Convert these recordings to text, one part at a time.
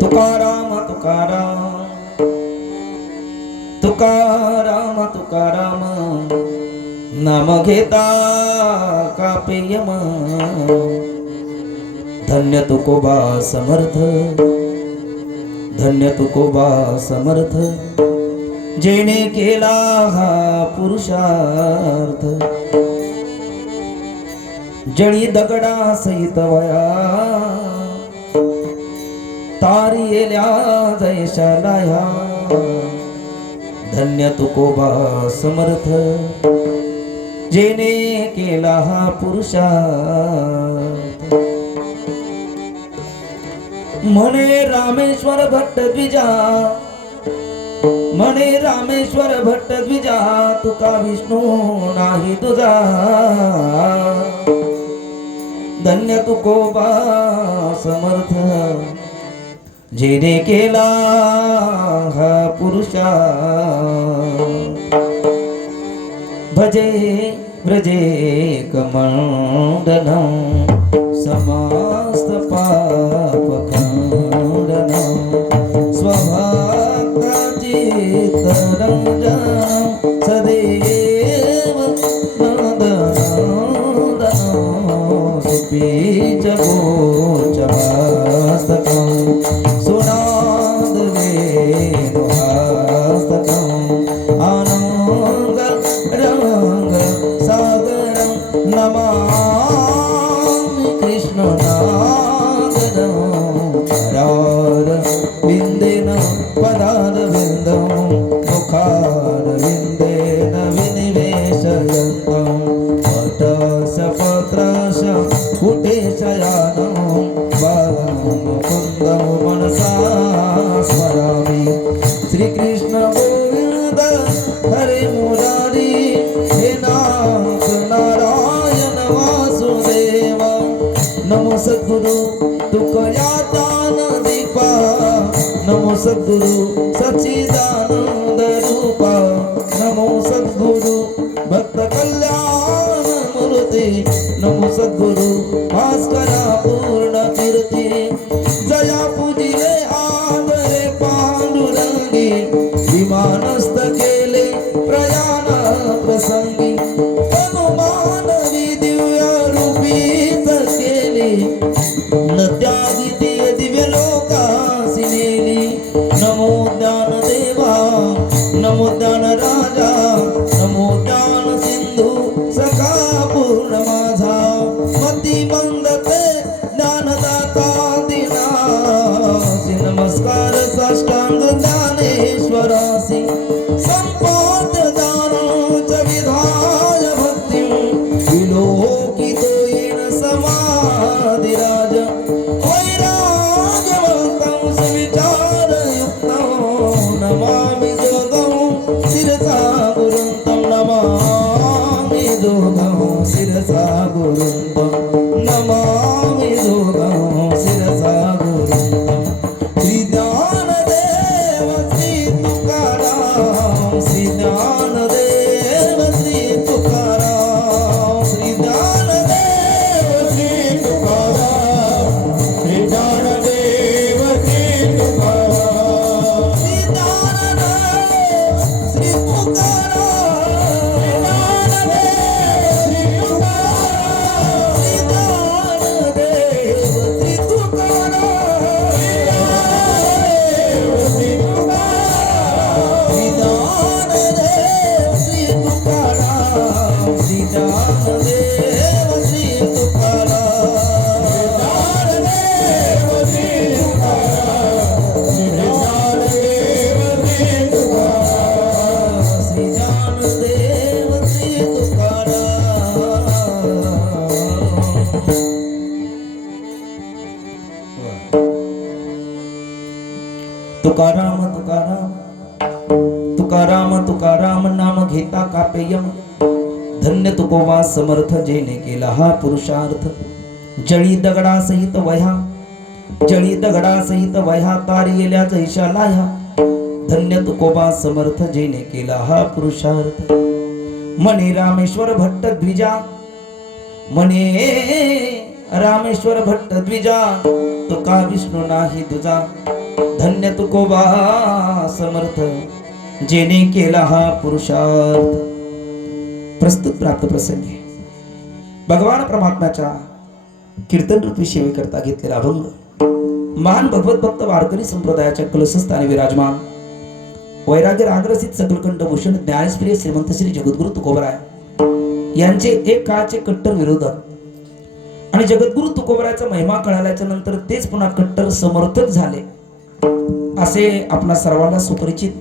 तुकाराम तुकाराम तुकाराम तुकाराम नाम घेता कापे यम धन्य तुकोबा समर्थ धन्य तुकोबा समर्थ जेने केला हा पुरुषार्थ जळी दगडा सहित वया तारियेल्या जयशालाया धन्य तुकोबा समर्थ जेने केला हा पुरुषार्थ म्हणे रामेश्वर भट्ट द्विजा म्हणे रामेश्वर भट्ट द्विजा तुका विष्णू नाही तुझा धन्य तुकोबा समर्थ जेने केला हा पुरुषार्थ भजे व्रजे कमंडनं समस्त पापखंडनं स्वभक्तचित्तरंजनं सदैव नन्दनन्दनं सुपीचगोचमस्तकं सुनादवेणुहस्तकं नमामि कृष्णनादनं करारविन्देन पदारविन्दं मुखारविन्देन विनिवेशयन्तं वटसपत्रश कुटेशयानं बालं मुकुन्दं मनसा स्मरामि श्रीकृष्ण गोविन्द हरे मुरारी हे नाथ नारायण वासुदेव नमो सद्गुरु तुकया दान दीपा नमो सद्गुरु सच्चिदानंद रूपा नमो सद्गुरु भक्त कल्याण मूर्ति नमो सद्गुरु भास्करा पूर्ण कीर्ती जया पूजिले आदरे पांडुरंगी विमानस्थ केले प्रयाण प्रसंगी तनुमानवी दिव्य रूपीत केली न त्यागी दिव्य लोकासी नेली नमो ज्ञान देवा नमो ज्ञान राजा नमो ज्ञान सिंधू सखा पूर्ण माझा मती बंदते ज्ञानदाता दिनासी नमस्कार साष्टांग ज्ञानेश्वरासी संपाद दानोच विधाय भक्तिं विलोकितो येन समाधिराज वैराग्यवन्तं सुविचारयुक्तं नमामि जोगं शिरसा गुरुन्तं नमामि जोगं शिरसा गुरुन्तं नमामि जोगं शिरसा गुरुन्तं श्री ज्ञानदेव श्री तुकाराम श्री ज्ञानदेव श्री तुकाराम श्री ज्ञानदेव श्री तुकाराम श्री ज्ञानदेव श्री तुकाराम श्री ज्ञानदेव श्री तुकाराम श्री ज्ञानदेव श्री तुकाराम श्री ज्ञानदेव श्री तुकाराम श्री ज्ञानदेव श्री तुकाराम श्री ज्ञानदेव श्री तुकाराम तुकाराम तुकाराम तुकाराम नाम घेता कापे यम धन्य तुकोबा समर्थ जेने केला हा पुरुषार्थ जळी दगडा सहित वह्या जळी दगडा सहित वह्या तारियेल्या जैशालाया धन्य तुकोबा समर्थ जेने केला हा पुरुषार्थ म्हणे रामेश्वर भट्ट द्विजा म्हणे रामेश्वर भट्ट द्विजा तुका विष्णू नाही तुझा, धन्य तुकोबा समर्थ जेने केला हा पुरुषार्थ. प्रस्तुत प्राप्त प्रसंगी भगवान परमात्म्याच्या कीर्तन रूपी सेवेकरता घेतलेला अभंग महान भगवत भक्त वारकरी संप्रदायाच्या कलशस्थानी विराजमान वैराग्य रागरसित सकलकंठ भूषण ज्ञानप्रिय श्रीमंत श्री जगद्गुरु तुकोबराय यांचे एक काळचे कट्टर विरोधक आणि जगद्गुरु तुकोबरायचा महिमा कळाल्याच्या नंतर तेच पुन्हा कट्टर समर्थक झाले असे आपल्या सर्वांना सुपरिचित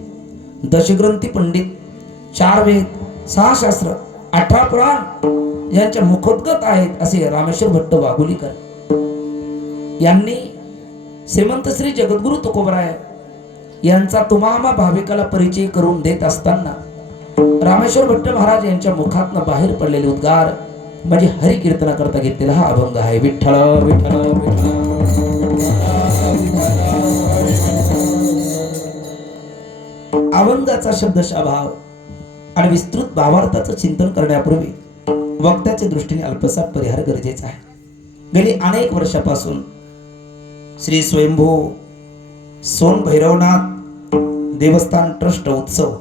दशग्रंथी पंडित, 4 वेद, 6 शास्त्र, 18 पुराण यांच्या मुखोद्गत आहेत असे रामेश्वर भट्ट वाघुलीकर यांनी श्रीमंत श्री जगद्गुरु तुकोबराय यांचा तुम्हामा भाविकाला परिचय करून देत असताना रामेश्वर भट्ट महाराज यांच्या मुखातनं बाहेर पडलेले उद्गार म्हणजे हरी कीर्तना करता घेतलेला हा अभंग आहे. विठ्ठल विठ्ठल विठ्ठल. अभंगाचा शब्दशः भाव आणि विस्तृत भावार्थाचं चिंतन करण्यापूर्वी वक्त्याच्या दृष्टीने अल्पसा परिहार गरजेचा आहे. गेली अनेक वर्षापासून श्री स्वयंभू सोन भैरवनाथ देवस्थान ट्रस्ट उत्सव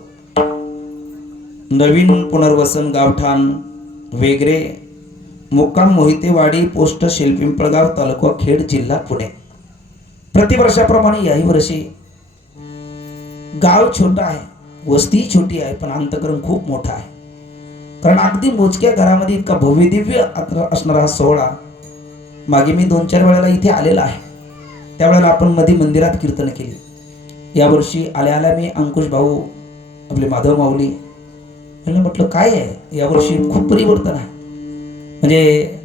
नवीन पुनर्वसन गावठाण वेगरे मुक्काम मोहितेवाडी पोस्ट शिलपिंपळगाव तालुका खेड जिल्हा पुणे प्रतिवर्षाप्रमाणे याही वर्षी गाव छोटा आहे, वस्ती छोटी आहे, पण अंतकरण खूप मोठा आहे. कारण अगदी मोजक्या घरामध्ये इतका भव्य दिव्य असणारा हा सोहळा मागे मी 2-4 वेळेला इथे आलेला आहे. त्यावेळेला आपण मध्ये मंदिरात कीर्तन केली. यावर्षी आल्या मी अंकुश भाऊ आपले माधव माऊली यांना म्हटलं काय आहे यावर्षी खूप परिवर्तन आहे. म्हणजे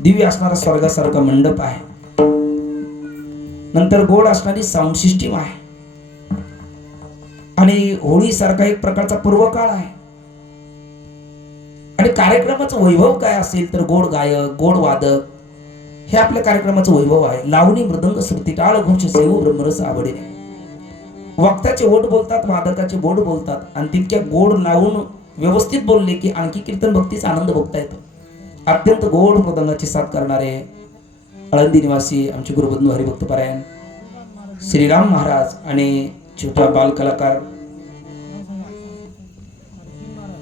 दिव्य असणारा स्वर्गासारखा मंडप आहे, नंतर गोड असणारी साऊंड सिस्टीम आहे आणि होळी सारखा एक प्रकारचा पूर्वकाळ आहे. आणि कार्यक्रमाचं वैभव काय असेल तर गोड गायक, गोड वादक हे आपल्या कार्यक्रमाचं वैभव आहे. लावणी, मृदंग, श्रुती, टाळ, घोष, सेवू, ब्रह्मरस आवडीने वक्त्याचे ओठ बोलतात, वादकाचे बोट बोलतात आणि तितक्या गोड लावून व्यवस्थित बोलले की आणखी कीर्तन भक्तीचा आनंद भोगता येतो. अत्यंत गोड मृदंगाची साथ करणारे आळंदी निवासी आमचे गुरुबंधू हरिभक्त पारायण श्रीराम महाराज आणि छोटा बाल कलाकार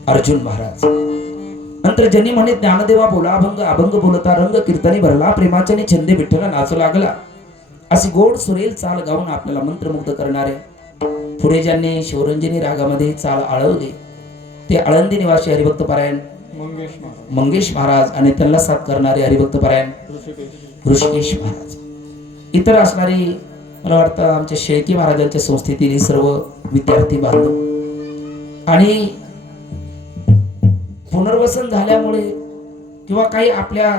अर्जुन महाराज. नंतर ज्यांनी म्हणे ज्ञानदेवा बोला अभंग, अभंग बोलता रंग कीर्तनी भरला, प्रेमाच्याने छंदे विठ्ठला नाचू लागला अशी गोड सुरेल चाल गाऊन आपल्याला मंत्रमुग्ध करणारे पुढे ज्यांनी शिवरंजनी रागामध्ये चाल आळवली ते आळंदी निवासी हरिभक्त पारायण मंगेश महाराज आणि त्यांना साथ करणारे हरिभक्त पारायण ऋषिकेश महाराज. इतर असणारी मला वाटतं आमच्या शेळकी महाराजांच्या संस्थेतील सर्व विद्यार्थी बांधव आणि पुनर्वसन झाल्यामुळे किंवा काही आपल्या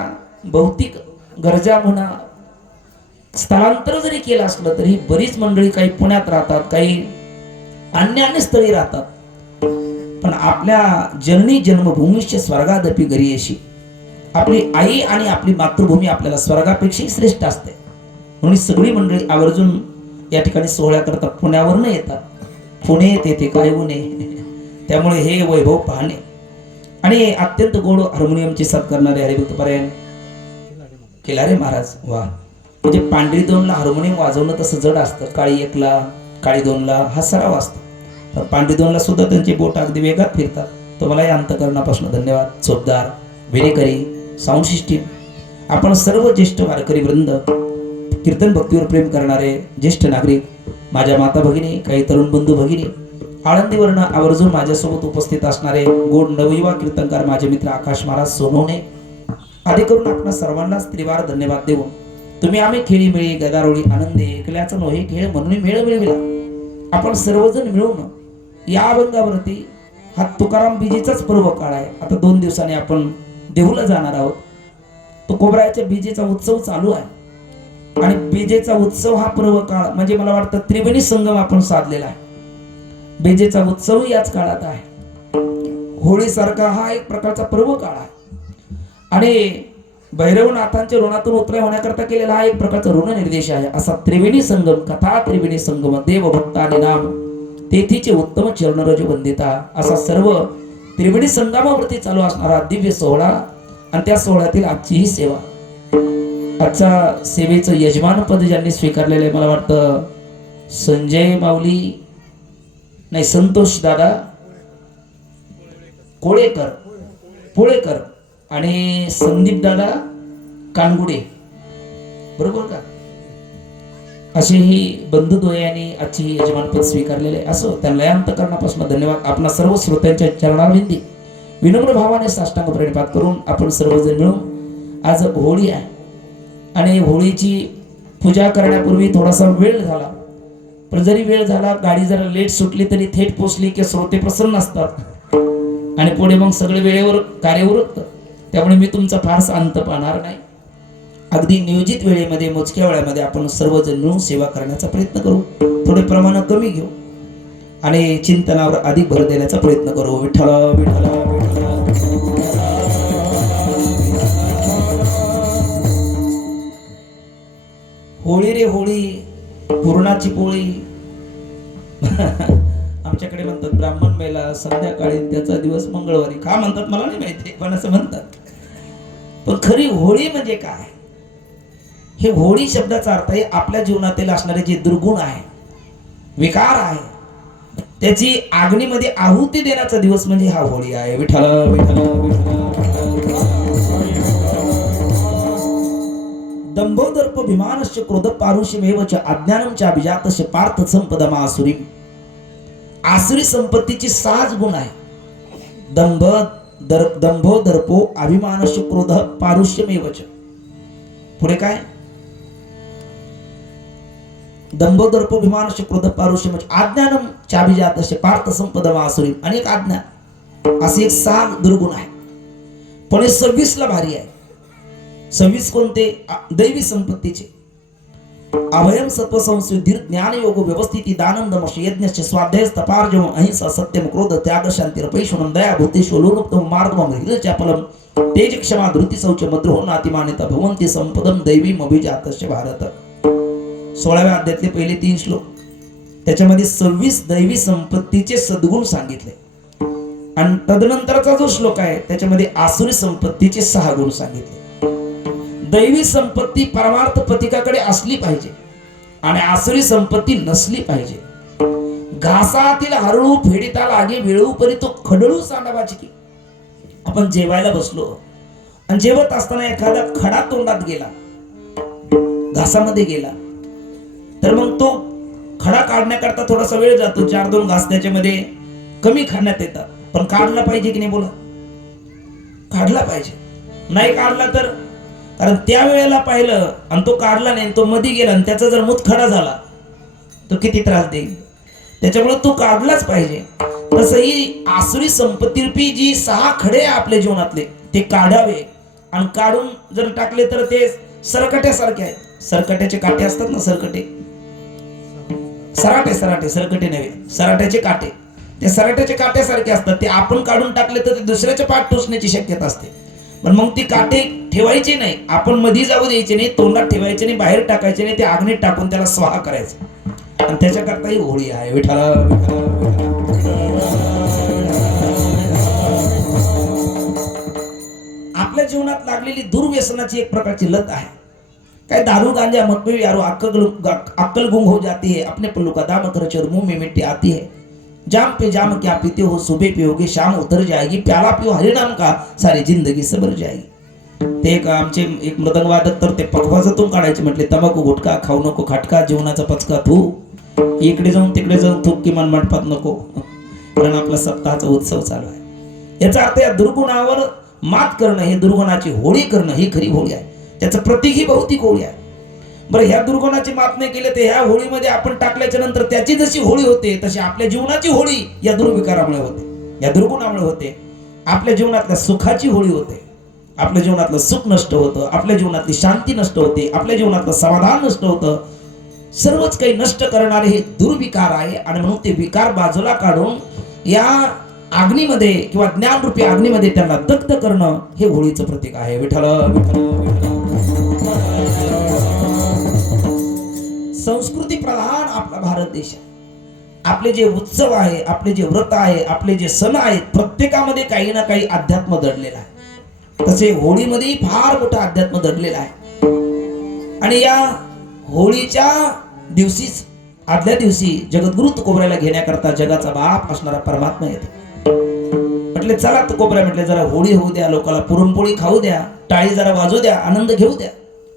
भौतिक गरजा म्हणा स्थलांतर जरी केलं असलं तरी बरीच मंडळी काही पुण्यात राहतात, काही अन्य स्थळी राहतात, पण आपल्या जननी जन्मभूमीच्या स्वर्गादपी गरीयशी आपली आई आणि आपली मातृभूमी आपल्याला स्वर्गापेक्षा श्रेष्ठ असते. म्हणून सगळी मंडळी आवर्जून या ठिकाणी सोहळ्याकरता पुण्यावरून येतात. पुणे तेथे काय उणे, त्यामुळे हे वैभव पाहणे आणि अत्यंत गोड हार्मोनियमची साथ करणारे हरिभक्त पारायण केलारे महाराज. वा, म्हणजे पांढरी 2ला हार्मोनियम वाजवणं तसं जड असतं, काळी 1ला काळी 2ला हा सराव असतो. पांढरी 2ला सुद्धा त्यांची बोट अगदी वेगात फिरतात. तुम्हाला या अंतकरणापासून धन्यवाद. चोपदार, विनेकरी, साऊंड सिस्टीम, आपण सर्व ज्येष्ठ वारकरी वृंद, कीर्तन भक्तीवर प्रेम करणारे ज्येष्ठ नागरिक, माझ्या माता भगिनी, काही तरुण बंधू भगिनी, आळंदीवरनं आवर्जून माझ्यासोबत उपस्थित असणारे गोड नवयुवा कीर्तनकार माझे मित्र आकाश महाराज सोनवणे आदी करून आपण सर्वांनाच त्रिवार धन्यवाद देऊन तुम्ही आम्ही खेळीमेळी गदारोळी आनंदे ऐकल्याचा नव्हे खेळ म्हणून मेळ मिळविला. आपण सर्वजण मिळून या अभंगावरती हा तुकाराम बीजेचाच पर्व काळ आहे. आता 2 दिवसांनी आपण देहूला जाणार आहोत. तो कोबरायाच्या बीजेचा उत्सव चालू आहे आणि बीजेचा उत्सव हा पर्व काळ म्हणजे मला वाटतं त्रिवेणी संगम आपण साधलेला आहे. बीजेचा उत्सव याच काळात आहे. होळी सारखा हा एक प्रकारचा पर्व काळ आहे आणि भैरवनाथांच्या ऋणातून उतराय होण्याकरता केलेला हा एक प्रकारचा ऋण निर्देश आहे. असा त्रिवेणी संगम, कथा त्रिवेणी संगम, देव भक्त आणि नाम तेथीचे उत्तम चरणरज वंदिता असा सर्व त्रिवेणी संगमावरती चालू असणारा दिव्य सोहळा आणि त्या सोहळ्यातील आजची ही सेवा आजचा सेवेचं यजमानपद ज्यांनी स्वीकारलेलं आहे मला वाटतं संजय माऊली नाही संतोष दादा पोळेकर आणि संदीप दादा कानगुडे, बरोबर का? असे ही बंधुद्वयाने आजची यजमानपद स्वीकारलेले आहे. असो त्यांना अंतःकरणापासून धन्यवाद. आपला सर्व श्रोत्यांच्या चरणारविंदी विनम्र भावाने साष्टांग प्रणिपात करून आपण सर्वजण मिळून, आज होळी आहे आणि होळीची पूजा करण्यापूर्वी थोडासा वेळ झाला, पण जरी वेळ झाला, गाडी जरा लेट सुटली तरी थेट पोचली की श्रोते प्रसन्न असतात आणि पुढे मग सगळे वेळेवर कार्य उरकतं. त्यामुळे मी तुमचा फारसा अंत पाहणार नाही. अगदी नियोजित वेळेमध्ये मोजक्या वेळामध्ये आपण सर्वजण मिळून सेवा करण्याचा प्रयत्न करू. थोडे प्रमाण कमी घेऊ आणि चिंतनावर अधिक भर देण्याचा प्रयत्न करू. विठ्ठल विठ्ठल होळी रे होळी पुरणाची पोळी आमच्याकडे म्हणतात ब्राह्मण मेला संध्याकाळी त्याचा दिवस मंगळवारी. का म्हणतात मला नाही माहिती, पण असं म्हणतात. पण खरी होळी म्हणजे काय? हे होळी शब्दाचा अर्थ आहे आपल्या जीवनातील असणारे जे दुर्गुण आहे, विकार आहे, त्याची अग्नीमध्ये आहुती देण्याचा दिवस म्हणजे हा होळी आहे. विठ्ठल विठ्ठल दंभो दर्प विमानश्च क्रोध पारुष्यमेवच अज्ञानम च अभिजातस्य पार्थ संपदमा आसुरी. आसुरी संपत्तीची 6 गुण आहे. दंभो दर्पो अभिमानश्च क्रोध पारुष्यमेवच. पुढे काय? दंभो दर्पो अभिमानश्च क्रोध पारुष्यमेवच अज्ञानम च अभिजातस्य पार्थ संपदमा आसुरी. अनेक अज्ञान असे 6 दुर्गुण आहे. पण हे 26 ला भारी आहे. 26 कोणते? दैवी संपत्तीचे. अभयम सत्व संसिद्धीर ज्ञान योग व्यवस्थिती दानम दमश यज्ञश्च स्वाध्याय तपार्जम अहिंसा सत्यम क्रोध त्याग शांती रपैशुनम दया भूतेषु लोलोक्तम मार्गम हिलचापलम तेज क्षमा धृती शौच मद्रोह नातिमानिता भवंती संपदम दैवी अभिजातस्य भारत. 16व्या अध्यायातले पहिले 3 श्लोक, त्याच्यामध्ये 26 दैवी संपत्तीचे सद्गुण सांगितले आणि तदनंतरचा जो श्लोक आहे त्याच्यामध्ये आसुरी संपत्तीचे 6 गुण सांगितले. दैवी संपत्ती परमार्थ पतिकाकडे असली पाहिजे आणि आसुरी संपत्ती नसली पाहिजे. घासातील हरळू फेडिता लागे वेळू परी तो खडळू सांडावाची की. आपण जेवायला बसलो आणि जेवत असताना एखादा खडा तोंडात गेला, घासामध्ये गेला, तर मग तो खडा काढण्याकरता थोडासा वेळ जातो. 4-2 घास त्याच्यामध्ये कमी खाण्यात येतात. पण काढला पाहिजे की नाही बोला? काढला पाहिजे. नाही काढला तर, कारण त्या वेळेला पाहिलं आणि तो काढला नाही, तो मध्ये गेला आणि त्याचा जर मुतखडा झाला तो किती त्रास देईल. त्याच्यामुळे तो काढलाच पाहिजे. तसंही आसुरी संपत्तीरूपी जी 6 खडे आपल्या जीवनातले ते काढावे आणि काढून जर टाकले तर ते सरकट्यासारखे आहेत. सरकट्याचे काटे असतात ना, सराटे सरकटे नव्हे, सराट्याचे काटे. ते सराट्याचे काट्यासारखे असतात. ते आपण काढून टाकले तर ते दुसऱ्याचे पाठ टोचण्याची शक्यता असते. पण मग ती काटे ठेवायचे नाही, आपण मध्ये जाऊ द्यायचे नाही, तोंडात ठेवायचे नाही, बाहेर टाकायचे नाही, ते आग्नीत टाकून त्याला स्वाहा करायचं. आणि त्याच्याकरता ही होळी आहे. विठ्ठल आपल्या जीवनात लागलेली दुर्व्यसनाची एक प्रकारची लत आहे. काय दारू गांजा मत में यारो अक्कल गुम हो जाती है, अपने पल्लू का दाम कर चर मुंह में मिट्टी आती है. जाम पे जाम क्या पीते हो, सुबह पियोगे शाम उतर जाएगी, प्याला पियो हरे नाम का सारी जिंदगी सबर जाएगी. ते आमचे एक मृदंगवादक तर ते पखवाजातून काढायचे. म्हटले तंबाखू गुटखा खाऊ नको खाटका, जीवनाचा पचका तू इकडे जाऊन तिकडे जाऊन थूक किमान मंडपात नको, कारण आपला सप्ताहाचा उत्सव चालू आहे. याचा अर्थ या दुर्गुणावर मात करणं, हे दुर्गुणाची होळी करणं ही खरी होळी आहे. त्याचं प्रतीक ही भौतिक होळी आहे. बरं, ह्या दुर्गुणाची मात नाही केली तर ह्या होळीमध्ये आपण टाकल्याच्या नंतर त्याची जशी होळी होते तशी आपल्या जीवनाची होळी या दुर्विकारामुळे होते, या दुर्गुणामुळे होते. आपल्या जीवनातल्या सुखाची होळी होते, आपल्या जीवनातलं सुख नष्ट होतं, आपल्या जीवनातली शांती नष्ट होते, आपल्या जीवनातलं समाधान नष्ट होतं. सर्वच काही नष्ट करणारे हे दुर्विकार आहे. आणि म्हणून ते विकार बाजूला काढून या अग्नीमध्ये किंवा ज्ञानरूपी अग्नीमध्ये त्यांना दग्ध करणं हे होळीचं प्रतीक आहे. विठ्ठल संस्कृती प्रधान आपला भारत देश आहे. आपले जे उत्सव आहे, आपले जे व्रत आहे, आपले जे सण आहेत, प्रत्येकामध्ये काही ना काही अध्यात्म दडलेला आहे. तसे होळीमध्येही फार मोठं अध्यात्म दडलेलं आहे. आणि या होळीच्या दिवशीच आदल्या दिवशी जगद्गुरु तुकोबऱ्याला घेण्याकरता जगाचा बाप असणारा परमात्मा येतो. म्हटले चला तुकोबऱ्या, म्हटले जरा होळी होऊ द्या, लोकांना पुरणपोळी खाऊ द्या, टाळी जरा वाजू द्या, आनंद घेऊ द्या,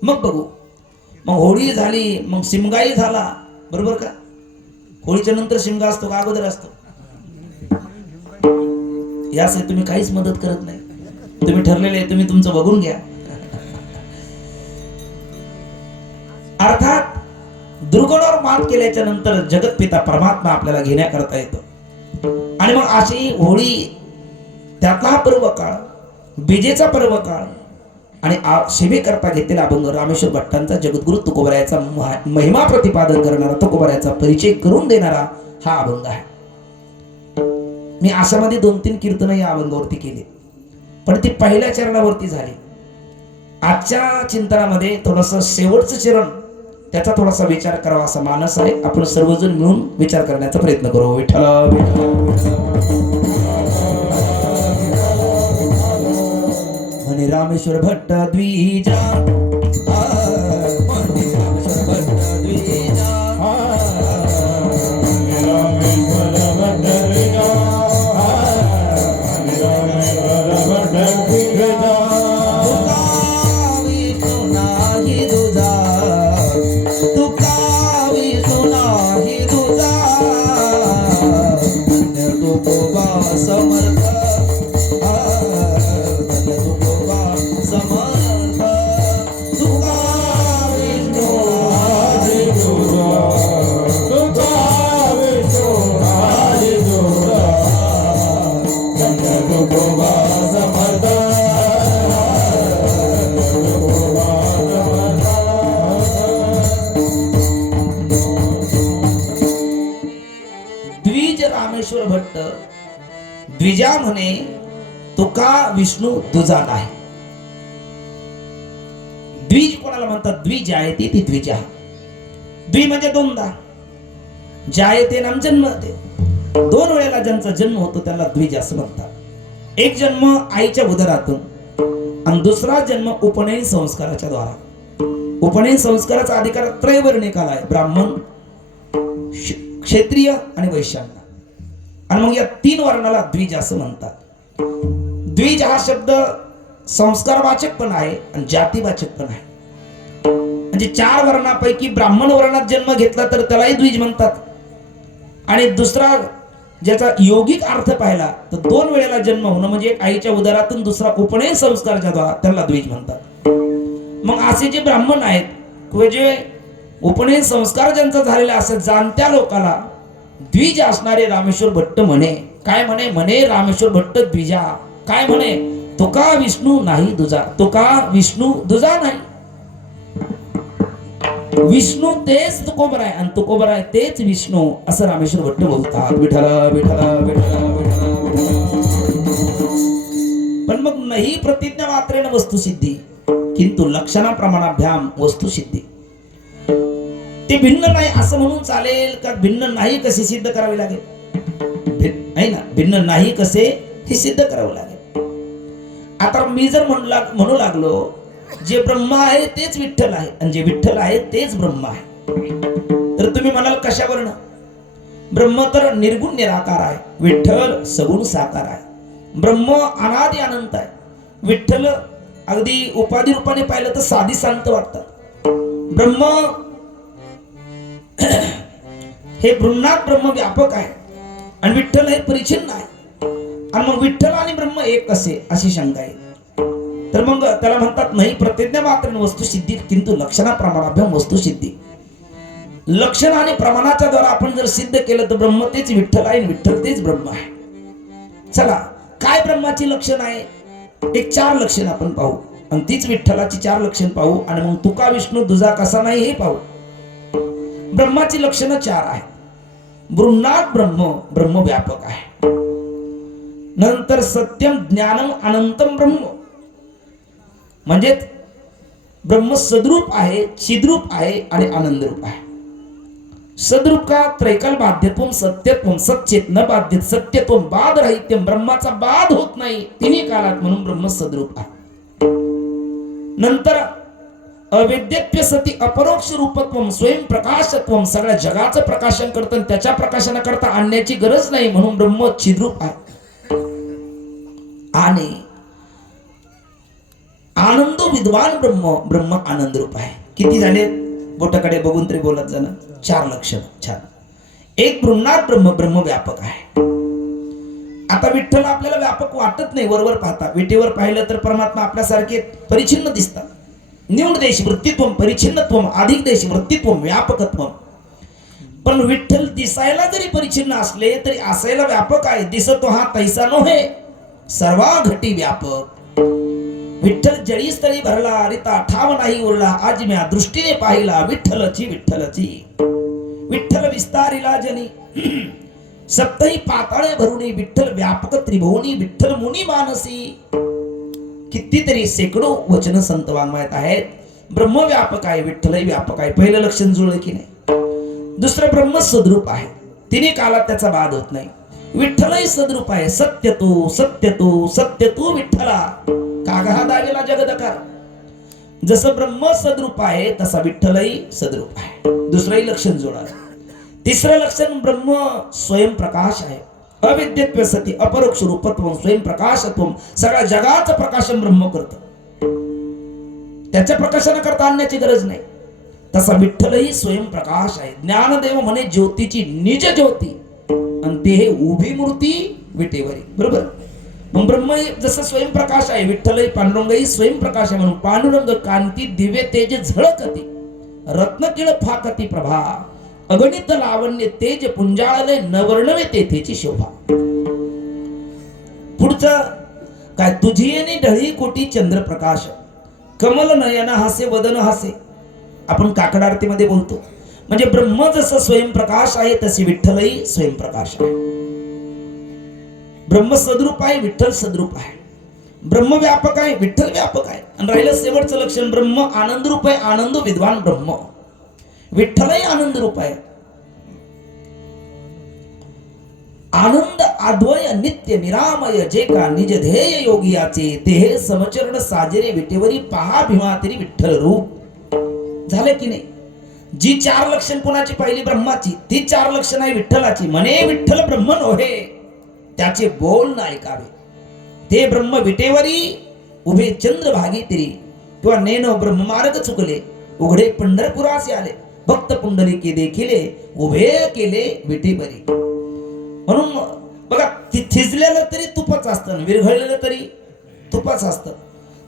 मग बघू. मग होळी झाली, मग शिमगाई झाला, बरोबर का? होळीच्या नंतर शिमगा असतो का अगोदर असतो? यासाठी तुम्ही काहीच मदत करत नाही. तुम्ही ठरलेले, तुम्ही तुमचं बघून घ्या. अर्थात दुर्गुणावर मात केल्याच्या नंतर जगतपिता परमात्मा आपल्याला घेण्याकरता येतो. आणि मग अशी होळी, त्यातला हा पर्व काळ, बीजेचा पर्व काळ आणि सेवेकरता घेतलेला अभंग रामेश्वर भट्टांचा जगद्गुरु तुकोबरायाचा महिमा प्रतिपादन करणारा, तुकोबरायाचा परिचय करून देणारा हा अभंग आहे. मी आशामध्ये 2-3 कीर्तन या अभंगावरती केली, पण ती पहिल्या चरणावरती झाली. आजच्या चिंतनामध्ये थोडंसं शेवटचं चरण, त्याचा थोडासा विचार करावा असा मानस आहे. आपण सर्वजण मिळून विचार करण्याचा प्रयत्न करू. विठ्ठल म्हणे रामेश्वर भट्ट द्विजा, रामेश्वर भट्ट द्विजा म्हणे तुका विष्णू दुजा नाही. द्विज कोणाला म्हणतात? द्विज आहे ती द्विजा. द्वि म्हणजे दोनदा, जायते नाम जन्मते, 2 वेळेला ज्यांचा जन्म होतो त्याला द्विज असं म्हणतात. एक जन्म आईच्या उदरातून आणि दुसरा जन्म उपनयन संस्काराच्या द्वारा. उपनयन संस्काराचा अधिकार त्रैवर्णिकाला आहे, ब्राह्मण, क्षत्रिय आणि वैश्यांना. आणि मग या 3 वर्णाला द्विज असं म्हणतात. द्विज हा शब्द संस्कारवाचक पण आहे आणि जातीवाचक पण आहे. म्हणजे 4 वर्णापैकी ब्राह्मण वर्णात जन्म घेतला तर त्यालाही द्विज म्हणतात. आणि दुसरा ज्याचा योगिक अर्थ पाहिला तर 2 वेळेला जन्म होणं म्हणजे एक आईच्या उदरातून, दुसरा उपनयन संस्काराच्या द्वारा, त्याला द्विज म्हणतात. मग असे जे ब्राह्मण आहेत किंवा जे उपनयन संस्कार ज्यांचा झालेला असे जाणत्या लोकांना द्विज असणारे रामेश्वर भट्ट म्हणे. काय म्हणे? म्हणे रामेश्वर भट्ट द्विजा. काय म्हणे? तुका विष्णू नाही दुजा. तुका विष्णू दुजा नाही. विष्णू तेच तुकोबराय आणि तुकोबराय तेच विष्णू असं रामेश्वर भट्ट बोलतात. विठ्ठल विठ्ठल विठ्ठल विठ्ठल. पण मग नाही प्रतिज्ञा मात्रेण वस्तुसिद्धी किंतु लक्षणा प्रमाणाभ्याम वस्तुसिद्धी. ते भिन्न नाही असं म्हणून चालेल का? भिन्न नाही कसे सिद्ध करावे लागेल? नाही ना, भिन्न नाही कसे हे सिद्ध करावं लागेल. आता मी जर म्हणू लागलो जे ब्रह्म आहे तेच विठ्ठल आहे आणि जे विठ्ठल आहे तेच ब्रह्म आहे, तर तुम्ही म्हणाल कशावरनं? ब्रह्म तर निर्गुण निराकार आहे, विठ्ठल सगुण साकार आहे. ब्रह्म अनादि अनंत आहे, विठ्ठल अगदी उपाधी रूपाने पाहिलं तर साधी शांत वाटतात. ब्रह्म हे बृहन्नाथ ब्रह्म व्यापक आहे आणि विठ्ठल हे परिच्छिन्न आहे. आणि मग विठ्ठल आणि ब्रह्म एक कसे, अशी शंका आहे. तर मग त्याला म्हणतात नाही प्रतिज्ञा मात्र वस्तुसिद्धी किंतु लक्षणा प्रमाणाभ्याम वस्तुसिद्धी. लक्षण आणि प्रमाणाच्या द्वारा आपण जर सिद्ध केलं तर ब्रह्म तेच विठ्ठल आहे आणि विठ्ठल तेच ब्रह्म आहे. चला, काय ब्रह्माची लक्षण आहे? एक 4 लक्षण आपण पाहू आणि तीच विठ्ठलाची 4 लक्षण पाहू आणि मग तुका विष्णू दुजा कसा नाही हे पाहू. ब्रह्माची लक्षणं 4 आहेत. बृहन्नाथ ब्रह्म, ब्रह्म व्यापक आहे. नंतर सत्यम ज्ञानम अनंतम ब्रह्म, म्हणजे ब्रह्म सद्रूप आहे, चिद्रूप आहे आणि आनंदरूप आहे. सद्रूप का? त्रैकाल बाध्यत्वम सत्यत्वम सच्चेत न बाध्यत सत्यत्वम बाधरहित्यम, ब्रह्माचा बाध होत नाही तिन्ही काळात, म्हणून ब्रह्म सद्रूप आहे. नंतर अवेद्यत्व सती अपरोक्ष रूपत्वम स्वयंप्रकाशत्वम, सगळ्या जगाचं प्रकाशन करतं, त्याच्या प्रकाशनाकरता आणण्याची गरज नाही, म्हणून ब्रह्म चिद्रूप आहे. आणि आनंद विद्वान ब्रह्म, ब्रह्म आनंद रूप आहे. किती झाले बोटाकडे बघून तरी बोलत जाणं. 4 लक्षण. छान. एक बृहन्नाथ ब्रह्म, ब्रह्म व्यापक आहे. आता विठ्ठल आपल्याला व्यापक वाटत नाही वरवर पाहता. विटेवर पाहिलं तर परमात्मा आपल्यासारखे परिच्छिन्न दिसतात. न्यून देश वृत्तित्वम परिच्छिन्नत्वम, अधिक देश वृत्तित्वम व्यापकत्वम. पण विठ्ठल दिसायला जरी परिच्छिन्न असले तरी असायला व्यापक आहे. दिसतो हा तैसा नोहे, सर्वा घटी व्यापक. विठ्ठल जळी स्थळी भरला, रिता ठाव नाही उरला, आज म्या दृष्टीने पाहिला विठ्ठलची विठ्ठलची. विठ्ठल विस्तारिला जनी सप्तही पाताळे भरुनी, विठ्ठल व्यापक त्रिभुवनी, विठ्ठल मुनी मानसी. कितीतरी शेकडो वचन संत वाङ्मयात आहेत. ब्रह्म व्यापक आहे, विठ्ठलही व्यापक आहे. पहिलं लक्षण जुळलं की नाही. दुसरं ब्रह्म सद्रूप आहे, तिने कालात त्याचा बाध होत नाही. विठ्ठलही सद्रूप आहे. सत्य तू सत्य तू सत्य तू विठ्ठला, कागहा दावेला जगदकार. जसं ब्रह्म सद्रूप आहे तसा विठ्ठलही सद्रूप आहे. दुसरंही लक्षण जुळलं. तिसरं लक्षण ब्रह्म स्वयंप्रकाश आहे. अविद्यत्व सती अपरोक्ष रूपत्वम स्वयंप्रकाशत्वम, सगळ्या जगाचं प्रकाशन ब्रह्म करतं, त्याच्या प्रकाशनाकरता आणण्याची गरज नाही. तसा विठ्ठलही स्वयंप्रकाश आहे. ज्ञानदेव म्हणे ज्योतीची निज ज्योती, आणि ते हे उभी मूर्ती विटेवरी. बरोबर. मग ब्रह्म जसं स्वयंप्रकाश आहे, विठ्ठलही पांडुरंगही स्वयंप्रकाश आहे. म्हणून पांडुरंग कांती दिव्य तेज झळकती, रत्नकिळ फाकती प्रभा, अगणित लावण्य तेज पुंजाळले, नवर्णवे तेथेची शोभा. पुढचं काय, तुझी येणे ढळी कोटी चंद्रप्रकाश, कमल नयन हासे वदन हासे. आपण काकड आरतीमध्ये बोलतो. म्हणजे ब्रह्म जसं स्वयंप्रकाश आहे तसे विठ्ठलही स्वयंप्रकाश आहे. ब्रह्म सद्रूप आहे, विठ्ठल सद्रूप आहे. ब्रह्म व्यापक आहे, विठ्ठल व्यापक आहे. आणि राहिलं शेवटचं लक्षण, ब्रह्म आनंद रूप आहे, आनंद विद्वान ब्रह्म. विठ्ठलही आनंद रूप आहे. आनंद अद्वय नित्य निरामय, जे का निज ध्येय योगियाचे, ते हे समचरण साजरे विटेवरी, पहा भीमा तरी विठ्ठल रूप. झाले की नाही. जी 4 लक्षण कोणाची पाहिली, ब्रह्माची, ती 4 लक्षण आहे विठ्ठलाची. म्हणे विठ्ठल ब्रह्म नव्हे, त्याचे बोल न ऐकावे. ते ब्रह्म विटेवरी उभे चंद्रभागी तिरी, किंवा नेन ब्रह्ममार्ग चुकले, उघडे पंढरपुरास आले, भक्त पुंडलिके देखिले, उभे केले विटेवरी. म्हणून बघा, थिजलेलं तरी तुपच असतं, विरघळलेलं तरी तुपच असतं.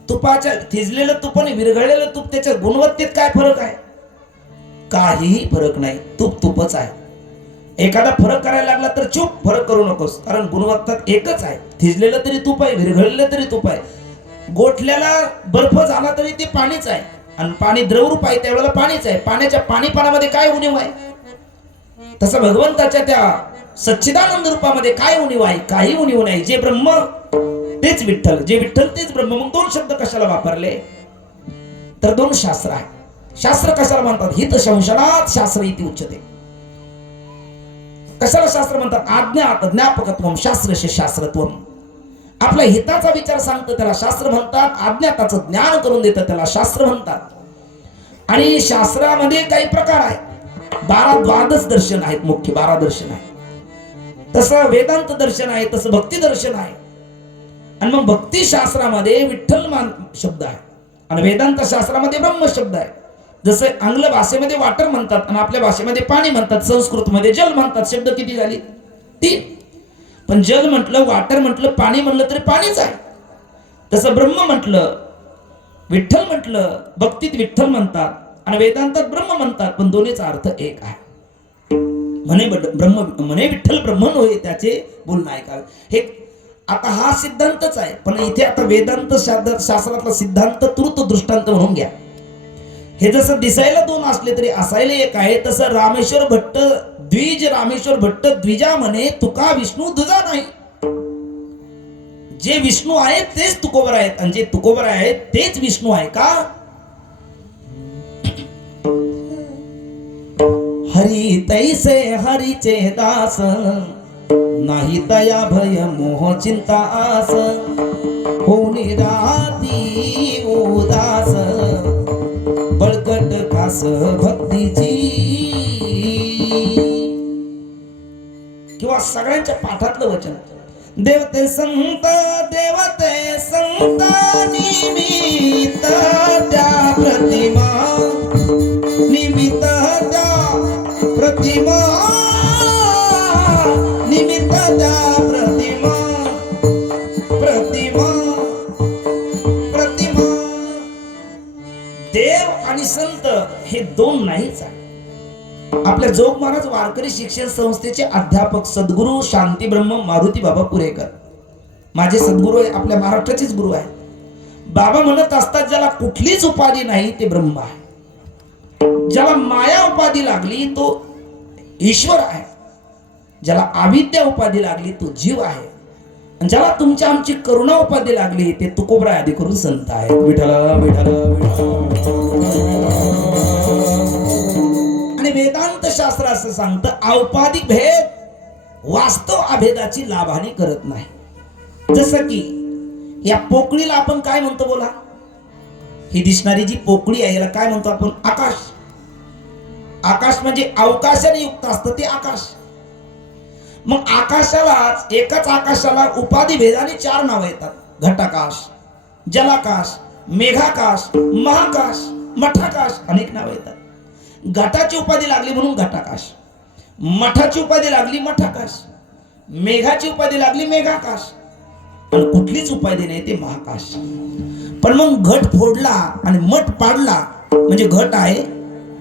तुपाच्या थिजलेलं तुप आणि विरघळलेलं तूप, त्याच्या गुणवत्तेत काय फरक आहे? काहीही फरक नाही. तूप तुपच आहे. एखादा फरक करायला लागला तर चूप, फरक करू नकोस, कारण गुणवत्ता एकच आहे. थिजलेलं तरी तूप आहे, विरघळलेलं तरी तूप आहे. गोठल्याला बर्फ झाला तरी ते पाणीच आहे, आणि पाणी द्रवरूप आहे त्यावेळेला पाणीच आहे. पाण्याच्या पाणीपणामध्ये काय उणीव आहे? तसं भगवंताच्या त्या सच्चिदानंद रूपामध्ये काय उणीव आहे? काही उणीव नाही. जे ब्रह्म तेच विठ्ठल, जे विठ्ठल तेच ब्रह्म. मग 2 शब्द कशाला वापरले? तर 2 शास्त्र आहे. शास्त्र कशाला म्हणतात? हित संशनात शास्त्र इति उच्यते. कशाला शास्त्र म्हणतात? आज्ञात ज्ञापकत्वम शास्त्रस्य शास्त्रत्वम. आपल्या हिताचा विचार सांगतं त्याला शास्त्र म्हणतात, आज्ञाताचं ज्ञान करून देतं त्याला शास्त्र म्हणतात. आणि शास्त्रामध्ये काही प्रकार आहेत, 12 द्वादश दर्शन आहेत, मुख्य 12 दर्शन आहे. तसं वेदांत दर्शन आहे, तसं भक्ती दर्शन आहे. आणि मग भक्ती शास्त्रामध्ये विठ्ठल शब्द आहे, आणि वेदांत शास्त्रामध्ये ब्रह्म शब्द आहे. जसं आंग्ल भाषेमध्ये वॉटर म्हणतात, आणि आपल्या भाषेमध्ये पाणी म्हणतात, संस्कृतमध्ये जल म्हणतात. शब्द किती झाले? 3. पण जल म्हटलं, वॉटर म्हटलं, पाणी म्हटलं तरी पाणीच आहे. तसं ब्रह्म म्हटलं, विठ्ठल म्हटलं, भक्तीत विठ्ठल म्हणतात आणि वेदांतात ब्रह्म म्हणतात, पण दोन्हीचा अर्थ एक आहे. म्हणे विठ्ठल ब्रह्म होय, त्याचे बोलणं ऐकावे. हे आता हा सिद्धांतच आहे, पण इथे आता वेदांत शास्त्रातला सिद्धांत तृत दृष्टांत म्हणून घ्या. हे जसं दिसायला 2 असले तरी असायला एक आहे. तसं रामेश्वर भट्ट रामेश्वर भट्ट द्विजा म्हणे, तुका विष्णू दुजा नाही. जे विष्णू आहेत तेच तुकोबर आहेत, आणि जे तुकोबर आहेत तेच विष्णू आहे का? हरी तैसे हरीचे दास, नाही तया भय मोह चिंता आस, होनी राती उदास, रास भक्तीची, किंवा सगळ्यांच्या पाठातलं वचन, देवते संत निमित्त त्या प्रतिमा, निमित्त त्या प्रतिमा, निमित्त त्या प्रतिमा, प्रतिमा, प्रतिमा. देव आणि संत हे दोन नाहीच आहे. आपल्या जोग महाराज वारकरी शिक्षण संस्थेचे अध्यापक सद्गुरू शांती ब्रह्म मारुती बाबा पुरेकर माझे सद्गुरू आहे, आपल्या महाराष्ट्राचेच गुरु आहे. बाबा म्हणत असतात, ज्याला कुठलीच उपाधी नाही ते ब्रह्म आहे. ज्याला माया उपाधी लागली तो ईश्वर आहे. ज्याला अविद्या उपाधी लागली तो जीव आहे. आणि ज्याला तुमच्या आमची करुणा उपाधी लागली ते तुकोबरा आदी करून संत आहेत. विठ्ठल विठ्ठल विठ्ठल. आणि वेदांत शास्त्र असं सांगतं, औपाधिक भेद वास्तव अभेदाची लाभहानी करत नाही. जसं की या पोकळीला आपण काय म्हणतो बोला, ही दिसणारी जी पोकळी आहे याला काय म्हणतो आपण, आकाश. आकाश म्हणजे अवकाशाने युक्त असतं ते आकाश. मग आकाशाला, एकाच आकाशाला उपाधी भेदाने चार नाव येतात. घटाकाश, जलाकाश, मेघाकाश, महाकाश, मठाकाश, अनेक नाव येतात. घटाची उपाधी लागली म्हणून घटाकाश, मठाची उपाधी लागली मठाकाश, मेघाची उपाधी लागली मेघाकाश, आणि कुठलीच उपाधी नाही ते महाकाश. पण मग घट फोडला आणि मठ पाडला म्हणजे घट आहे,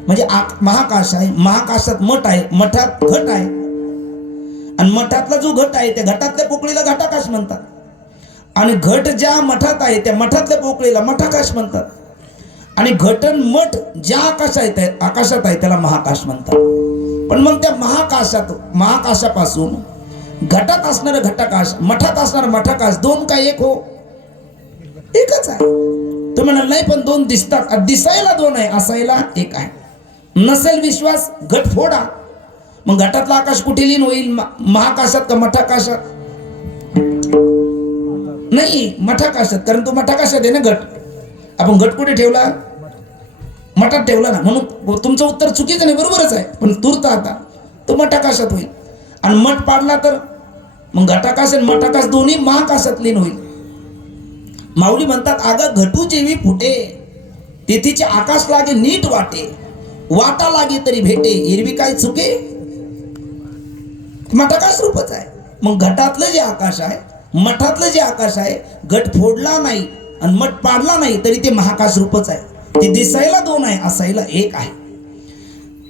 म्हणजे महाकाश आहे. महाकाशात मठ आहे, मठात घट आहे. आणि मठातला जो घट आहे त्या घटातल्या पोकळीला घटाकाश म्हणतात. आणि घट ज्या मठात आहे त्या मठातल्या पोकळीला मठाकाश म्हणतात. आणि घटन मठ ज्या आकाशात आहे त्याला महाकाश म्हणतात. पण मग त्या महाकाशापासून घटात असणारं घटाकाश, मठात असणारं मठाकाश दोन काय एक हो? एकच आहे. तो म्हणाल नाही पण दोन दिसतात. दिसायला दोन आहे, असायला एक आहे. नसेल विश्वास घट फोडा, मग घटातला आकाश कुठे लीन होईल, महाकाशात का मठाकाशात? नाही, मठाकाशात. कारण तो मठाकाशात आहे ना घट. आपण घट कुठे ठेवला? मठात ठेवला ना. म्हणून तुमचं उत्तर चुकीचं नाही, बरोबरच आहे. पण तूर्त आता तो मठाकाशात होईल. आणि मठ पाडला तर मग घटाकाश आणि मठाकाश दोन्ही महाकाशात लीन होईल. माऊली म्हणतात, अगं घटू जेवी फुटे तेथीचे आकाश लागे नीट वाटे, वाटा लागे तरी भेटे एरवी काय चुके. मठाकाश रूपच आहे. मग घटातलं जे आकाश आहे, मठातलं जे आकाश आहे, घट फोडला नाही आणि मठ पाडला नाही तरी ते महाकाश रूपच आहे. ते दिसायला दोन आहे, असायला एक आहे.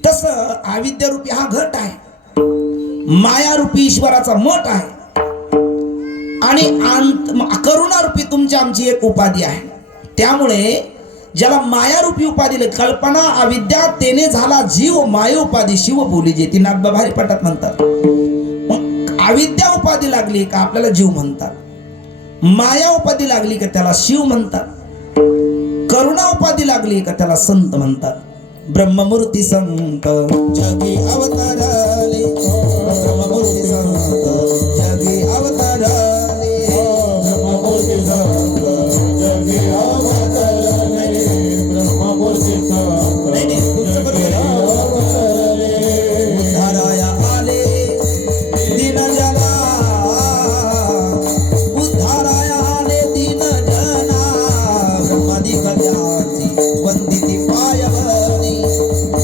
तसं अविद्यारूपी हा घट आहे, मायारूपी ईश्वराचा मठ आहे, आणि करुणारूपी तुमची आमची एक उपाधी आहे. त्यामुळे ज्याला मायारूपी उपाधी, कल्पना अविद्या तेने झाला जीव, माया उपाधी शिव बोली जे ती नागबा भारी पटात म्हणतात. मग अविद्या उपाधी लागली का आपल्याला जीव म्हणतात, माया उपाधी लागली का त्याला शिव म्हणतात, करुणा उपाधी लागली का त्याला संत म्हणतात. ब्रह्ममूर्ती संत जगी अवताराले, ब्रह्ममूर्ती संत जगी अवताराले, ब्रह्ममूर्ती संत जगी अवताराले, ब्रह्ममूर्ती संत जगी अवताराले. उद्धाराया आले दीन जना, उद्धाराया आले दीन जना, ब्रह्मादिकजाची वंदिती पायवनी,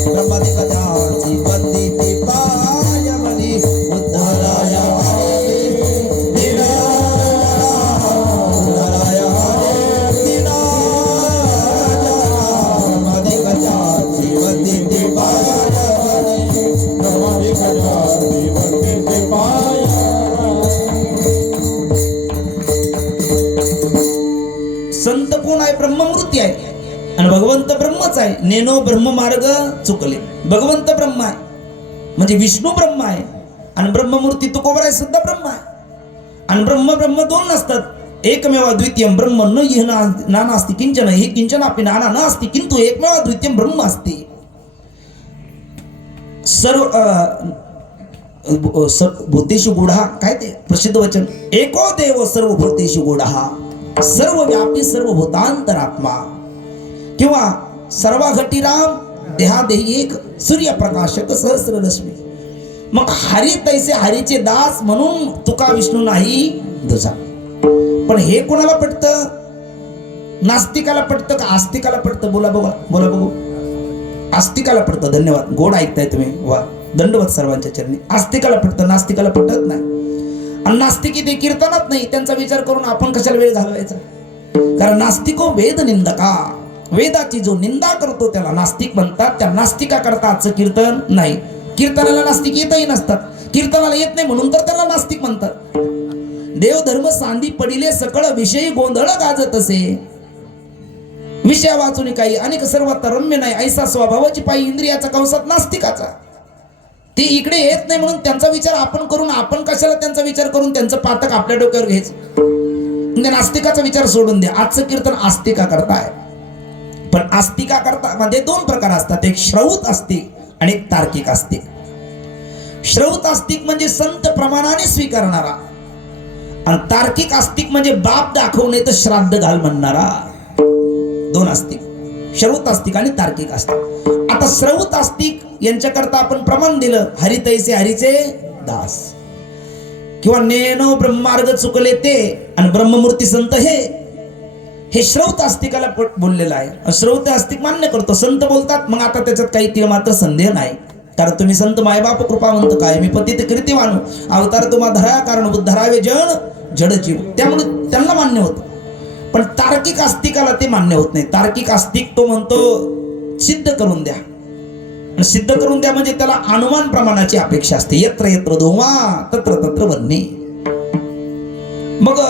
ब्रह्मादिकजाची वंदिती पायवनी. उद्धाराया आले दीन जना, उद्धाराया आले दीन जना, ब्रह्मादिकजाची वंदिती पायवनी, ब्रह्मादिकजाची वंदिती पायवनी. संत कोण आहे? ब्रह्ममूर्ती आहे. आणि भगवंत ब्रह्मच आहे. नेनो ब्रह्म मार्ग चुकले. भगवंत ब्रह्म आहे म्हणजे विष्णू ब्रह्म आहे, आणि ब्रह्ममूर्ती तुकोबराय सुद्धा ब्रह्म आहे. आणि ब्रह्म दोन नसतात. एकमेव अद्वितीयम ब्रह्म न इह नानास्ति किंचन, हे किंचन अपि नाना न अस्ति किंतु एकमेव अद्वितीयम ब्रह्म अस्ति. सर्व भूतेषु गूढः, काय ते प्रसिद्ध वचन, एको देव सर्व भूतेषु गूढः, सर्व व्यापी सर्व भूतांतरात्मा. किंवा सर्वा घटी राम देहादेही एक सूर्यप्रकाशक सहस्र रश्मी. मग हरी तैसे हरीचे दास म्हणून तुका विष्णू नाही दुजा. पण हे कोणाला पटतं? नास्तिकाला पटतं का आस्तिकाला पटतं? बोला बघा, बोला बघू. आस्तिकाला पटतं. धन्यवाद, गोड ऐकताय तुम्ही, वा, दंडवत सर्वांच्या चरणी. आस्तिकाला पटतं, नास्तिकाला पटत नाही. आणि नास्तिकी ते कीर्तनात नाही, त्यांचा विचार करून आपण कशाला वेळ घालवायचा? कारण नास्तिको वेद निंदका, वेदाची जो निंदा करतो त्याला नास्तिक म्हणतात. त्या नास्तिका करता आजचं कीर्तन नाही. कीर्तनाला नास्तिक येतही नसतात. कीर्तनाला येत नाही म्हणून तर त्याला नास्तिक म्हणतात. देव धर्म सांदी पडिले सकळ विषयी गोंधळ गाजत असे. विषया वाचून काही अनेक सर्वात रम्य नाही ऐसा स्वभावाची पायी इंद्रियाचा कंसात नास्तिकाचा. ते इकडे येत नाही म्हणून त्यांचा विचार आपण करून, आपण कशाला त्यांचा विचार करून त्यांचं पातक आपल्या डोक्यावर घ्यायचं? म्हणजे नास्तिकाचा विचार सोडून द्या. आजचं कीर्तन आस्तिका करताय. पण आस्तिका करता मध्ये दोन प्रकार असतात, एक श्रौत आस्तिक आणि एक तार्किक आस्तिक. श्रौत आस्तिक म्हणजे संत प्रमाणाने स्वीकारणारा, आणि तार्किक आस्तिक म्हणजे बाप दाखवणे तर श्राद्ध घाल म्हणणारा. दोन आस्तिक, श्रौत आस्तिक आणि तार्किक आस्तिक. आता श्रौत आस्तिक यांच्याकरता आपण प्रमाण दिलं, हरी तैसे हरीचे दास, किंवा नेनो ब्रह्मार्ग चुकले ते आणि ब्रह्ममूर्ती संत हे श्रौत आस्तिकाला बोललेलं आहे. श्रौत आस्तिक मान्य करतो, संत बोलतात. मग आता त्याच्यात काही तीळ मात्र संदेह नाही, कारण तुम्ही संत मायबाप कृपावंत काय, मी पतित कीर्तिवान अवतार तुम्हा धरा, कारण धरावे जन जड जीव, त्यामुळे त्यांना मान्य होतं. पण तार्किक आस्तिकाला ते मान्य होत नाही. तार्किक आस्तिक तो म्हणतो सिद्ध करून द्या. सिद्ध करून द्या म्हणजे त्याला अनुमान प्रमाणाची अपेक्षा असते. यत्र यत्र धोमा तत्र तत्र वन्नी. मग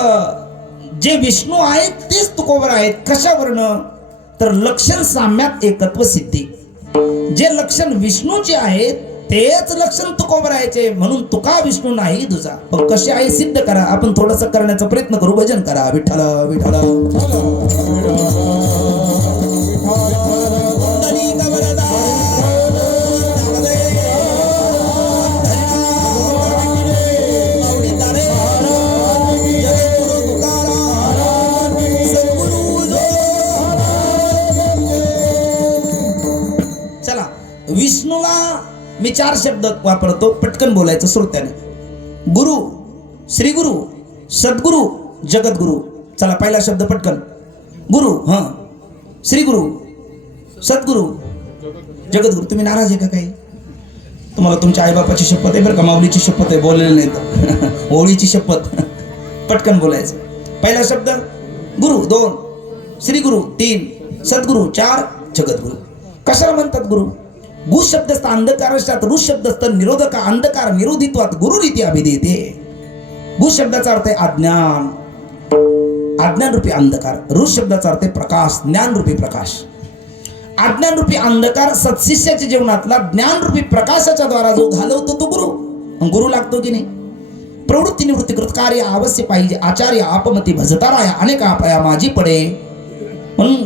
जे विष्णू आहेत तेच तुकोबर आहेत. कशावरनं? तर लक्षण साम्यात एकत्व सिद्धी. जे लक्षण विष्णूचे आहेत तेच लक्षण तुकोबर यायचे, म्हणून तुका विष्णू नाही तुझा. पण कसे आहे सिद्ध करा. आपण थोडस करण्याचा प्रयत्न करू. भजन करा. विठ्ठल विठ्ठल विष्णूला मी 4 शब्द वापरतो, पटकन बोलायचं श्रोत्याने. गुरु, श्री गुरु, सद्गुरु, जगद्गुरु. चला पहिला शब्द पटकन. गुरु, हा, श्री गुरु, सद्गुरु, जगद्गुरु. तुम्ही नाराज आहे का काही? तुम्हाला तुमच्या आईबापाची शपथ आहे बरं का, माऊलीची शपथ आहे, बोललेलं नाही तर होळीची शपथ. पटकन बोलायचं. पहिला शब्द गुरु, 2 श्री गुरु, 3 सद्गुरु, 4 जगद्गुरु. कशाला म्हणतात गुरु? गु शब्दस्थ अंधकारशात, ऋ शब्दस्थ निरोधक, अंधकार निरोधित्वात गुरुरीती अभिधेते. गु शब्दाचा अर्थ आहे अज्ञान, अज्ञान रूपी अंधकार. ऋ शब्दाचा अर्थ आहे प्रकाश, ज्ञान रूपी प्रकाश. अज्ञान रूपी अंधकार सत्शिष्याच्या जीवनातला ज्ञान रूपी प्रकाशाच्या द्वारा जो घालवतो तो गुरु. गुरु लागतो की नाही? प्रवृत्ती निवृत्ती कृत कार्य अवश्य पाहिजे. आचार्य आपमती भजताराया अनेक आपया माझी पडे. म्हणून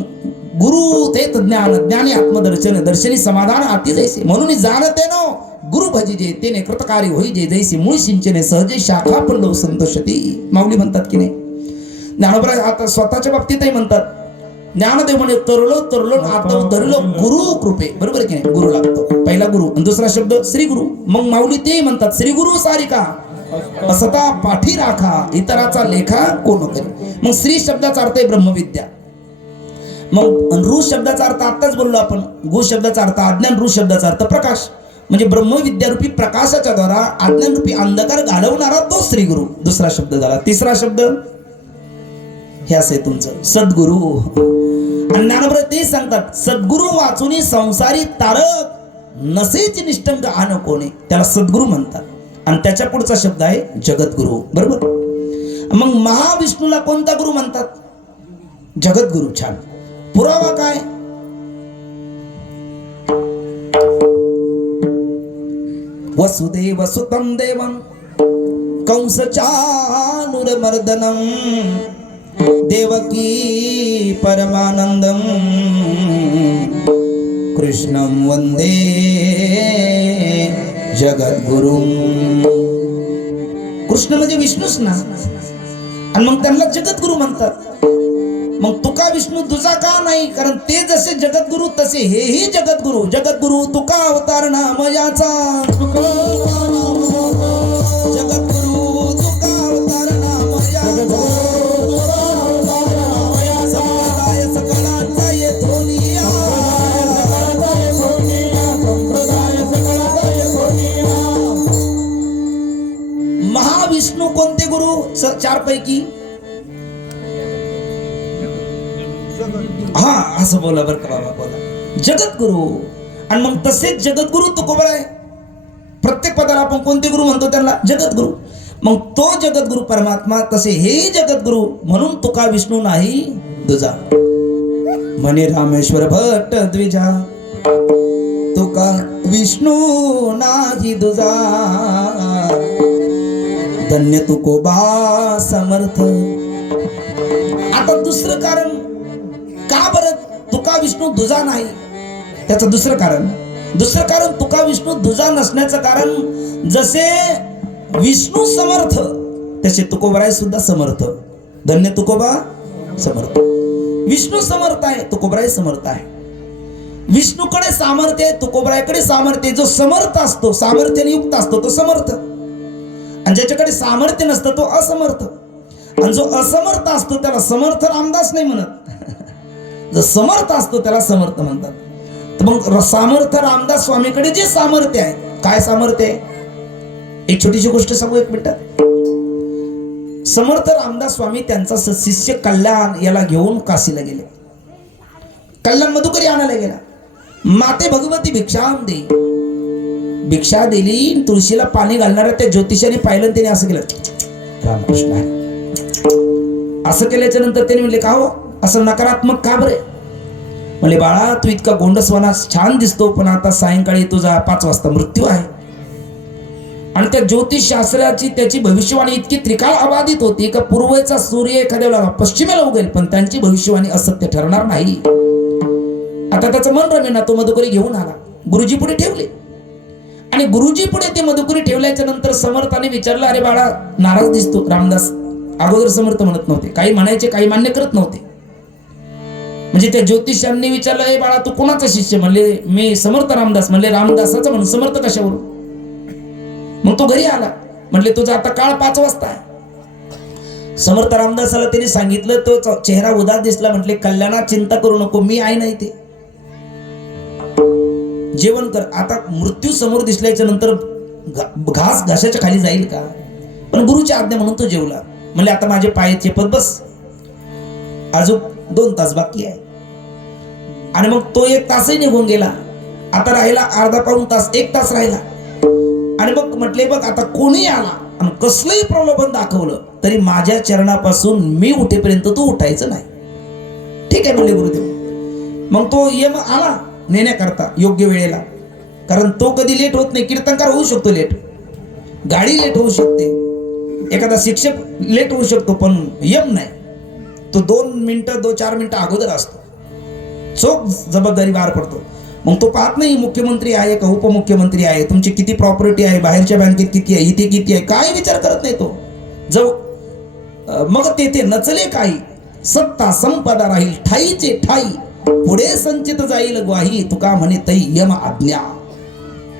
गुरु तेच ज्ञान, ज्ञानी आत्मदर्शन, दर्शनी समाधान आती जैसे. म्हणून जाणते नो गुरु भजिजे तेने कृतकारी होईजे, जैसे मूळ सिंचने सहजे शाखा पडलो संतोषती. माऊली म्हणतात की नाही? ज्ञानोबा आता स्वतःच्या बाबतीतही म्हणतात, ज्ञानदेव म्हणे तरलो तरलो आता धरलो गुरु कृपे. बरोबर की नाही? गुरु लागतो. पहिला गुरु आणि दुसरा शब्द श्री गुरु. मग माऊली ते म्हणतात श्री गुरु सारिका असता पाठी राखा, इतराचा लेखा कोण करी. मग श्री शब्दाचा अर्थ आहे ब्रह्मविद्या. मग ऋ शब्दाचा अर्थ आताच बोललो आपण. गु शब्दाचा अर्थ अज्ञान, ऋ शब्दाचा अर्थ प्रकाश. म्हणजे ब्रह्मविद्यारूपी प्रकाशाच्या द्वारा अज्ञान रूपी अंधकार घालवणारा तो श्री गुरु. दुसरा शब्द झाला. तिसरा शब्द हे असे तुमचं सद्गुरु. आणि ज्ञानोबा ते सांगतात सद्गुरु वाचुनी संसारी तारक नसेच निष्ठंक आन कोणे, त्याला सद्गुरु म्हणतात. आणि त्याच्या पुढचा शब्द आहे जगद्गुरु. बरोबर. मग महाविष्णूला कोणता गुरु म्हणतात? जगद्गुरु. छान. पुरावा काय? वसुदेव सुतं देवं कंस चाणूरमर्दनं देवकी परमानंदं कृष्णं वंदे जगद्गुरुं. कृष्ण म्हणजे विष्णूच ना, आणि मग त्यांना जगद्गुरु म्हणतात. मग तुका विष्णू तुझा का नाही? कारण ते जसे जगद्गुरु तसे हेही जगद्गुरु. जगद्गुरु तुका अवतार नाम याचा. जगद्गुरु तुका अवतार नाम याचा. संप्रदाय सकळांचा येथून या. महाविष्णू कोणते गुरु? चार पैकी हा असं बोला बरं का बाबा, बोला जगद्गुरु. आणि मग तसेच जगद्गुरु तुकोबा आहे. प्रत्येक पदाला आपण कोणते गुरु म्हणतो? त्यांना जगद्गुरु. मग तो जगद्गुरु परमात्मा तसे हेही जगद्गुरु. म्हणून तुका विष्णू नाही दुजा. म्हणे रामेश्वर भट्ट द्विजा, तुका विष्णू नाही दुजा. धन्य तुकोबा समर्थ. आता दुसरं कारण का बरं तुका विष्णू दुजा नाही? त्याचं दुसरं कारण तुका विष्णू दुजा नसण्याचं कारण, जसे विष्णू समर्थ तसे तुकोबराय सुद्धा समर्थ. धन्य तुकोबा समर्थ. विष्णू समर्थ आहे, तुकोबराय समर्थ आहे. विष्णूकडे सामर्थ्य आहे, तुकोबरायकडे सामर्थ्य आहे. जो समर्थ असतो, सामर्थ्याने युक्त असतो तो समर्थ, आणि ज्याच्याकडे सामर्थ्य नसतं तो असमर्थ. आणि जो असमर्थ असतो त्याला समर्थ रामदास नाही म्हणत. जो समर्थ असतो त्याला समर्थ म्हणतात. तर मग सामर्थ रामदास स्वामीकडे जे सामर्थ्य आहे, काय सामर्थ्य आहे? एक छोटीशी गोष्ट सांगू, एक मिनिट. समर्थ रामदास स्वामी त्यांचा शिष्य कल्याण याला घेऊन काशीला गेले. कल्याण मधुकरी आणायला गेला. माते भगवती भिक्षाम दे. भिक्षा दिली. तुळशीला पाणी घालणाऱ्या त्या ज्योतिषाने पाहिलं, त्याने असं केलं, रामकृष्ण. असं केल्याच्या नंतर त्याने म्हणले, का हो असं नकारात्मक का बरे? म्हणले, बाळा तू इतका गोंडसवाना छान दिसतो, पण आता सायंकाळी तुझा 5 वाजता मृत्यू आहे. आणि त्या ज्योतिष शास्त्राची त्याची भविष्यवाणी इतकी त्रिकाळ अबाधित होती का पूर्वेचा सूर्य एखाद्या वेळेला पश्चिमेला उगेल, पण त्यांची भविष्यवाणी असत्य ठरणार नाही. आता त्याचं मन रमेना. तो मधुकरी घेऊन आला, गुरुजी पुढे ठेवले. आणि गुरुजी पुढे ते मधुकरी ठेवल्याच्या नंतर समर्थाने विचारलं, अरे बाळा नाराज दिसतो. रामदास अगोदर समर्थ म्हणत नव्हते, काही म्हणायचे, काही मान्य करत नव्हते. म्हणजे त्या ज्योतिषांनी विचारलं, ए बाळा तू कोणाचा शिष्य? म्हणले, मी समर्थ रामदास. म्हणले, रामदासाचं म्हणून समर्थ कशावरून? मग तो घरी आला. म्हटले, तुझा आता काळ 5 वाजता आहे. समर्थ रामदासाला त्यांनी सांगितलं. तो चेहरा उदास दिसला. म्हटले, कल्याणात चिंता करू नको, मी आहे नाही ते, जेवण कर. आता मृत्यू समोर दिसल्याच्या नंतर घास घासाच्या खाली जाईल का? पण गुरुची आज्ञा म्हणून तो जेवला. म्हणले, आता माझे पाय चेपत बस, अजून 2 तास बाकी आहे. आणि मग तो 1 तासही निघून गेला. आता राहिला अर्धा पाऊण तास, 1 तास राहिला. आणि मग म्हटले, बघ आता कोणी आला आणि कसलंही प्रलोभन दाखवलं तरी माझ्या चरणापासून मी उठेपर्यंत तू उठायचं नाही. ठीक आहे म्हणले गुरुदेव. मग तो यम आला नेण्याकरता योग्य वेळेला, कारण तो कधी लेट होत नाही. कीर्तनकार होऊ शकतो लेट, गाडी लेट होऊ शकते, एखादा शिक्षक लेट होऊ शकतो, पण यम नाही. तो 2 मिनिटं 4 मिनिटं अगोदर असतो. चोख जबाबदारी बाहेर पडतो. मग तो पाहत नाही मुख्यमंत्री आहे का उपमुख्यमंत्री आहे, तुमची किती प्रॉपर्टी आहे, बाहेरच्या बँकेत किती आहे, इथे किती आहे, काय विचार करत नाही तो. मग तेथे नचले काही, सत्ता संपदा राहील ठाईचे ठाई, पुढे संचित जाईल ग्वाही, तुका म्हणे तई यम आज्ञा.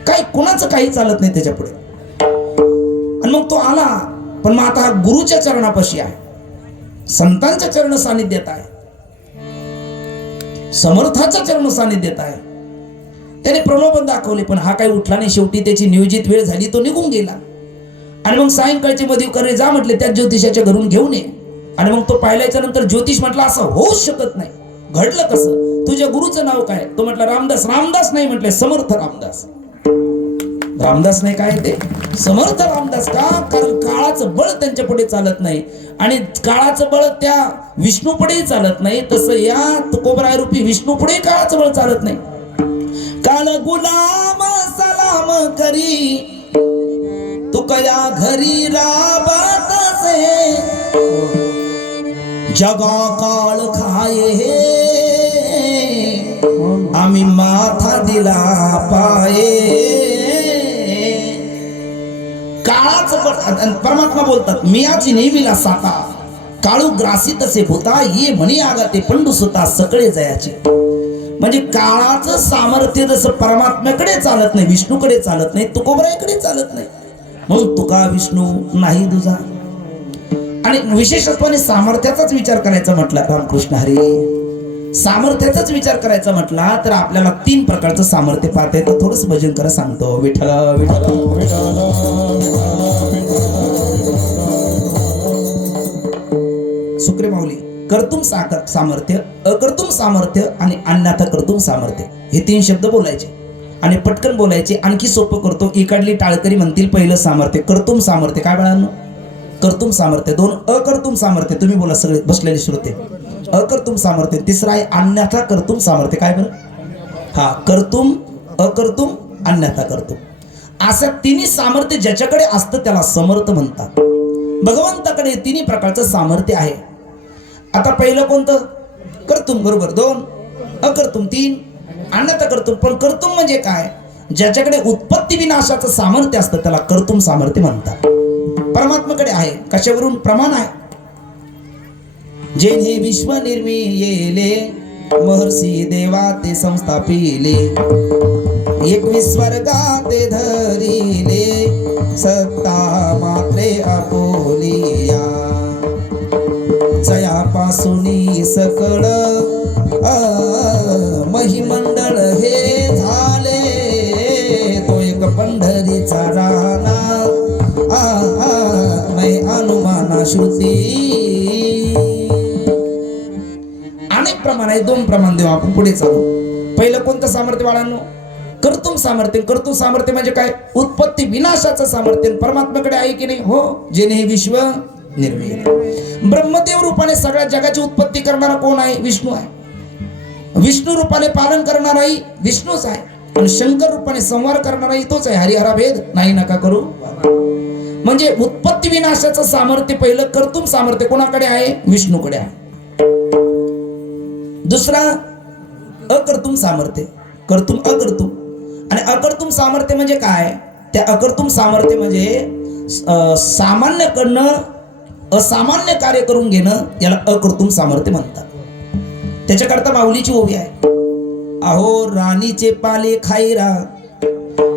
काय कोणाचं काही चालत नाही त्याच्या पुढे. आणि मग तो आला. पण मग आता हा गुरुच्या चरणापाशी आहे, संतांच्या चरण सानिध्यात आहे, समर्थाच्या चरण सानिध्यात आहे. त्याने प्रलोभन दाखवले, पण हा काही उठला नाही. शेवटी त्याची नियोजित वेळ झाली, तो निघून गेला. आणि मग सायंकाळचे मधुकरी जा म्हटले, त्या ज्योतिषाच्या घरून घेऊन ये. आणि मग तो पाहिल्याच्या नंतर ज्योतिष म्हटला, असं होऊच शकत नाही. घडलं कसं? तुझ्या गुरुचं नाव काय? तो म्हटलं रामदास. रामदास नाही म्हटले, समर्थ रामदास. रामदास नाही, काय ते समर्थ रामदास. का? कारण काळाचं बळ त्यांच्या पुढे चालत नाही, आणि काळाचं बळ त्या विष्णू पुढेही चालत नाही. तसं या तुकोबराय रूपी विष्णू पुढे काळाचं बळ चालत नाही. काळ गुलाम सलाम करी, तुकया घरी राबत से, जगा काळ खाये आम्ही माथा दिला पाये. काळाचं परमात्मा बोलतात, मियाची नेहमीला साता, काळू ग्रासित असे भूता ये म्हणी आगाते पंडू सुता सकळे जयाचे. म्हणजे काळाचं सामर्थ्य जसं परमात्म्याकडे चालत नाही, विष्णूकडे चालत नाही, तुकोबरायाकडे चालत नाही, म्हणून तुका विष्णू नाही तुझा. आणि विशेषत्वाने सामर्थ्याचाच विचार करायचा म्हटला रामकृष्ण हरी, सामर्थ्याचाच विचार करायचा म्हटला तर आपल्याला 3 प्रकारचं सामर्थ्य पाहता येतं. थोडस भजन करा सांगतो. विठ्ठल विठ्ठल सुक्रे माऊली. कर्तुम सामर्थ्य, अकर्तुम सामर्थ्य आणि अन्यथा कर्तुम सामर्थ्य, हे 3 शब्द बोलायचे आणि पटकन बोलायचे. आणखी सोपं करतो. इकडली टाळकरी म्हणतील पहिलं सामर्थ्य कर्तुम सामर्थ्य. काय बाळांनो? कर्तुम सामर्थ्य. 2 अकर्तुम सामर्थ्य. तुम्ही बोला सगळे बसलेले श्रोते. अकर्तुम सामर्थ्य. तिसरा आहे अन्यथा कर्तुम सामर्थ्य. काय बरं? हा, कर्तुम, अकर्तुम, अन्यथा कर्तुम, असं 3 सामर्थ्य ज्याच्याकडे असतं त्याला समर्थ म्हणतात. भगवंताकडे 3 प्रकारचं सामर्थ्य आहे. आता पहिलं कोणतं? कर्तुम, बरोबर. 2 अकर्तुम, 3 अन्यथा कर्तुम. पण कर्तुम म्हणजे काय? ज्याच्याकडे उत्पत्ती विनाशाचं सामर्थ्य असतं त्याला कर्तुम सामर्थ्य म्हणतात. परमात्म्याकडे आहे. कशावरून? प्रमाण आहे. जेने विश्व निर्मिले महर्षी देवा ते संस्थापिले, 21 स्वर्गाते धरिले सत्ता मात्रे आपोलिया, जयापासूनी सकळ महिमंडळ हे झाले, तो एक पंढरीचा राणा अनुमाना श्रुती. अनेक प्रमाण आहे. 2 प्रमाण देऊ आपण. पुढे चालू. पहिलं कोणतं सामर्थ्य बाळांनो? कर्तुम सामर्थ्य. कर्तुम सामर्थ्य म्हणजे काय? उत्पत्ती विनाशाचं सामर्थ्य परमात्म्याकडे आहे की नाही? हो. जेणे हे विश्व निर्मिले. ब्रह्मदेव रूपाने सगळ्या जगाची उत्पत्ती करणारा कोण आहे? विष्णू आहे. विष्णू रूपाने पालन करणाराही विष्णूच आहे आणि शंकर रूपाने संहार करणाराही तोच आहे. हरिहरा भेद नाही नका करू. म्हणजे उत्पत्ती विनाशाचं सामर्थ्य पहिलं कर्तुम सामर्थ्य कोणाकडे आहे? विष्णूकडे आहे. दुसरा अकर्तुम सामर्थ्य. कर्तुम अकर्तुम. आणि अकर्तुम सामर्थ्य म्हणजे काय? त्या अकर्तुम सामर्थ्य म्हणजे सामान्यकडनं असामान्य कार्य करून घेणं, याला अकर्तुम सामर्थ्य म्हणतात. त्याच्याकरता माऊलीची ओवी आहे. अहो राणीचे पाले खाईरा,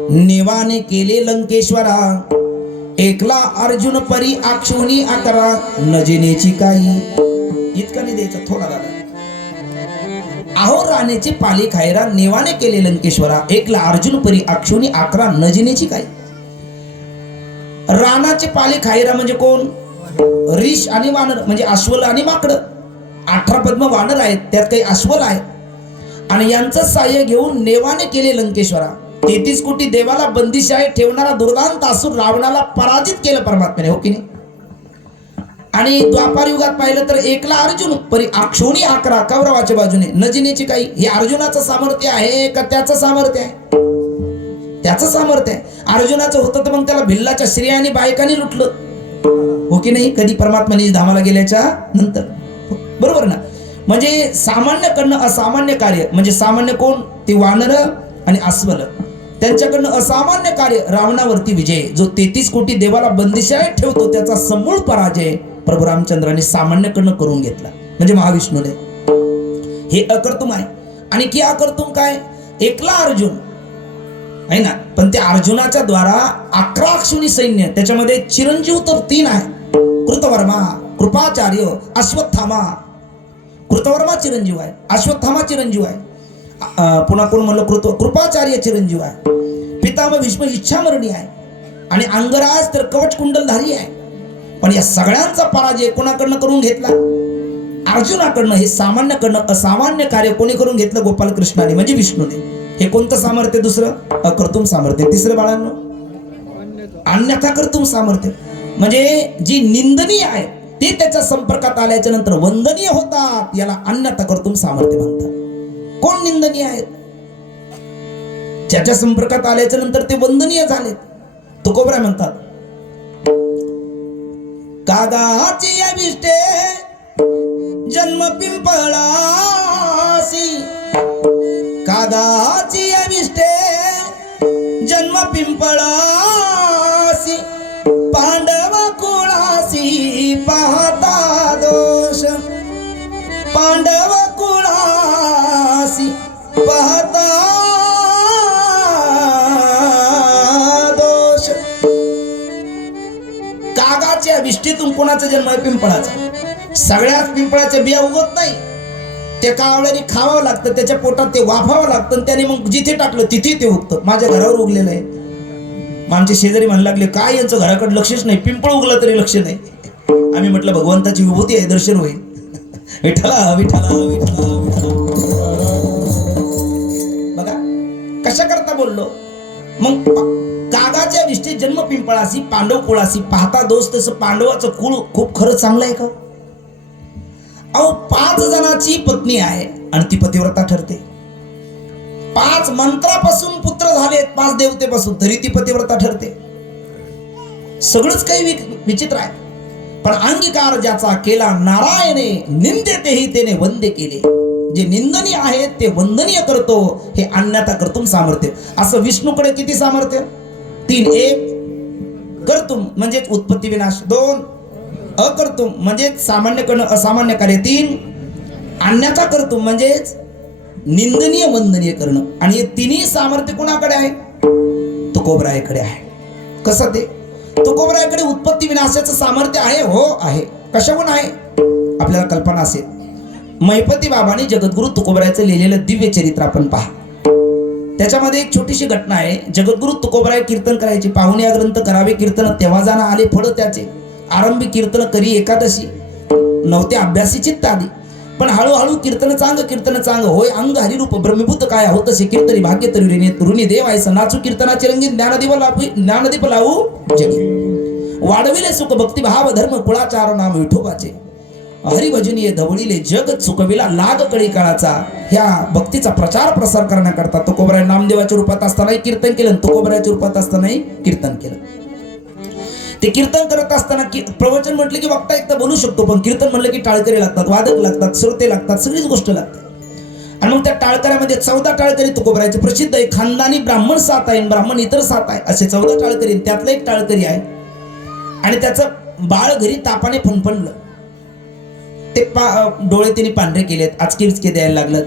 नेवाने केले लंकेश्वरा, एकला अर्जुन परी आक्षोनी आकरा, नजिनेची काही. इतका नाही द्यायचा, थोडा दादा. अहो राणीचे पाले खायरा, नेवाने केले लंकेश्वरा, एकला अर्जुन परी आक्षोनी आकरा, नजिनेची काही. रानाचे पाले खायरा म्हणजे कोण? ऋष आणि वानर, म्हणजे अश्वल आणि माकड. 18 पद्म वानर आहेत, त्यात काही अश्वल आहेत आणि यांचं साह्य घेऊन नेवाने केले लंकेश्वरा. 33 कोटी देवाला बंदिशाही ठेवणारा दुर्दांत असुर रावणाला पराजित केलं परमात्म्याने. हो की नाही? आणि द्वापार युगात पाहिलं तर एकला अर्जुन परी आक्षोणी आकरा, कौरवाच्या बाजूने, नजिनेची काही. हे अर्जुनाचं सामर्थ्य आहे का त्याचं सामर्थ्य आहे? त्याचं सामर्थ्य आहे. अर्जुनाचं होतं तर मग त्याला भिल्लाच्या स्त्रियांनी बायकांनी लुटलं. हो की नाही? कधी परमात्मा निज धामाला गेल्याच्या नंतर. बरोबर ना? म्हणजे सामान्यकडनं असामान्य कार्य, म्हणजे सामान्य कोण? ती वानर आणि अस्वल. त्यांच्याकडनं असामान्य कार्य, रावणावरती विजय. जो 33 कोटी देवाला बंदिशात ठेवतो त्याचा समूळ पराजय प्रभू रामचंद्रांनी सामान्यकडनं करून घेतला, म्हणजे महाविष्णूने. हे अकर्तुम आहे. आणि की अकर्तुम काय? एकला अर्जुन आहे ना, पण त्या अर्जुनाच्या द्वारा 11 अक्षुणी सैन्य, त्याच्यामध्ये चिरंजीव तर 3 आहे. कृतवर्मा, कृपाचार्य, अश्वत्थामा. कृतवर्मा चिरंजीव आहे, अश्वत्थामा चिरंजीव आहे, पुन्हा कोण म्हणलं? कृपाचार्य चिरंजीव आहे. पितामह भीष्म इच्छामरणी आहे आणि अंगराज तर कवच कुंडलधारी आहे. पण या सगळ्यांचा पराजय कोणाकडनं करून घेतला? अर्जुनाकडनं. हे सामान्यकडनं असामान्य कार्य कोणी करून घेतलं? गोपालकृष्णाने, म्हणजे विष्णूने. हे कोणतं सामर्थ्य? दुसरं अकर्तुम सामर्थ्य. तिसरं बाळांनो अन्यथा कर्तुम सामर्थ्य. म्हणजे जी निंदनीय आहे ते त्याच्या संपर्कात आल्याच्या नंतर वंदनीय होतात, याला अन्यथा कर्तुम सामर्थ्य म्हणतात. कोण निंदनीय आहेत? ज्याच्या संपर्कात आल्याच्या नंतर ते वंदनीय झालेत. तुकोबराय म्हणतात, कागाची अभिष्टे जन्म पिंपळासी, कागाची अभिष्टे जन्म पिंपळासी, पांडव कुळासी पाहता दो पाहता दोष. कागाच्या विष्टीतून कोणाचा जन्म आहे? पिंपळाचा. सगळ्याच पिंपळाच्या बिया उगत नाही, ते कावळ्याने खावावं लागतं, त्याच्या पोटात ते वाफावं लागतं, त्याने मग जिथे टाकलं तिथे ते उगतं. माझ्या घरावर उगलेलं आहे. आमचे शेजारी म्हणू लागले, काय यांचं घराकडे लक्षच नाही, पिंपळ उगलं तरी लक्ष नाही. आम्ही म्हटलं भगवंताची विभूती आहे, दर्शन होईल. विठ्ठला विठ्ठला विठ्ठला विठ्ठला. बघा कशा करता बोललो. मग कागाच्या विष्टी जन्म पिंपळासी, पांडव कुळासी, पाहता दोष. तसं पांडवाचं कुळ खूप खरं चांगलं आहे का? अहो 5 जणांची पत्नी आहे आणि ती पतिव्रता ठरते. 5 मंत्रापासून पुत्र झालेत, 5 देवतेपासून, तरी ती पतिव्रता ठरते. सगळंच काही विचित्र आहे. पण अंगीकार ज्याचा केला नारायणे, निंदेतेही त्याने वंदे केले. जे निंदनीय आहेत ते वंदनीय करतो, हे अन्यथा कर्तुम सामर्थ्य. असं विष्णूकडे किती सामर्थ्य? 3. 1 कर्तुम म्हणजेच उत्पत्ती विनाश. 2 अकर्तुम म्हणजेच सामान्य करणं असामान्य कार्य. 3 अन्यथा कर्तुम म्हणजेच निंदनीय वंदनीय करणं. आणि हे तिन्ही सामर्थ्य कोणाकडे आहे? तुकोबरायाकडे आहे. कसं ते? तुकोबरायाकडे उत्पत्ती विनाशाचं सामर्थ्य आहे. हो आहे. कशाहून आहे? आपल्याला कल्पना असेल. महिपती बाबांनी जगद्गुरु तुकोबरायाचं लिहिलेलं दिव्य चरित्र आपण पहा. त्याच्यामध्ये एक छोटीशी घटना आहे. जगद्गुरु तुकोबराय कीर्तन करायचे. पाहुणे या ग्रंथ करावे कीर्तन, तेव्हा जाणं आले फळ त्याचे. आरंभी कीर्तन करी एकादशी, नव्हते अभ्यासी चित्त आली. पण हळूहळू कीर्तन चांग होय अंग हरिरूप ब्रह्मभूत काय होत असे कीर्तनी भाग्य तरी ऋणी देव आहे. नाचू कीर्तनाचे रंगी ज्ञानदीप लावू जगी. वाढविले सुख भक्ती भाव धर्म कुळाचार नाम विठोबाचे. हरिभजनीय धवळीले जग चुकविला लाग कळी काळाचा. ह्या भक्तीचा प्रचार प्रसार करण्याकरता तुकोबराय नामदेवाच्या रूपात असतानाही कीर्तन केलं, तुकोबरायाच्या रूपात असतानाही कीर्तन केलं. ते कीर्तन करत असताना प्रवचन म्हटलं की वक्ता एकदा बोलू शकतो, पण कीर्तन म्हटलं की टाळकरी लागतात, वादक लागतात, श्रोते लागतात, सगळीच गोष्ट लागते. आणि मग त्या टाळकऱ्यामध्ये 14 टाळकरी तुकोबरायचे प्रसिद्ध आहे. खानदानी ब्राह्मण 7 आहे, ब्राह्मण इतर 7 आहे, असे 14 टाळकरी. त्यातलं एक टाळकरी आहे आणि त्याचं बाळ घरी तापाने फणफणलं. ते डोळे तिने पांढरे केलेत, आचके विचके द्यायला लागलं.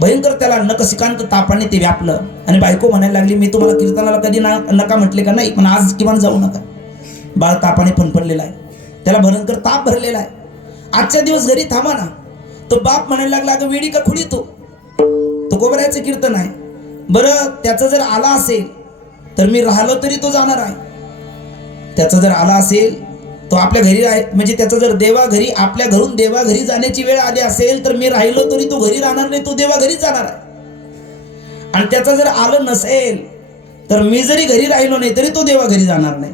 भयंकर त्याला नकसिकांत तापाने ते व्यापलं. आणि बायको म्हणायला लागली, मी तुम्हाला कीर्तनाला कधी नका म्हटले का? नाही, पण आज किमान जाऊ नका. बाळ तापाने फणफणलेला आहे, त्याला भयंकर ताप भरलेला आहे. आजच्या दिवस घरी थांबा ना. तो बाप म्हणायला लागला, अगं वेडी का खुडी तू तुकोबरायाचं कीर्तन आहे. बरं त्याचं जर आला असेल तर मी राहिलो तरी तो जाणार आहे. त्याचं जर आला असेल तो आपल्या घरी आहे, म्हणजे त्याचं जर देवा घरी, आपल्या घरून देवा घरी जाण्याची वेळ आली असेल तर मी राहिलो तरी तो घरी राहणार नाही, तो देवा घरी जाणार आहे. आणि त्याचं जर आलं नसेल तर मी जरी घरी राहिलो नाही तरी तो देवा घरी जाणार नाही.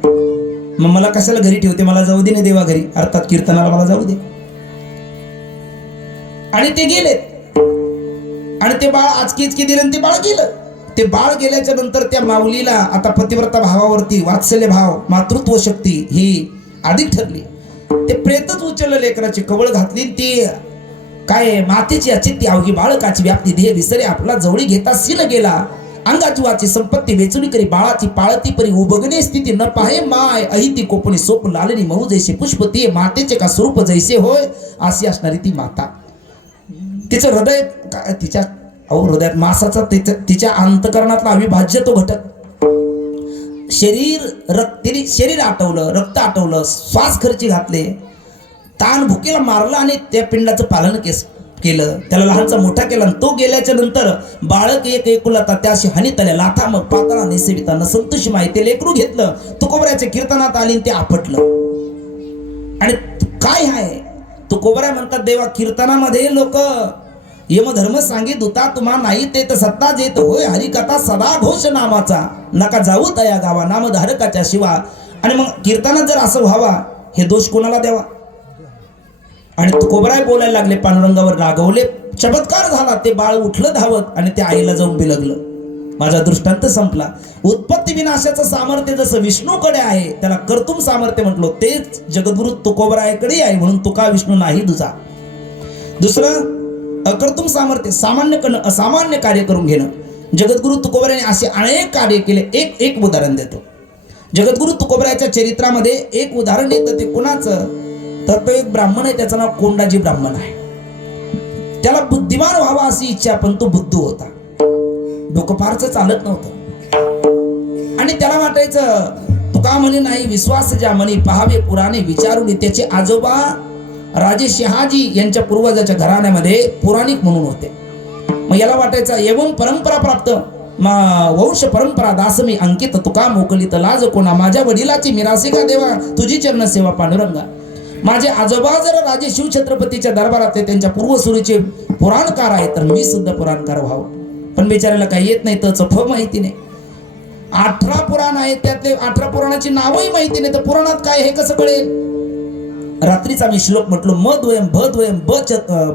मग मला कशाला घरी ठेवते? मला जाऊ दे ना देवा घरी, अर्थात कीर्तनाला मला जाऊ दे. आणि ते गेलेत आणि ते बाळ आचकी इचकी दिलं आणि ते बाळ गेलं. ते बाळ गेल्याच्या नंतर त्या माऊलीला आता पतिव्रता भावावरती वात्सल्य भाव, मातृत्व शक्ती ही अधिक ठरली. ते प्रेतच उचललं, लेकराची कवळ घातली. ती काय मातेची अचित्ती अवघी बाळकाची व्याप्ती देह विसरे आपला जवळी घेता सिन गेला. अंगाची वाची संपत्ती वेचुनी करी बाळाची पाळती परी उबगणे स्थिती न पाहे माय अहिती कोपणी सोप लालनी मऊ जैसे पुष्प ते मातेचे का स्वरूप जैसे होय अशी असणारी ती माता. तिचं हृदय तिच्या हृदयात मासाचा तिच्या अंतकरणातला अविभाज्य तो घटक. तिने शरीर आटवलं, रक्त आटवलं, श्वास खर्ची घातले, ताण भुकेला मारला आणि त्या पिंडाचं पालन केलं. त्याला लहानचा मोठा केला. तो गेल्याच्या नंतर बाळक एक एकुलता त्याशी हानीतल्या लाथा मग पातळा नेसेविता न संतोषी माहिती लेकरू घेतलं. तुकोबरायाच्या कीर्तनात आली ते आपटलं. आणि काय आहे तुकोबराय म्हणतात, देवा कीर्तनामध्ये लोक यमधर्म सांगित होता तुम्हा नाही ते तर सत्ता जेत होय हरिकथा सदा घोष नामाचा नका जाऊ तया गावा नामधारकाच्या शिवा. आणि मग कीर्तनात जर असं व्हावा हे दोष कोणाला द्यावा? आणि तुकोबराय बोलायला लागले, पांडुरंगावर रागवले. चमत्कार झाला. ते बाळ उठलं धावत आणि त्या आईला जाऊन बिलगलं. माझा दृष्टांत संपला. उत्पत्ती विनाशाचं सामर्थ्य जसं विष्णूकडे आहे त्याला कर्तुम सामर्थ्य म्हटलो, तेच जगद्गुरु तुकोबरायाकडे आहे. म्हणून तुका विष्णू नाही तुझा. दुसरं अकर्तुम सामर्थ्य, सामान्य करणं, असामान्य कार्य करून घेणं. जगद्गुरु तुकोबरायाने असे अनेक कार्य केले. एक उदाहरण देतो. जगद्गुरु तुकोबरायाच्या चरित्रामध्ये एक उदाहरण येतं. ते कुणाचं? तर तो एक ब्राह्मण आहे, त्याचं नाव कोंडाजी ब्राह्मण आहे. त्याला बुद्धिमान व्हावा अशी इच्छा, पण तो बुद्धू होता, डोकं फारच चालत नव्हतं. आणि त्याला वाटायचं, तुका म्हणे नाही विश्वास ज्या म्हणे पहावे पुराणे विचारून. त्याचे आजोबा राजे शहाजी यांच्या पूर्वजाच्या घराण्यामध्ये पुराणिक म्हणून होते. मग याला वाटायचं एवं परंपरा प्राप्त वंश परंपरा दास मी अंकित तुका मोकलित लाज कोणा. माझ्या वडिलाची मिरासी का देवा तुझी चरण सेवा पांडुरंगा. माझे आजोबा जर राजे शिवछत्रपतीच्या दरबारातले त्यांच्या पूर्वसुरीचे पुराणकार आहे, तर मी सुद्धा पुराणकार व्हावं. पण बिचारायला काही येत नाही, तर फ माहिती नाही. 18 पुराण आहेत, त्यातले 18 पुराणाची नावही माहिती नाही, तर पुराणात काय हे कसं कळेल. रात्रीचा मी श्लोक म्हटलो, मद्वयम भद्वयम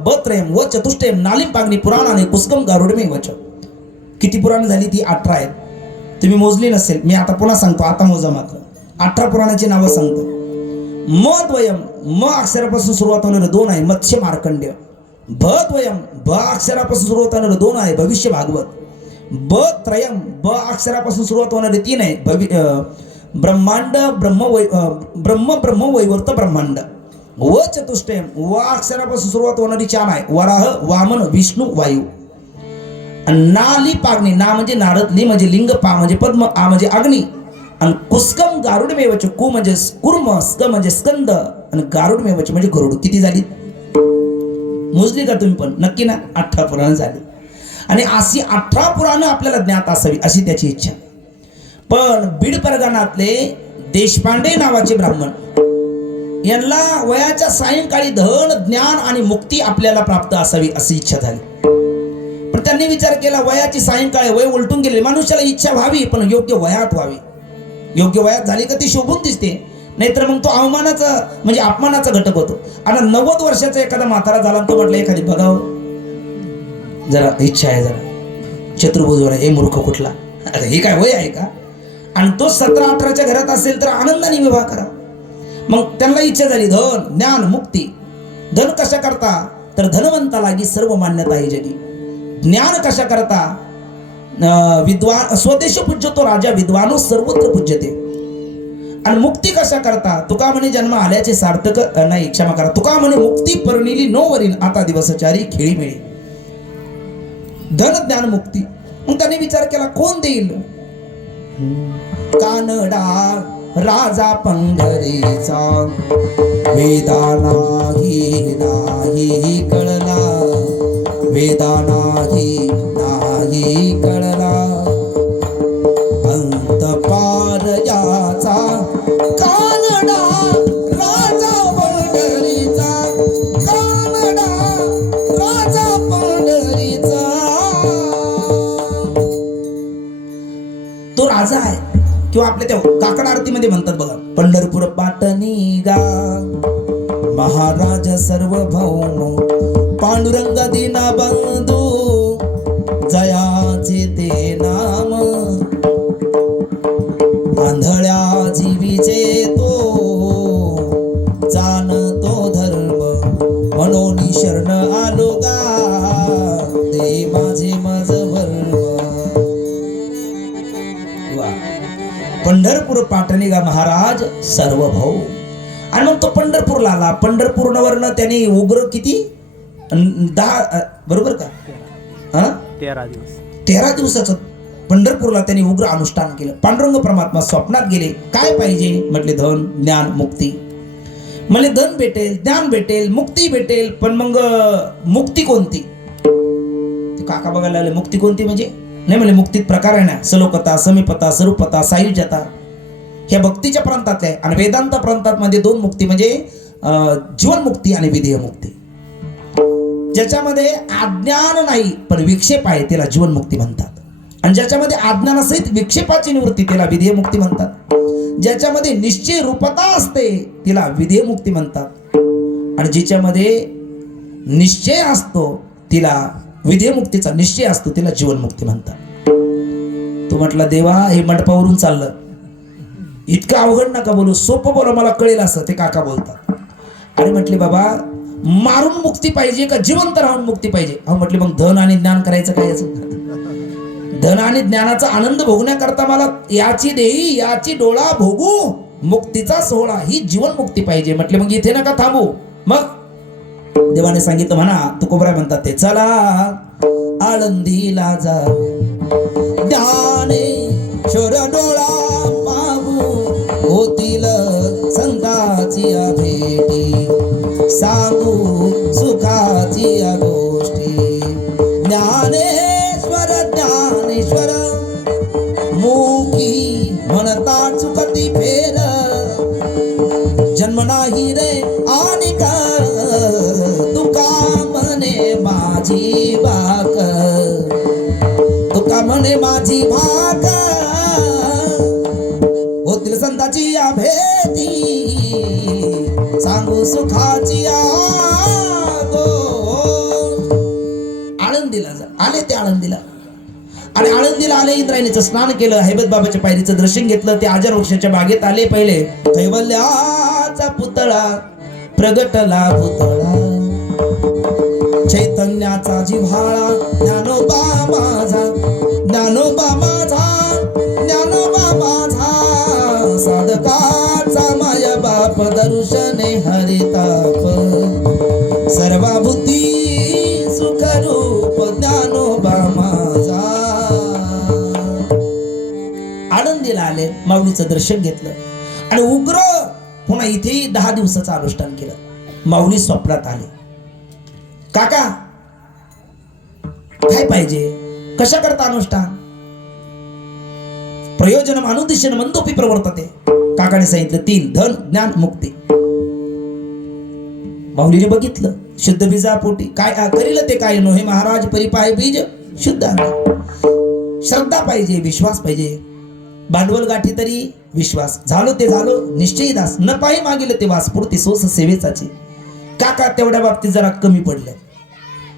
बत्रयम व चतुष्टयम नालिम पागणी पुराणाने कुस्कम गारुडमे वच. किती पुराण झाली? ती 18 आहेत. तुम्ही मोजली नसेल, मी आता पुन्हा सांगतो, आता मोजा मात्र. 18 पुराणाची नावं सांगतो. मद्वयम म अक्षरापासून सुरुवात होणारे 2 आहे मत्स्य मार्कंड्य. भद्वयम ब अक्षरापासून सुरुवात होणारे 2 आहे भविष्य भागवत. बत्रयम ब अक्षरापासून सुरुवात होणारे 3 आहे ब्रह्मांड ब्रह्म वैवर्त ब्रह्मांड. व चतुष्टयम व अक्षरापासून सुरुवात होणारी 4 आहे वराह वामन विष्णू वायू. नाली पागणी, ना म्हणजे नारद, ली म्हणजे लिंग, पा म्हणजे पद्म, आ म्हणजे अग्नी, आणि कुस्कम गारुडमेवच, कु म्हणजे कुर्म, स्क म्हणजे स्कंद, आणि गारुडमेवच म्हणजे गरुड. किती झाली मोजली का तुम्ही? पण नक्की ना, 18 पुराण झाली. आणि अशी 18 पुराणं आपल्याला ज्ञात असावी अशी त्याची इच्छा. पण बीड परगणातले देशपांडे नावाचे ब्राह्मण, यांना वयाच्या सायंकाळी धन ज्ञान आणि मुक्ती आपल्याला प्राप्त असावी अशी इच्छा झाली. पण त्यांनी विचार केला, वयाची सायंकाळ, वय उलटून गेले, मनुष्याला इच्छा व्हावी पण योग्य वयात व्हावी. योग्य वयात झाली का ती शोभून दिसते, नाहीतर मग तो अवमानाचा म्हणजे अपमानाचा घटक होतो. आणि 90 वर्षाचा एखादा म्हातारा झाला, तो म्हटलं एखादी बघाव जरा, इच्छा आहे जरा, चतुर्भुजवर हे मूर्ख कुठला, अरे हे काय वय आहे का. आणि तो 17-18च्या घरात असेल तर आनंदाने विवाह करा. मग त्यांना इच्छा झाली, धन ज्ञान मुक्ती. धन कशा करता, तर धनवंता लागी सर्व मान्यता आहे जगी. ज्ञान कशा करता, विद्वान स्वदेश पूज्यतो राजा विद्वानो सर्वत्र पूज्यते. आणि मुक्ती कशा करता, तुका म्हणे जन्म आल्याचे सार्थक नाही, क्षमा करा, तुका म्हणे मुक्ती परनिली नो वरील आता दिवसचारी खेळी मिळी. धन ज्ञान मुक्ती. मग त्याने विचार केला, कोण देईल. कानडा राजा पंढरीचा वेदा नाही कळला, वेदा नाही कळला, अंत पार याचा. कानडा राजा पंढरीचा, कानडा राजा पंढरीचा. तो राजा आहे, किंवा आपल्या त्या काकड आरतीमध्ये म्हणतात बघा, पंढरपूर पाटणी गा महाराज सार्वभौम पांडुरंग दीना बंधू जयाचे ते नाम. आंधळ्या जीवीचे तो जाणतो धर्म, म्हणून शरण आलो गा ते माझे मज वर्म. पंढरपूर पाटणी गा महाराज सार्वभौम. आणि मग तो पंढरपूरला आला. पंढरपूरवरनं त्याने उग्र किती 10 बरोबर का, 13 दिवसाचं पंढरपूरला त्यांनी उग्र अनुष्ठान केलं. पांडुरंग परमात्मा स्वप्नात गेले, काय पाहिजे म्हटले, धन ज्ञान मुक्ती. म्हणजे धन भेटेल, ज्ञान भेटेल, मुक्ती भेटेल, पण मग मुक्ती कोणती. काका बघायला लागले, मुक्ती कोणती म्हणजे. नाही म्हणजे मुक्तीत प्रकार आहे ना, सलोकता, समीपता, स्वरूपता, सायुज्यता, ह्या भक्तीच्या प्रांतातल्या आहे. आणि वेदांत प्रांतात मध्ये 2 मुक्ती म्हणजे जीवनमुक्ती आणि विधेय मुक्ती. ज्याच्यामध्ये अज्ञान नाही पण विक्षेप आहे त्याला जीवनमुक्ती म्हणतात. आणि ज्याच्यामध्ये अज्ञानासहित विक्षेपाची निवृत्ती त्याला विधेय मुक्ती म्हणतात. ज्याच्यामध्ये निश्चय रूपता असते तिला विधेय मुक्ती म्हणतात. आणि ज्याच्यामध्ये निश्चय असतो तिला विधेय मुक्तीचा निश्चय असतो तिला जीवनमुक्ती म्हणतात. तो म्हटला, देवा हे मंडपावरून चाललं, इतकं अवघड नका बोलू, सोपं बोला, मला कळेल असं. ते काका बोलतात. आणि म्हटले, बाबा मारून मुक्ती पाहिजे का जिवंत राहून मुक्ती पाहिजे. अहो म्हटले, मग धन आणि ज्ञान करायचं काय याचं. धन आणि ज्ञानाचा आनंद भोगण्याकरता मला याची देही याची डोळा भोगू मुक्तीचा सोहळा ही जीवन मुक्ती पाहिजे. म्हटले, मग इथे नका थांबू. मग देवाने सांगितलं म्हणा, तुकोबराय म्हणतात ते, चला आळंदीला जा ज्ञानेश्वर डोळा पाहू, होतील संताची भेटी, सांगू सुखाची गोष्टी. ज्ञानेश्वर ज्ञानेश्वर मुखी म्हणता चुकती फेर, जन्म नाही रे आणि का तुका म्हणे माझी भाक, तुका म्हणे माझी भाक, होतील संताची या भेटी, सांगू सुखाची आळंदीला जा. आले ते आळंदीला, आणि आळंदीला आले, इंद्रायणीचं स्नान केलं, हैबत बाबाच्या पायरीचं दर्शन घेतलं, ते आजार वृक्षाच्या बागेत आले. पहिले कैवल्याचा पुतळा प्रगटला पुतळा, चैतन्याचा जिव्हाळा, ज्ञानोबा माझा, ज्ञानोबा माझा, ज्ञानोबा माझा, साधकाचा माया बाप, दर्शने हरिताप, सर्वभूती सुखरूप ज्ञानोबा माझा. आळंदीला आले, माऊलीचं दर्शन घेतलं, आणि उग्र पुन्हा इथेही 10 दिवसाचं अनुष्ठान केलं. माऊली स्वप्नात आले, काका काय पाहिजे, कशा करता अनुष्ठान, प्रयोजनम अनुद्दिश्यन मंदोपी प्रवर्तते. काकाने सांगितलं 3, धन ज्ञान मुक्ती. माऊलीने बघितलं, शुद्ध बीजापोटी काय करील ते काय नो, हे महाराज परिपाय बीज शुद्ध आहे. श्रद्धा पाहिजे, विश्वास पाहिजे, भांडवल गाठी तरी विश्वास, झालो ते झालो निश्चयी दास, न पाही मागिले ते वास, पुरती सोस सेवेचाची. काका तेवढ्या बाबतीत जरा कमी पडले,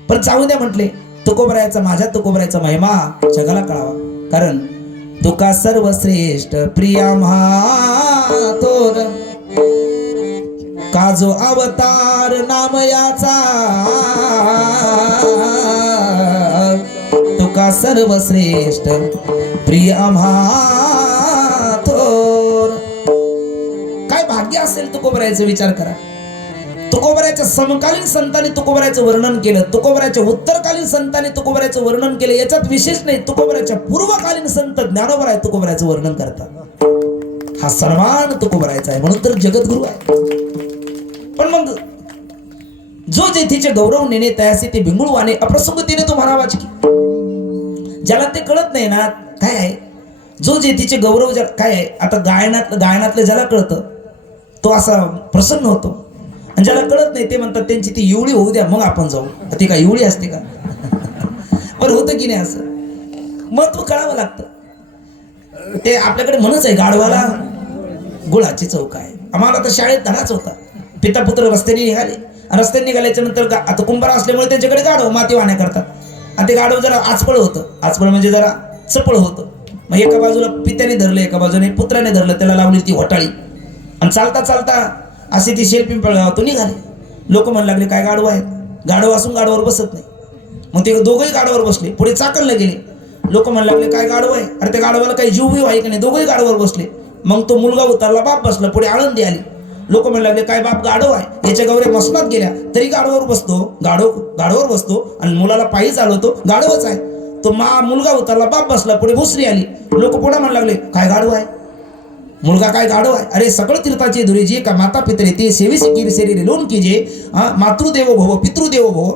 पण जाऊ द्या म्हटले. तुकोबरायाचा, माझ्या तुकोबरायाचा महिमा जगाला कळावा, कारण तुका सर्वश्रेष्ठ प्रिया महाथोर, काजो अवतार नाम याचा, तुका सर्वश्रेष्ठ प्रिय महाथोर. काय भाग्य असेल तुकोबरायाचा, विचार करा. तुकोबरायाच्या समकालीन संतांनी तुकोबरायाचं वर्णन केलं, तुकोबरायाच्या उत्तरकालीन संतांनी तुकोबरायाचं वर्णन केलं. याच्यात विशेष नाही, तुकोबरायाच्या पूर्वकालीन संत ज्ञानोबराय तुकोबरायाचं वर्णन करतात. हा सन्मान तुकोबरायाचा आहे, म्हणून तर जगद्गुरु आहे. पण मग जो जेथीचे गौरव नेणे तयासी ते भिंगुळवाने, अप्रसंगतीने तो म्हणावाच की. ज्याला ते कळत नाही ना काय आहे, जो जेथीचे गौरव काय आहे, आता गायनातलं ज्याला कळतं तो असा प्रसन्न होतो, आणि ज्याला कळत नाही ते म्हणतात त्यांची ती एवढी होऊ द्या मग आपण जाऊ. ती काय एवढी असते का? पण होतं की नाही, असं महत्व कळावं लागतं. ते आपल्याकडे म्हणच आहे, गाढवाला गुळाची चौक आहे. आम्हाला तर शाळेत धडाच होता, पिता पुत्र रस्त्याने निघाले, आणि रस्त्याने निघाल्याच्या नंतर आता कुंभार असल्यामुळे त्यांच्याकडे गाढव माती वाहण्या करतात, आणि ते गाढव जरा आचपळ होतं, आचपळ म्हणजे जरा चपळ होतं. मग एका बाजूला पित्याने धरलं, एका बाजूने पुत्राने धरलं, त्याला लावली ती होटाळी, आणि चालता चालता असे ती शेलपिंपळ गावातून निघाले. लोक म्हणू लागले काय गाढव आहेत, गाढव असून गाढवावर बसत नाही. मग ते दोघंही गाढवावर बसले, पुढे चाकणला गेले. लोक म्हणू लागले काय गाढव आहे, अरे त्या गाढवाला काही जीव बीव आहे का नाही, दोघंही गाढवावर बसले. मग तो मुलगा उतरला, बाप बसला, पुढे आळंदी आली. लोक म्हणू लागले काय बाप गाढव आहे, याच्या गौऱ्या मसनात गेल्या तरी गाढवावर बसतो, गाढवावर बसतो, आणि मुलाला पायी चालवतो, गाढवच आहे. तो मुलगा उतरला, बाप बसला, पुढे भुसरी आली. लोक पुढे म्हणू लागले काय गाढव आहे, मुलगा काय गाढव आहे, अरे सकळ तीर्थाचे धुरे जे का माता पितरे ते सेवी सिकीर शरीर लोन कीजे. मातृदेवो भव पितृदेवो भव.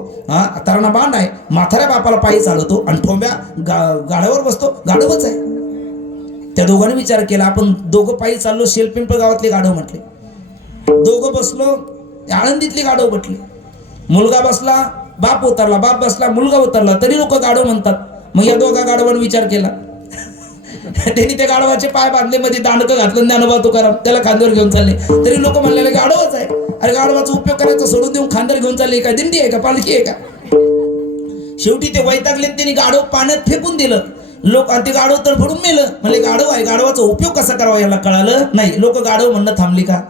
तरणा बांड आहे, म्हाताऱ्या बापाला पायी चालवतो, आणि ठोंब्या गाढवावर बसतो, गाढवच आहे. त्या दोघांनी विचार केला, आपण दोघं पायी चाललो, शेलपिंपळ गावातले गाढव म्हटले. दोघं बसलो, आळंदीतली गाढव म्हटली. मुलगा बसला, बाप उतरला, बाप बसला, मुलगा उतरला, तरी लोक गाढव म्हणतात. मग या दोघा गाढवांनी विचार केला, त्यांनी त्या गाढवाचे पाय बांधले, मध्ये दांडकं घातलं, ज्ञानोबा तुकाराम त्याला खांद्यावर घेऊन चालले. तरी लोक म्हणलेले गाढवच आहे. अरे गाढवाचा उपयोग करायचा सोडून देऊन खांद्यावर घेऊन चालले, काय दिंडी आहे का, पालखी आहे का? शेवटी ते वैतागले, त्यांनी गाढव पाण्यात फेकून दिलं. लोक ते गाढव तडफडून मेलं. म्हणले गाढव आहे, गाढवाचा उपयोग कसा करावा याला कळालं नाही. लोक गाढव म्हणणं थांबली का?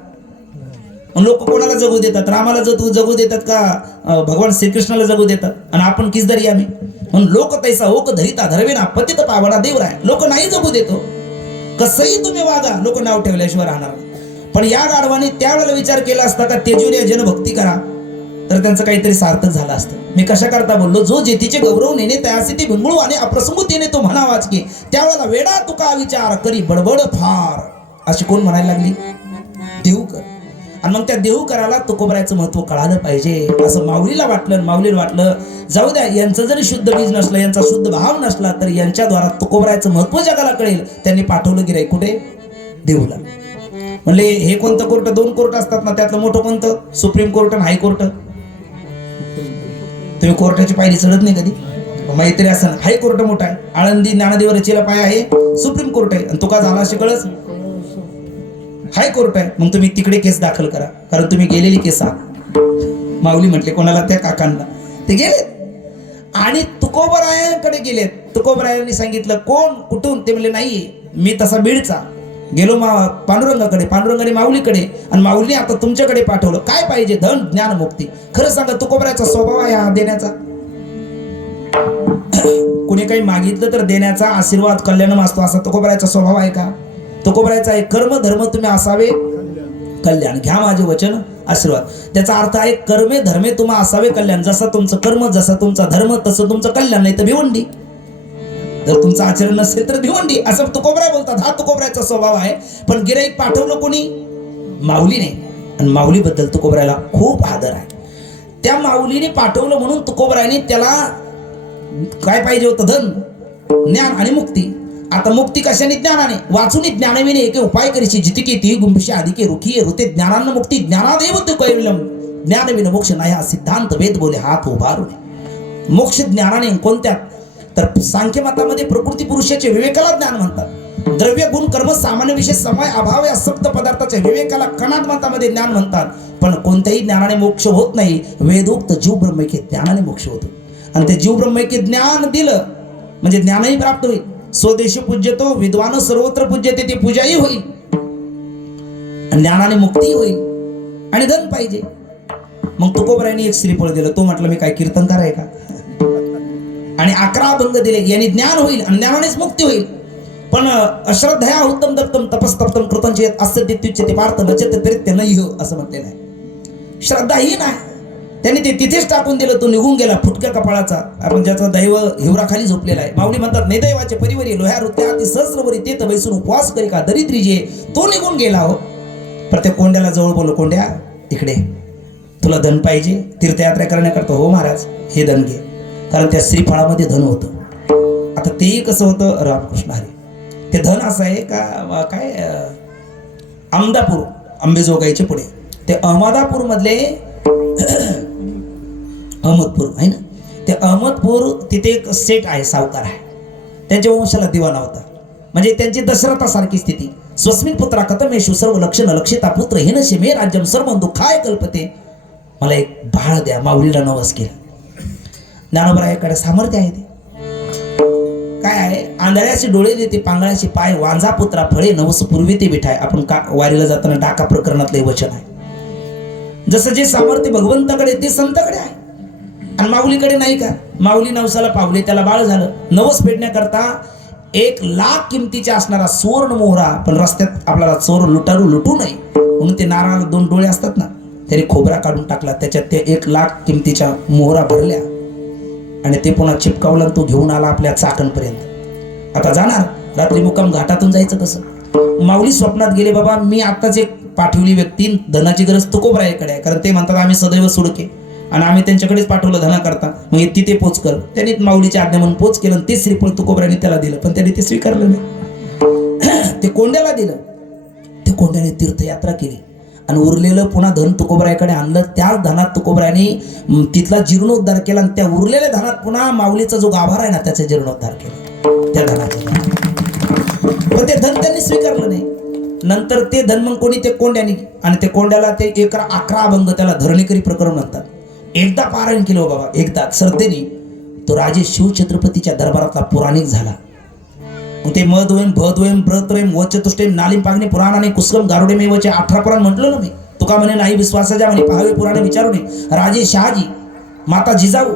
लोक कोणाला जगू देतात, रामाला जगू देतात का भगवान श्रीकृष्णाला जगू देतात, आणि आपण किसदारी आम्ही. म्हणून लोक तैसा ओक धरिता धरवेना पतित पावडा देवराय. लोक नाही जगू देतो, कसंही तुम्ही वागा, लोक नाव ठेवल्याशिवाय राहणार. पण या गाढवाने त्यावेळेला विचार केला असता का तेजूने जनभक्ती करा, तर तर त्यांचं काहीतरी सार्थक झालं असतं. मी कशा करता बोललो, जो जेतीचे गौरव नेणे त्यासी ती भिंगळू आणि अप्रसंगूतीने तो म्हणावाच की त्यावेळेला वेडा तुका विचार करी बडबड फार, अशी कोण म्हणायला लागली? देहूकर. आणि मग त्या देहूकराला तुकोबरायचं महत्व कळालं पाहिजे असं माऊलीला वाटलं. माऊलीला वाटलं जाऊ द्या, यांचं जरी शुद्ध बीज नसलं, यांचा शुद्ध भाव नसला, तर यांच्याद्वारा तुकोबरायचं महत्व जगाला कळेल. त्यांनी पाठवलं गिराई कुठे? देहूला. म्हणले हे कोणतं कोर्ट? 2 कोर्ट असतात ना, त्यातलं मोठं कोणतं? सुप्रीम कोर्ट आणि हायकोर्ट. तुम्ही कोर्टाची पायरी चढत नाही कधी? मैत्री असं हायकोर्ट मोठा आहे, आळंदी ज्ञानदेव रचीला पाय आहे, सुप्रीम कोर्ट आहे. आणि तुका झाला असे कळस हायकोर्ट आहे. मग तुम्ही तिकडे केस दाखल करा, कारण तुम्ही गेलेली केस आहात. माऊली म्हटले कोणाला? त्या काकांना. ते गेलेत आणि तुकोबरायांकडे गेलेत. तुकोबरायांनी सांगितलं कोण कुठून? ते म्हणले नाही मी तसा बीडचा गेलो पांडुरंगाकडे, पांडुरंगाने माऊलीकडे, आणि माऊलीने आता तुमच्याकडे पाठवलं. काय पाहिजे? धन, ज्ञान, मुक्ती. खरं सांगा, तुकोबरायाचा स्वभाव आहे हा देण्याचा. कुणी काही मागितलं तर देण्याचा, आशीर्वाद, कल्याण मागतो, असा तुकोबरायाचा स्वभाव आहे का? तुकोबरायाचा आहे कर्म धर्म तुम्ही असावे कल्याण, घ्या माझे वचन आशीर्वाद. त्याचा अर्थ आहे कर्मे धर्मे तुम्हा असावे कल्याण. जसं तुमचं कर्म, जसा तुमचा धर्म, तसं तुमचं कल्याण. नाही तर भिवंडी. जर तुमचं आचरण नसेल तर भिवंडी, असं तुकोबराय बोलतात. हा तुकोबरायाचा स्वभाव आहे. पण गिराईक पाठवलं कोणी? माऊलीने. आणि माऊलीबद्दल तुकोबरायला खूप आदर आहे. त्या माऊलीने पाठवलं म्हणून तुकोबरायने त्याला काय पाहिजे होतं? धन, ज्ञान आणि मुक्ती. आता मुक्ती कशाने? ज्ञानाने. वाचून ज्ञानविने एके उपाय करीची जितिके ती गुंफिशी आदिके रुखी रुते ज्ञानान्न मुक्ती ज्ञानादेव तू कैवल्यम ज्ञानविन मोक्ष नाही हा सिद्धांत वेद बोले हात उभारून. मोक्ष ज्ञानाने. कोणत्या? तर सांख्य मतामध्ये प्रकृती पुरुषाचे विवेकाला ज्ञान म्हणतात. द्रव्य गुण कर्म सामान्य विषय समय अभाव या सप्त पदार्थाच्या विवेकाला कणाद मतामध्ये ज्ञान म्हणतात. पण कोणत्याही ज्ञानाने मोक्ष होत नाही. वेदोक्त जीव ब्रह्मैक्य ज्ञानाने मोक्ष होतो. आणि ते जीव ब्रह्मैक्य ज्ञान दिलं म्हणजे ज्ञानही प्राप्त होईल. स्वदेशी पूज्यतो विद्वान सर्वत्र पूज्यते, ते पूजाही होईल, ज्ञानाने मुक्ती होईल, आणि धन पाहिजे. मग तुकोबरायांनी एक श्रीफळ दिलं. तो म्हटलं मी काय कीर्तनकार आहे का? आणि 11 अभंग दिले. यांनी ज्ञान होईल आणि ज्ञानानेच मुक्ती होईल. पण अश्रद्धया उत्तम दत्तम तपस्तप्तम कृतंचेत अस्य दित्युच्यते पार्थ नचेत प्रेत्य नैह असं म्हटलेलं आहे. श्रद्धाहीन आहे. त्यांनी ते तिथेच टाकून दिलं. तो निघून गेला फुटक्या कपाळाचा. आपण ज्याचा दैव हिवराखाली झोपलेला आहे. माऊली म्हणतात नाही दैवाचे परिवारी लोह्या रुत्या अति सहस्रवरी ते तर बैसून उपवास करी का दरिद्री जे. तो निघून गेला हो. प्रत्येक कोंड्याला जवळ बोललो, कोंड्या इकडे, तुला धन पाहिजे तीर्थयात्रा करण्याकरता? हो महाराज, हे धन घे. कारण त्या श्रीफळामध्ये धन होतं. आता तेही कसं होतं? रामकृष्ण हरी. ते धन असं आहे का काय? अहमदापूर, अंबेजोगाईचे पुढे ते अहमदापूर मधले अहमदपूर आहे ना, ते अहमदपूर तिथे एक सेठ आहे, सावकार आहे. त्यांच्या वंशाला दिवाना होता. म्हणजे त्यांची दशरथासारखी स्थिती. स्वस्मिन पुत्रा कथमेशु सर्व लक्षण लक्षिता पुत्र हिनशे मे राज्यम सर्व दुःखाय कल्पते. मला एक बाळ द्या. माऊलीला नवस केलं. ज्ञानोबरायाकडे सामर्थ्य आहे. ते काय आहे? आंधळ्याचे डोळे देते, पांगळ्याचे पाय, वांजा पुत्रा फळे नवस पूर्वी ते बिठाय. आपण वारीला जाताना डाका प्रकरणातले वचन आहे. जसं जे सामर्थ्य भगवंताकडे ते संताकडे आहे. आणि माऊलीकडे नाही का? माऊली नवसाला पावले, त्याला बाळ झालं. नवस फेडण्याकरता 1,00,000 किमतीचा असणारा सुवर्ण मोहरा. पण रस्त्यात आपल्याला चोर लुटारू लुटू नये म्हणून ते नारळाला 2 डोळे असतात ना, त्याने खोबरा काढून टाकला. त्याच्यात ते 1,00,000 किमतीच्या मोहरा भरल्या आणि ते पुन्हा चिपकावला. तो घेऊन आला आपल्या चाकणपर्यंत. आता जाणार रात्री मुक्काम घाटातून जायचं कसं? माऊली स्वप्नात गेले, बाबा मी आत्ताच एक पाठवली व्यक्ती, धनाची गरज तुकोबरायाकडे आहे. कारण ते म्हणतात आम्ही सदैव सुडके आणि आम्ही त्यांच्याकडेच पाठवलं धना करता. मग तिथे पोच कर. त्यांनी माऊलीच्या आज्ञा म्हणून पोच केलं. ते श्रीफळ तुकोबरायाने त्याला दिलं. पण त्याने ते स्वीकारलं नाही. ते कोंड्याला दिलं. ते कोंड्याने तीर्थयात्रा केली आणि उरलेलं पुन्हा धन तुकोबरायाकडे आणलं. त्याच धनात तुकोबरायाने तिथला जीर्णोद्धार केला आणि त्या उरलेल्या धनात पुन्हा माऊलीचा जो गाभार आहे ना, त्याचा जीर्णोद्धार केला त्या धनाचा. पण ते धन त्यांनी स्वीकारलं नाही. नंतर ते धन मग कोणी? ते कोंड्याने. आणि ते कोंड्याला ते 11 अभंग त्याला धरणीकरी प्रकरण म्हणतात. एकदा पारायण केलं बाबा, एकदा श्रद्धेने. तो राजे शिवछत्रपतीच्या दरबारातला पुराणिक झाला. मग ते मधोयम भदोयम ब्रतोयम वचतुष्टेम नालिम पागणी पुराणाने कुसकम गारुडे मेवचे 18 पुराण म्हटलं ना मी. तुका म्हणे नाही विश्वासाच्या म्हणे पाहावे पुराणे विचारू नये. राजे शहाजी, माता जिजाऊ,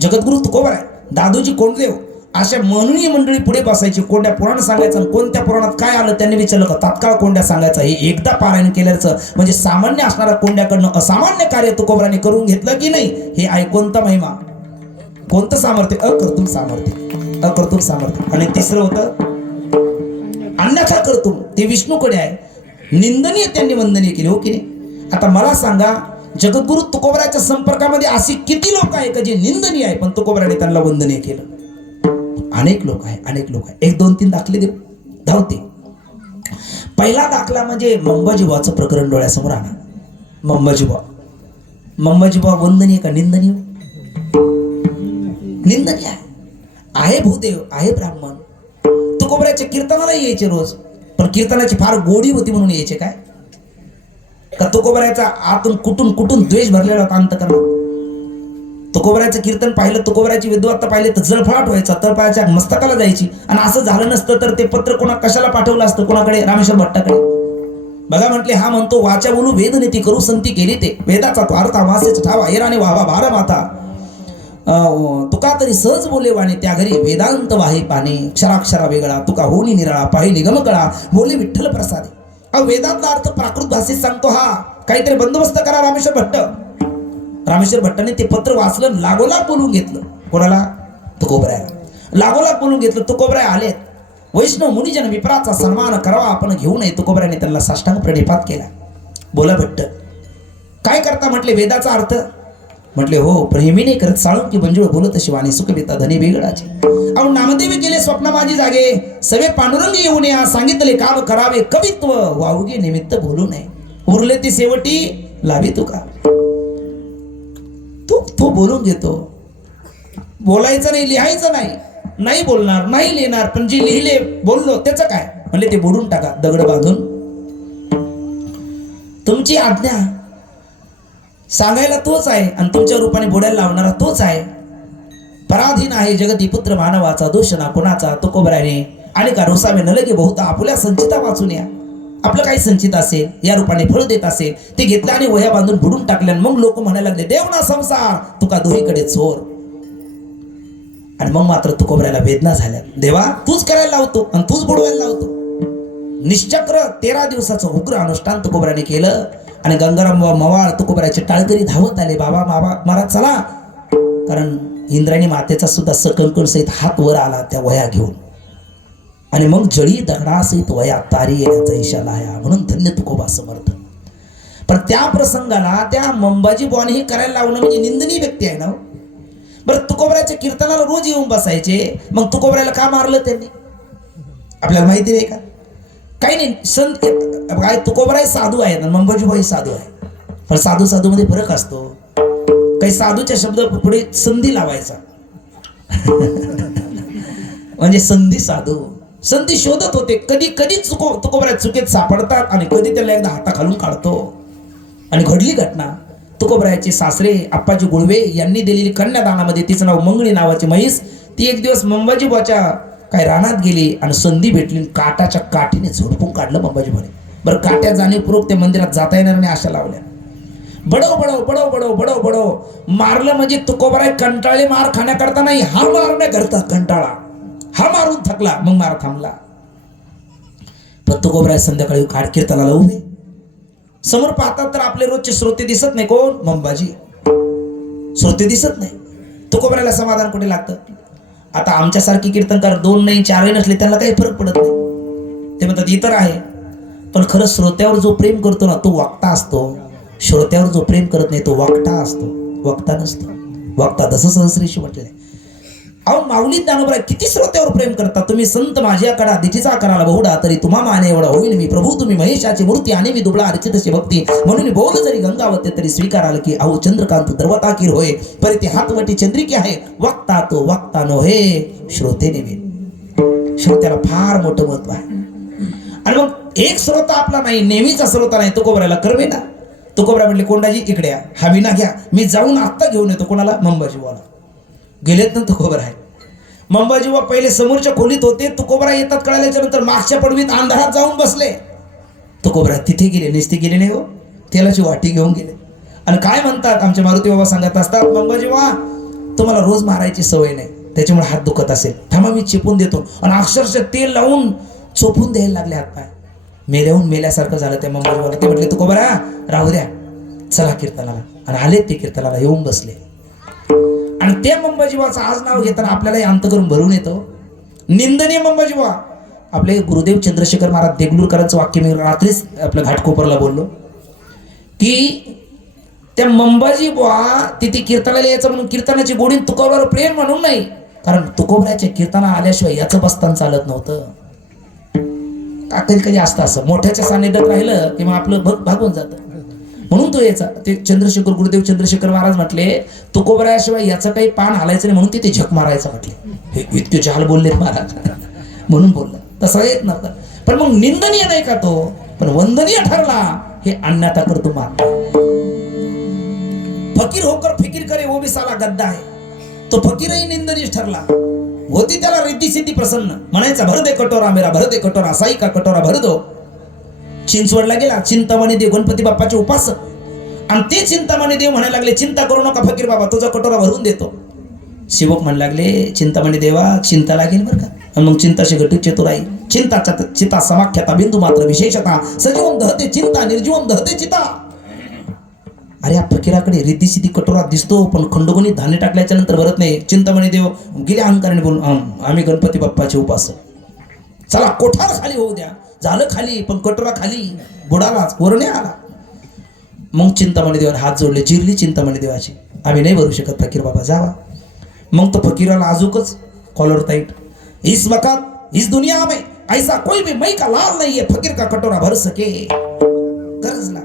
जगद्गुरु तुकोबराय, दादोजी कोंडदेव अशा म्हणून मंडळी पुढे बसायची. कोंड्या पुराण सांगायचं आणि कोणत्या पुराणात काय आलं त्यांनी विचारलं का तात्काळ कोंड्या सांगायचा. हे एकदा पारायण केल्याचं म्हणजे सामान्य असणाऱ्या कोंड्याकडनं असामान्य कार्य तुकोबराने करून घेतलं की नाही हे आहे. कोणता महिमा, कोणतं सामर्थ्य, अकर्तुम सामर्थ्य, अकर्तुम सामर्थ्य. आणि तिसरं होतं अन्यथा कर्तुम, ते विष्णूकडे आहे. निंदनीय त्यांनी वंदनीय केले, हो की नाही. आता मला सांगा जगद्गुरु तुकोबराच्या संपर्कामध्ये अशी किती लोक आहे का जे निंदनीय आहे पण तुकोबराने त्यांना वंदनीय केलं. अनेक लोक आहे, अनेक लोक आहे. एक दोन तीन दाखले धावते. पहिला दाखला म्हणजे मंबाजीबाचं प्रकरण डोळ्यासमोर आणा. मंबाजीबा वंदनीय का निंदनीय? निंदनीय आहे. भूदेव आहे, ब्राह्मण. तुकोबराच्या कीर्तनाला यायचे रोज, पण कीर्तनाची फार गोडी होती म्हणून यायचे काय का तुकोबराचा आतून कुठून कुठून द्वेष भरलेला होता अंतकरणात. तुकोबराचं कीर्तन पाहिलं, तुकोबराची विद्वत्ता पाहिले तर जळफळाट व्हायचा, तळपायाच्या मस्तकाला जायची. आणि असं झालं नसतं तर ते पत्र कोणा कशाला पाठवलं असतं, कोणाकडे? रामेश्वर भट्टाकडे. बघा म्हटले हा म्हणतो वाचा बोलू वेद नीती करू संती केली ते वेदाचा तो अर्थ मासेच ठावा एराने वावा भार माता तुका तरी सहज बोले वाणे त्या घरी वेदांत वाहे पाने क्षराक्षरा वेगळा तुका होनी निराळा पाहि निगम कळा बोले विठ्ठल प्रसादे. वेदांतला अर्थ प्राकृत भाषेत सांगतो हा. काहीतरी बंदोबस्त करा रामेश्वर भट्ट. रामेश्वर भट्टाने ते पत्र वाचलं, लागोलाग बोलून घेतलं. कोणाला? तुकोबरायला. लागोलाग बोलून घेतलं. तुकोबराय आलेत. वैष्णव मुनिजन विप्राचा सन्मान करावा आपण घेऊ नये. तुकोबरायने त्यांना साष्टांग प्रणिपात केला. बोला भट्ट काय करता म्हटले? वेदाचा अर्थ. म्हटले हो पण हे मी नाही करत. साळून की बंजुळ बोलत शिवानी सुखविता धनी वेगळाचे. अहो नामदेव गेले स्वप्न माझी जागे सवे पांडुरंग येऊन या सांगितले काम करावे कवित्व वावगे निमित्त बोलू नये. उरले ती शेवटी लावी तुका. तो बोलून घेतो. बोलायचं नाही, लिहायचं नाही, नाही बोलणार, नाही लिहिणार. पण जे लिहिले बोललो त्याचं काय? म्हणजे ते बोलून टाका दगड बांधून. तुमची आज्ञा सांगायला तोच आहे आणि तुमच्या रूपाने बोलायला लावणारा तोच आहे. पराधीन आहे जगती पुत्र मानवाचा दोष ना कोणाचा. तुकोबराने आणि का रोसावे न लगे बहुता आपुल्या संचिता वाचून या. आपलं काही संचित असेल या रूपाने फळ देत असेल ते घेतलं आणि वह्या बांधून बुडून टाकल्या. मग लोक म्हणायला लागले देव ना संसार तुका दोहीकडे चोर. आणि मग मात्र तुकोबराला वेदना झाल्या. देवा तूच करायला लावतो आणि तूच बुडवायला लावतो. निश्चक्र 13 दिवसाचं उग्र अनुष्ठान तुकोबराने केलं. आणि गंगाराम मवाळ तुकोबराचे टाळकरी धावत आले. बाबा महाराज चला. कारण इंद्राणी मातेचा सुद्धा सकंकण सहित हात वर आला त्या वह्या घेऊन. आणि मग जळी दगडासहित वया तारी येण्याचा इशारा आहे. म्हणून धन्य तुकोबा समर्थ. पण त्या प्रसंगाला त्या मंबाजी बॉनही करायला लावणं म्हणजे निंदनीय व्यक्ती आहे ना. बरं तुकोबराच्या कीर्तनाला रोज येऊन बसायचे. मग तुकोबराला का मारलं त्यांनी आपल्याला माहिती नाही का? काही नाही. संत काय तुकोबराय साधू आहेत आणि मंबाजीबाई साधू आहे. पण साधू साधू मध्ये फरक असतो. काही साधूच्या शब्द पुढे संधी लावायचा म्हणजे संधी साधू. संधी शोधत होते. कधी कधी तुकोबराय चुकीत सापडतात आणि कधी त्याला एकदा हाताखालून काढतो. आणि घडली घटना. तुकोबरायचे सासरे आप्पाजी गुळवे यांनी दिलेली कन्यादानामध्ये तिचं नाव मंगळी नावाची म्हैस ती एक दिवस मंबाजीबाच्या काय रानात गेली आणि संधी भेटली. काटाच्या काठीने झोडपून काढलं मंबाजीबाने. बरं काट्या जाणीवपूर्वक त्या मंदिरात जाता येणार नाही अशा लावल्या. बडव बडव बडव बडव बडव बडव मारलं. म्हणजे तुकोबराय कंटाळे मार खाण्याकरता नाही, हा मारण्याकरता कंटाळा. हा मारून थकला मग मार थांबला. पण तुकोबराय संध्याकाळी काठ कीर्तनाला उभे. समोर पाहतात तर आपले रोजचे श्रोते दिसत नाही. कोण? मंबाजी. श्रोते दिसत नाही. तुकोबरायला समाधान कुठे लागतं? आता आमच्यासारखी कीर्तनकार 2 नाही 4 नसले त्यांना काही फरक पडत नाही. ते म्हणतात इतर आहे. पण खरं श्रोत्यावर जो प्रेम करतो ना तो वक्ता असतो. श्रोत्यावर जो प्रेम करत नाही तो वक्ता असतो, वक्ता नसतो. वक्ता दस सहस्रीशी म्हटले. अहो माऊली ज्ञानोबराय किती श्रोत्यावर प्रेम करतात. तुम्ही संत माझ्या कडा दिठीचा कराला बहुडा तरी तुम्हा माने एवढा होईल मी प्रभू तुम्ही महेशाची मूर्ती आणि मी दुबळा अर्चितशी भक्ती म्हणून बोल जरी गंगावते तरी स्वीकाराल की अहो चंद्रकांत द्रवताकीर होय परी ते हातवटी चंद्रिके आहे. वक्ता तो वक्ता नो हे श्रोते नेवे. श्रोत्याला फार मोठं महत्व आहे. आणि मग एक श्रोता आपला नाही, नेहमीचा श्रोता नाही. तुकोबरायला करमे ना. तुकोबराय म्हटले कोंडाजी इकडे या, हा विना घ्या, मी जाऊन आत्ता घेऊन येतो. कोणाला? मंबाजीबाला. गेलेत ना तुकोबराय. मंबाजीबा पहिले समोरच्या खोलीत होते. तुकोबराय येतात कळाल्याच्या नंतर मागच्या पडवीत अंधारात जाऊन बसले. तुकोबराय तिथे गेले. निस्ते गेले नाही हो, तेलाची वाटी घेऊन गेले. आणि काय म्हणतात आमचे मारुती बाबा सांगत असतात मंबाजीबा तुम्हाला रोज मारायची सवय नाही. त्याच्यामुळे हात दुखत असेल, थांबा मी चेपून देतो. आणि अक्षरशः तेल लावून चोपून द्यायला लागले हातपाय. मेल्याहून मेल्यासारखं झालं त्या मंबाजीबाला. ते म्हटले तुकोबरा राहू द्या, चला कीर्तनाला. आणि आले ते कीर्तनाला, येऊन बसले. आणि त्या मंबाजीबाचं आज नाव घेताना आपल्यालाही अंत करून भरून येतो. निंदनीय मंबाजीबा. आपले गुरुदेव चंद्रशेखर महाराज देगलूरकरांचं वाक्य मी रात्रीच आपल्या घाटकोपरला बोललो की त्या मंबाजी बुवा तिथे कीर्तनाला यायचं म्हणून कीर्तनाची गोडी तुकोबरावर प्रेम म्हणून नाही, कारण तुकोबराच्या कीर्तना आल्याशिवाय याचं बसताना चालत नव्हतं. कधी कधी असतं असं, मोठ्याच्या सानिध्यात राहिलं की मग आपलं भागून जातं. म्हणून तो यायचा. ते चंद्रशेखर गुरुदेव चंद्रशेखर महाराज म्हटले तुकोबराशिवाय याचं काही पान हालायचं नाही, म्हणून तिथे झक मारायचं म्हटले. हे इतके झाल बोललेत महाराज म्हणून बोललं. तसं येत नव्हतं. पण मग निंदनीय नाही का तो, पण वंदनीय ठरला हे अन्यथा करतो मान. फकीर होकर फिकीर करे वो भी साला गद्दा है. तो फकीरही निंदनीय ठरला. होती त्याला रिद्धी सिद्धी प्रसन्न, म्हणायचा भर दे कटोरा मेरा, भर दे कटोरा, साई का कटोरा भर दो. चिंचवडला गेला, चिंतामणी देव गणपती बाप्पाचे उपासक, आणि ते चिंतामणी देव म्हणायला लागले चिंता करू नका फकीर बाबा, तुझा कटोरा भरून देतो. शिवक म्हणायला लागले चिंतामणी देवा चिंता लागेल बरं का. मग चिंताशी घटित चतुराई, चिंता चिता समाख्याता बिंदू मात्र विशेषता, सजीवम दहते चिंता निर्जीवम दहते चिता. अरे या फकीराकडे रिद्धी सिद्धी कटोरा दिसतो, पण खंडोगणी धान्य टाकल्याच्या नंतर भरत नाही. चिंतामणी देव गेले अहंकाराने बोलून, आम्ही गणपती बाप्पाचे उपासक, चला कोठार खाली होऊ द्या. झालं खाली, पण कटोरा खाली बुडालाच, वर नाही आला. मग चिंतामणी देवाने हात जोडले, जिरली चिंतामणी देवाची, आम्ही नाही भरू शकत फकीर बाबा, जावा. मग तो फकीराला अजूकच कॉलर टाईट. इस वक्त इस दुनिया में ऐसा कोई भी मई का लाल नहीं है फकीर का कटोरा भर सके. गरजला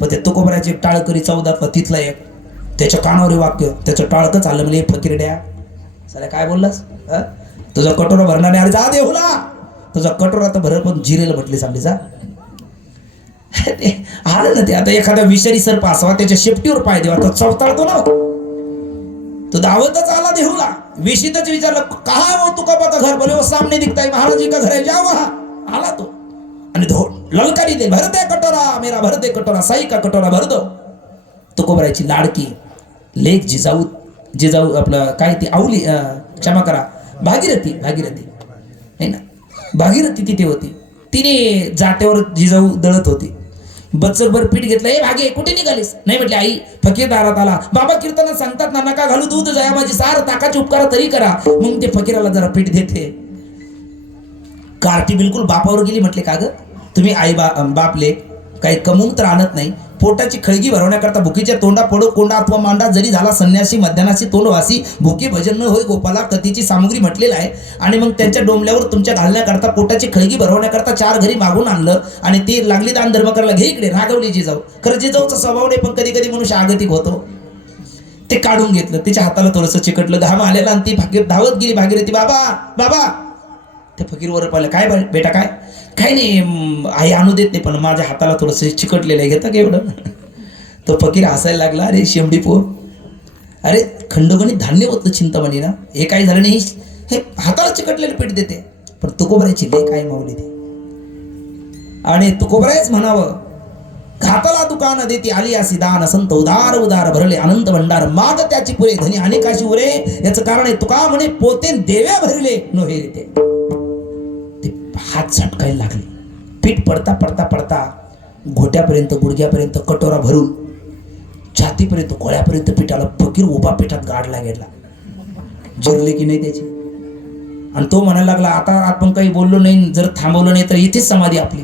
पण ते तुकोबराचे टाळकरी 14 तिथला एक, त्याच्या कानावर वाक्य, त्याचं टाळकच आलं म्हणजे फकीर द्या. साला काय बोललास, तुझा कटोरा भरणार नाही. अरे जा देहुला, तुझा कटोरा तर भर, पण जिरेल म्हटली सांगली जा. आलं ना ते. आता एखादा विषारी सर्प असावा, त्याच्या शेपटीवर पाय देवा, तो चवताळतो ना. तो दावतच आला देहुला, विषितच विचारलं कहा वो तुकोबा का घर, बोले वो सामने दिखता है महाराज जी का घर है, जाओ वहां. आला तो आणि ललकारी दे, भर दे कटोरा मेरा, भर दे कटोरा, साई का कटोरा भर दो. तुकोबराची लाडकी लेक जिजाऊ आपलं काय ती आवली, क्षमा करा, भागीरथी नाही ना, भागीरथी तिथे होती. तिने जाट्यावर जिजाऊ दळत होती. बच्चरभर पीठ घेतलं, ए भागे कुठे निघालीस. नाही म्हटले आई फकीर दारात आला. बाबा कीर्तनात सांगतात ना, नका घालू दूध जया माझी सार, ताकाची उपकार तरी करा. मग ते फकीराला जरा पीठ देते. कार्टी बिलकुल बापावर गेली. म्हटले का ग तुम्ही आई बाप लेक काही कमवून तर आणत नाही, पोटाची खळगी भरवण्याकरता भुकीच्या तोंडा पडो कोंडा अथवा मांडा, जरी झाला संन्यासी मध्यानासी तोंडवासी, भुकी भजन न होय गोपाला, कथीची सामुग्री म्हटलेलं आहे. आणि मग त्यांच्या डोंबल्यावर तुमच्या घालण्याकरता पोटाची खळगी भरवण्याकरता 4 घरी मागून आणलं, आणि ते लागली दान धर्म करायला, घे इकडे. रागवली जिजाऊ. खरं जिजाऊचा स्वभाव नाही, पण कधी कधी मनुष्य आगतिक होतो. ते काढून घेतलं, तिच्या हाताला थोडंसं चिकटलं, घाम आलेला, आणि ती फकीर धावत गेली भागीरथी, बाबा बाबा. ते फकीर वर पाहिलं, काय बेटा काय, काही नाही आई आणू देत नाही, पण माझ्या हाताला थोडंसं चिकटलेलं आहे, घेता का एवढं. तो फकीर हसायला लागला, अरे शेमडी पोर, अरे खंडोगणी धान्य होतं चिंतामणी ना, हे काही झालं नाही, हे हाताला चिकटलेलं पीठ देते. पण तुकोबराची लेक काय मावली ते, आणि तुकोबरायच म्हणावं, घाताला दुकान देते आली असी दान, संत उदार उदार भरले अनंत भंडार, माग त्याची पुरे धनी अनेकाशी उरे. याचं कारण आहे तुका म्हणे पोते देव्या भरले नोहे रे. ते हात झटकायला लागले. पीठ पडता पडता पडता घोट्यापर्यंत, गुडघ्यापर्यंत कटोरा भरून छातीपर्यंत, कोळ्यापर्यंत पिठाला. फकीर उभा पिठात गाडला गेला. जिरले की नाही त्याची. आणि तो म्हणायला लागला, आता आपण काही बोललो नाही, जर थांबवलं नाही तर इथेच समाधी आपली,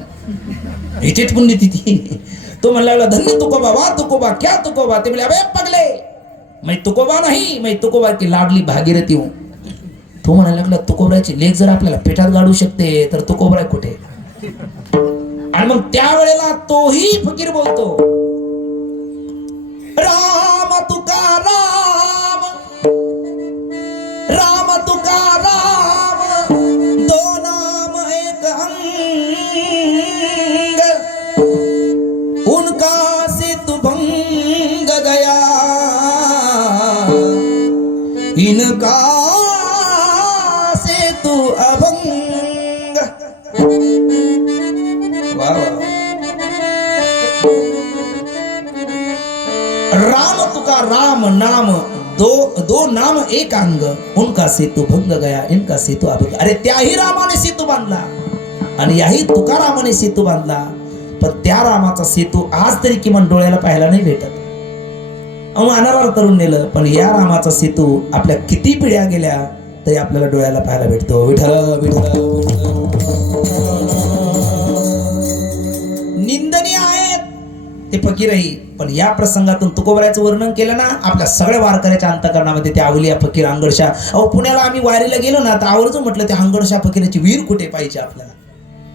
इथेच पुण्यतिथी. तो म्हणायला लागला, धन्य तुकोबा, वा तुकोबा, क्या तुकोबा. ते बोले, अबे पगले, मैं तुकोबा नाही, मैं तुकोबा की लाडली भागीरथी हूं. तो म्हणायला लागला, तुकोबराची लेक जर आपल्याला पिठात गाडू शकते, तर तुकोबरा कुठे. आणि मग त्यावेळेला तोही फकीर बोलतो, राम तुका राम, राम तुका राम, दो नाम एक अंग, उनका सितु भंग गया, इनका सेतु अभंग. राम तुका राम नाम दो नाम एक अंग, उनका सेतू भंग गया, इनका सेतू अभंग. अरे त्याही रामाने सेतू बांधला आणि याही तुकारामाने सेतू बांधला, पण त्या रामाचा सेतू आज तरी किमान डोळ्याला पाहायला नाही भेटत. अनावर करून नेलं, पण या रामाचा सेतू आपल्या किती पिढ्या गेल्या तरी आपल्याला डोळ्याला पाहायला भेटतो. विठ्ठल विठ्ठल निंदनीय आहेत ते फकीरही, पण या प्रसंगातून तुकोबरायचं वर्णन केलं ना, आपल्या सगळ्या वारकऱ्याच्या अंतःकरणामध्ये ते अवलिया फकीर अंगडशा. अहो पुण्याला आम्ही वारीला गेलो ना, तर आवर्जून म्हटलं ते अंगडशा फकीराची वीर कुठे पाहिजे आपल्याला.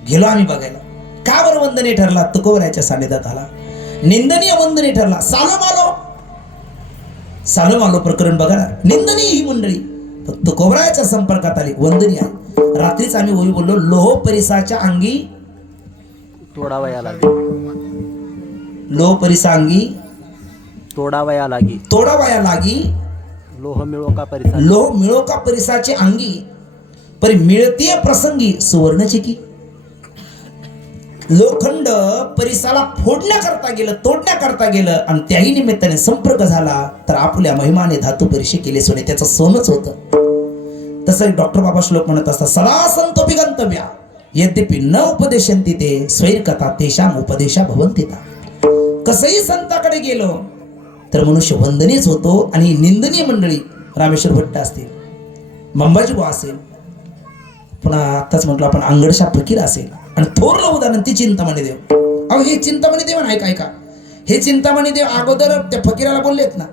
गेलो आम्ही बघायला. का बरं वंदनीय ठरला? तुकोबरायच्या सानिध्यात आला. निंदनीय वंदनीय ठरला. सालो मालो प्रकरण बघा ना, निंदनीय ही मंडळी पण तुकोबरायच्या संपर्कात आली, वंदनीय आहे. रात्रीच आम्ही ओळी बोललो, लोह परिसाच्या अंगी तोडावया लागी, लोह परिसा अंगी तोडावया लागी, तोडावया लागी, लोह मिळो का परिसा, लोह मिळो का परिसाचे अंगी, परी मिळतीय प्रसंगी सुवर्णची की. लोखंड परिसाला फोडण्याकरता गेलं, तोडण्याकरता गेलं, आणि त्याही निमित्ताने संपर्क झाला तर आपल्या महिमाने धातू परिशी केले सोने, त्याचं सोनच होतं. तसं डॉक्टर बाबा श्लोक म्हणत असतात, सदा संतोपी गंतव्या यद्यपि न उपदेशंती ते स्वैर कथा तेषाम उपदेशा भवंतिता. कसंही संताकडे गेलो तर मनुष्य वंदनीच होतो. आणि निंदनीय मंडळी रामेश्वर भट्ट असतील, मंबाजी बुवा असेल, पुन्हा आत्ताच म्हटलं आपण अंगडशा फकीर असेल, आणि थोरलं उदाहरण ती चिंतामणी देव. अहो हे चिंतामणी देव ना, ऐका हे चिंतामणी देव अगोदर त्या फकीराला बोललेत ना,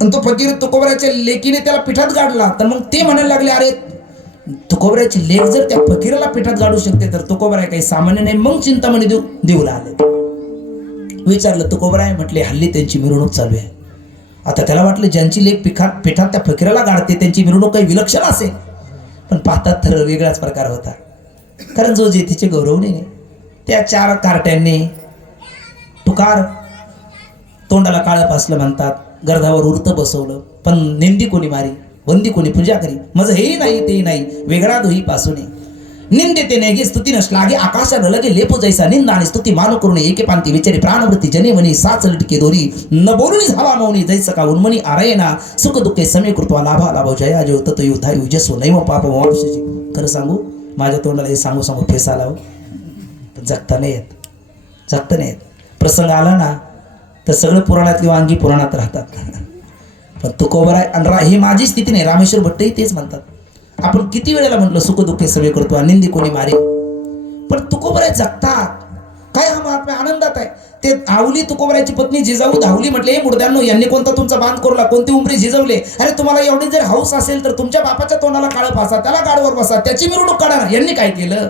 आणि तो फकीर तुकोबराच्या लेकीने त्याला पिठात गाडला, तर मग ते म्हणायला लागले, अरे तुकोबराची लेक जर त्या फकीराला पिठात गाडू शकते तर तुकोबराय काही सामान्य नाही. मग चिंतामणी देव देऊला आले. विचारलं तुकोबराय, म्हटले हल्ली त्यांची मिरवणूक चालू आहे. आता त्याला वाटलं ज्यांची लेक पिठात त्या फकीराला गाडते त्यांची मिरवणूक काही विलक्षण असेल, पण पाहतात तर वेगळाच प्रकार होता. कारण जो जेथीचे गौरवणे त्या 4 कार्ट्यांनी तुकार तोंडाला काळं पासलं म्हणतात, गर्धावर उरत बसवलं, पण निंदी कोणी मारी, वंदी कोणी पूजा करी, मज हेही नाही तेही नाही, वेगळा दोही पासून निंदे ते नेगे स्तुती नसलागे आकाशाला लगे लेपो जैसा निंदा आणि स्तुती मानो करून एके पांती विचारी प्राणवृत्ती जनेवनी साच लटके दोरी न बोलूनी झाला मौनी जैस का उन्मनी आरयना सुख दुःखे समे कृत्वा लाभा लाभो जया जो तत युद्धा युजसो नैव पाप वंशजी. खरं सांगू, माझ्या तोंडाला हे सांगू सांगू फेस आला हो, पण जगता नाही येत. प्रसंग आला ना तर सगळं पुराणातली वांगी पुराणात राहतात. पण तुकोबराय आणि ही माझी स्थिती नाही, रामेश्वर भट्टही तेच म्हणतात. आपण किती वेळेला म्हटलं सुख दुःखे सवे करतो, निंदी कोणी मारे, पण तुकोबराय जगतात. काय हा महात्मा आनंदात आहे. ते आवली तुकोबरायची पत्नी जिजाऊ धावली, म्हटले हे मुर्द्यांनो, यांनी कोणता तुमचा बांध कोरला, कोणती उमरी झिजवले. अरे तुम्हाला एवढी जर हौस असेल तर तुमच्या बापाच्या तोंडाला काळं फासा, त्याला गाडवर बसा, त्याची मिरवणूक काढा ना. यांनी काय केलं,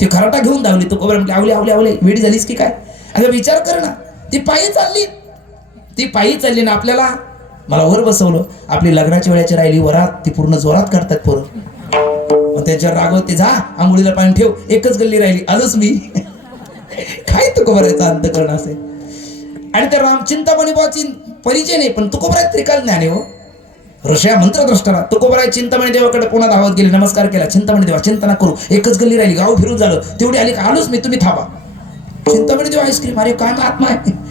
ती खराटा घेऊन धावली. तुकोबराय म्हटले आवली आवली आवली, वेडी झालीस की काय. अगं विचार कर ना, ती पायी चालली ना. आपल्याला मला वर बसवलं, आपली लग्नाच्या वेळेची राहिली वरात, ती पूर्ण जोरात करतात पोरं. मग त्याच्यावर रागवते, जा आंघोळीला पाणी ठेव, एकच गल्ली राहिली आजच मी. काय तुकोबरायचा अंतकरण असेल. आणि त्या चिंतामणी बाबाची परिचय नाही, पण तुकोबराय त्रिकाल ज्ञान आहे हो, ऋषया मंत्रद्रष्टाला. तुकोबराय चिंतामणी देवाकडे पुन्हा धावत गेले, नमस्कार केला. चिंतामणी देवा चिंता करू, एकच गल्ली राहिली, गाव फिरून झालं, तेवढी आली का आलोच मी, तुम्ही थांबा. चिंतामणी देवा आईस्क्रीम, अरे काय महात्मा आहे.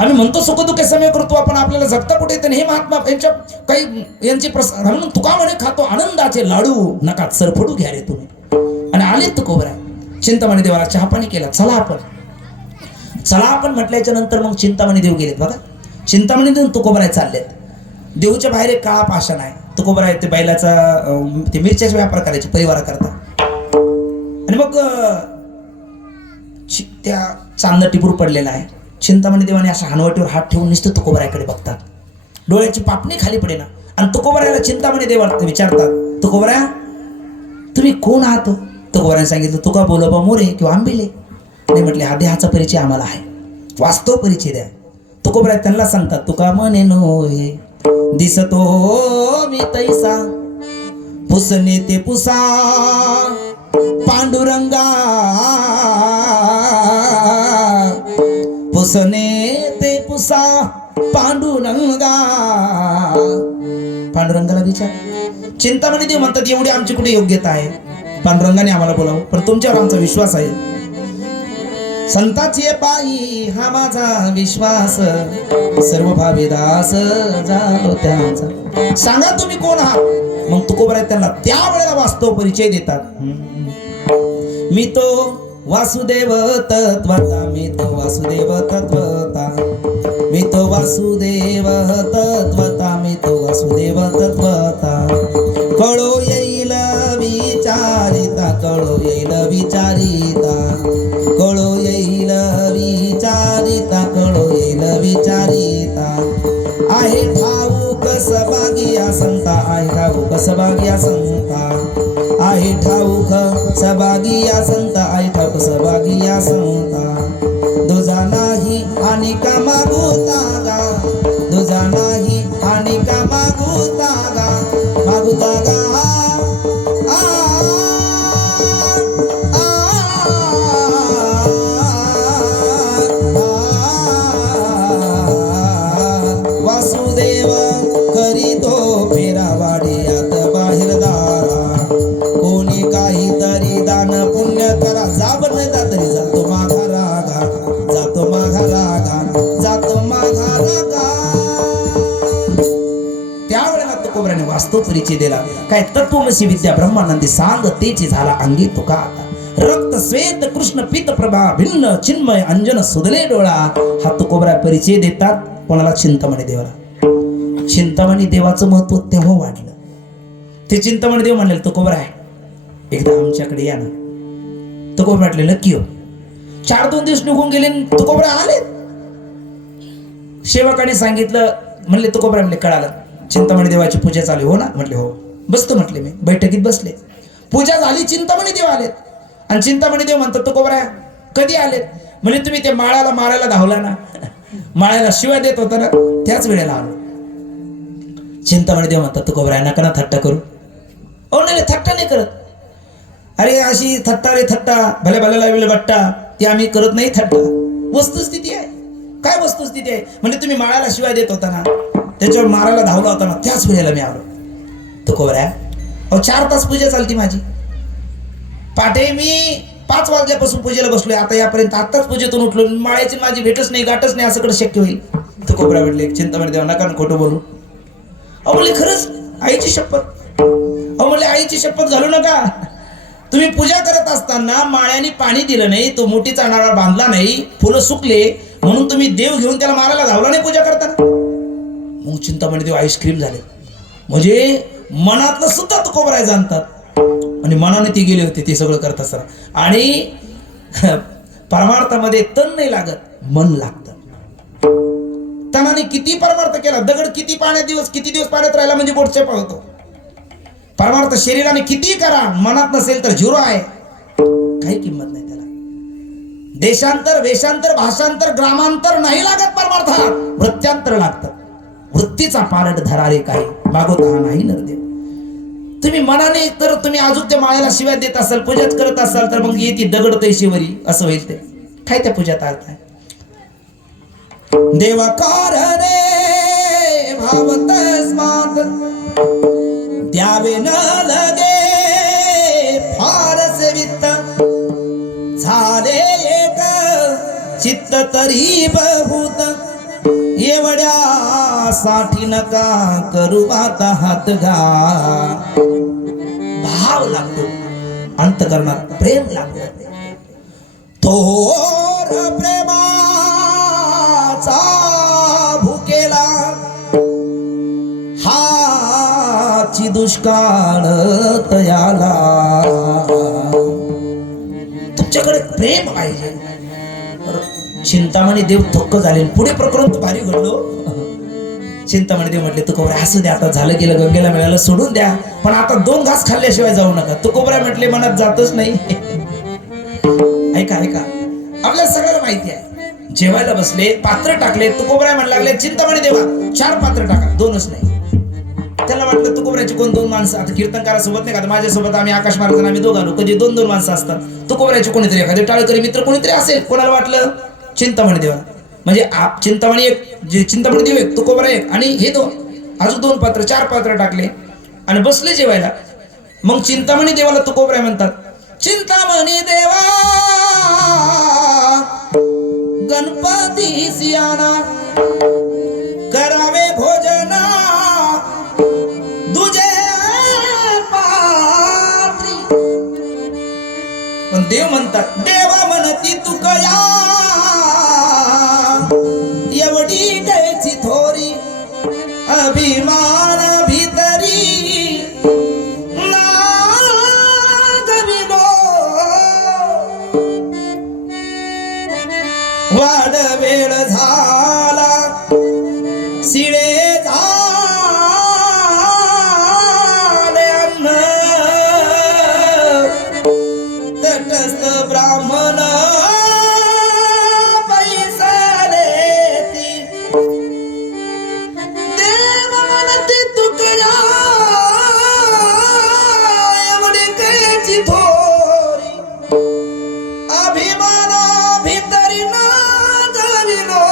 आम्ही म्हणतो सुखदुःख समय करतो, आपण आपल्याला जगता कुठे येते. हे महात्मा यांच्या काही यांची म्हणून तुका म्हणे खातो आनंदाचे लाडू, नका सरफडू घ्या रे तुम्ही. आणि आले तुकोबराय चिंतामणी देवाला चहा पाणी केला. चला आपण म्हटल्याच्या नंतर मग चिंतामणी देव गेलेत बघा. चिंतामणी देऊन तुकोबराय चाललेत. देऊच्या बाहेर एक काळा पाषाण आहे. तुकोबराय ते बैलाचा ते मिरच्याचा व्यापार करायचे परिवारा करता. आणि मग त्या चांद टिपूर पडलेला आहे. चिंतामणी देवाने अशा हनवटीवर हात ठेवून नुसतं तुकोबरायकडे बघतात, डोळ्याची पापणी खाली पडेना. आणि तुकोबरायला चिंतामणी देवाला विचारतात, तुकोबराय तुम्ही कोण आहात. तुकोबरायने सांगितलं, तुका बोलोबा मोरे किंवा आंबिले. नाही म्हटले, हा देहाचा परिचय आम्हाला आहे, वास्तव परिचय द्या. तुकोबराय त्यांना सांगतात, तुका म्हणे नोय दिसतो मी तैसा पुसणे ते पुसा पांडुरंगा, पुसणे ते पुसा पांडुरंगा. पांडुरंगाला विचार. चिंतामणी देव म्हणतात, एवढी आमची कुठे योग्यता आहे, पांडुरंगाने आम्हाला बोलावं, पण तुमच्यावर आमचा विश्वास आहे. संताची पायी हा माझा विश्वास, सर्व भावी दास झालो त्यांचा. सांगा तुम्ही कोण आहात? मग तुकोबराय त्यांना त्यावेळेला वास्तव परिचय देतात. मी तो वासुदेव तत्वता, मी तो वासुदेव तत्वता, मी तो वासुदेव तत्वता, मी तो वासुदेव तत्वता. कळो येईल विचारिता, कळो येईल विचारिता, कळो येईल विचारिता, कळो येईल विचारिता. आहे ठाऊक सभागिया संता, आहे ठाऊक सभागिया संता, आहे ठाऊक सभागिया संता, आहे ठाऊक सभागिया संता. दुजा नाही आणि का मागुता गा, दुजा नाही आणि का मागुता गा, मागुता गा. वासुदेव करीतो फेरा वाडियात बाहेर दारा, कोणी काहीतरी दान पुण्य करा, जाबर नाही जा तरी जातो माघा रागा, जातो माघा रागा, जातो माघा रागा. त्यावेळेला तुकोबराने वास्तव परिचय दिला. काय तत्वमसी विद्या ब्रह्मानंदी सांग तेची झाला अंगी तुका आता. रक्त श्वेत कृष्ण पीत प्रभा भिन्न चिन्मय अंजन सुदले डोळा. हा तुकोबरा परिचय देतात कोणाला? चिंतामणी देवाला. चिंतामणी देवाचं महत्व तेव्हा वाढलं. ते चिंतामणी देव म्हणले तुकोबरा आहे एकदा आमच्याकडे या ना. तुकोबरा म्हटले नक्की हो. 4-2 दिवस निघून गेले, तुकोबरा आले. सेवकाने सांगितलं, म्हणले तुकोबरा म्हणले कळालं चिंतामणी देवाची पूजा चालू. हो ना म्हटले हो. बसतो म्हटले. मी बैठकीत बसले. पूजा झाली, चिंतामणी देव आलेत. आणि चिंतामणी देव म्हणतात तुकोबरा कधी आलेत? म्हणजे तुम्ही ते माळाला मारायला धावला ना, माळ्याला शिवाय देत होता ना, त्याच वेळेला आलो. चिंतामणी देव म्हणतात तुकोबरा नका ना थट्टा करू. अहो नाही थट्टा नाही करत. अरे अशी थट्टा रे थट्टा, भले भल्याला वेळ बट्टा, ती आम्ही करत नाही थट्टा. वस्तुस्थिती आहे. काय वस्तुस्थिती आहे? म्हणजे तुम्ही माळाला शिवाय देत होता ना, त्याच्यावर मारायला धावला होता ना, त्याच वेळेला मी आलो. तुकोबरा अहो 4 तास पूजा चालती माझी. पाठे मी 5 वाजल्यापासून पूजेला बसलोय. आता यापर्यंत आताच पूजेतून उठलो. माळ्याची माझी भेटच नाही, गाठच नाही, असं कडे शक्य होईल? तुकोबरा म्हटले चिंतामणी देवा नका खोटं बोलू. अहो म्हणले खरंच आईची शपथ. अहो म्हणले आईची शपथ घालू नका. तुम्ही पूजा करत असताना माळ्याने पाणी दिलं नाही, तो मोठीचा नारळ बांधला नाही, फुलं सुकले, म्हणून तुम्ही देव घेऊन त्याला मारायला धावला नाही पूजा करताना. मग चिंतामणी देव आईस्क्रीम झाले. म्हणजे मनातलं सुद्धा तुकोबराय जाणतात आणि मनाने ती गेले होते ते सगळं करत असताना. आणि परमार्थामध्ये तन नाही लागत, मन लागतं. तनाने किती परमार्थ केला, दगड किती दिवस पाण्यात राहिला म्हणजे बोटचे पावतो. परमार्थ शरीराने किती करा, मनात नसेल तर झिरो आहे, काही किंमत नाही त्याला. देशांतर वेशांतर भाषांतर ग्रामांतर नाही लागत परमार्थाला, वृत्यांतर लागतं. वृत्तीचा पारड धरारे काही मागोता नाही नरदेव. तुम्ही मनाने तर तुम्ही अजून त्या माळ्याला शिव्या देत असाल, पूजाच करत असाल, तर मग येते दगड तैशिवरी असं होईल. ते काय त्या पूजात अर्थ आहे? देवाकार रे भावतस मात द्यावे न लगे फारसे वित्त, झाले एक चित्त तरी बहुत, एवढ्यासाठी नका करू आता हात घा. भाव लागतो, अंतकरणात प्रेम लागतो. थोर प्रेमाचा भुकेला हाची दुष्काळ तयाला. तुमच्याकडे प्रेम पाहिजे. चिंतामणी देव थक्क झाले. पुढे प्रकरण भारी घडलो. चिंतामणी देव म्हटले तुकोबरा असू द्या, आता झालं गेलं, गंगेला मिळालं, सोडून द्या, पण आता 2 घास खाल्ल्याशिवाय जाऊ नका. तुकोबरा म्हटले मनात जातच नाही. ऐका ऐका, आपल्याला सगळ्याला माहिती आहे. जेवायला बसले, पात्र टाकले, तुकोबरा म्हणू लागले चिंतामणी देवा 4 पात्र टाका, 2च नाही. त्याला वाटलं तुकोबराची कोण 2 माणसं. आता कीर्तनकारासोबत नाही का, माझ्यासोबत आम्ही आकाश महाराज आम्ही 2 आलो, कधी 2 माणसं असतात. तुकोबराची कोणीतरी एखादे टाळकरी मित्र कोणीतरी असेल. कोणाला वाटलं चिंतामणी देवा, म्हणजे चिंतामणी एक, चिंतामणी देव एक, तुकोबरा एक, आणि हे 2 अजून 2 पात्र, 4 पात्र टाकले आणि बसले जेवायला. मग चिंतामणी देवाला तुकोबरा म्हणतात, चिंतामणी देवा गणपती सियाना करावे भोजना दुजे पात्री. पण देव म्हणतात देवा म्हणती तुकया एवढी कैची थोरी अभिमान भीतरी नागविलो वाड वेळ झाला शिळे झाले अन्न तटस्थ ब्राह्मण पैसा देती देव म्हणते तुकया एवढी कैची थोरी अभिमाना भीतरी ना गविलो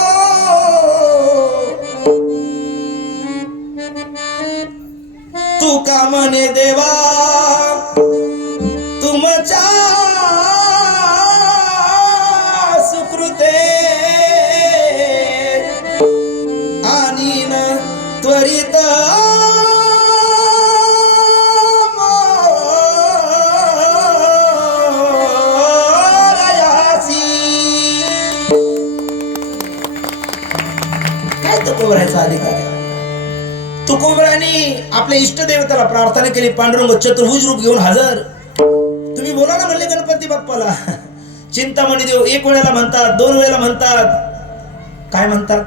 तू का म्हणे देवा तुमच्या सुकृते आणि न त्वरित मोरयासी. काय तुकोबरायचा अधिकार आहे? तुकोबराने आपल्या इष्टदेवताला प्रार्थना केली. पांडुरंग चतुर्भुज रूप घेऊन हजर. तुम्ही बोला ना म्हणले गणपती बाप्पाला. चिंतामणी देव एक वेळेला म्हणतात, दोन वेळेला म्हणतात. काय म्हणतात?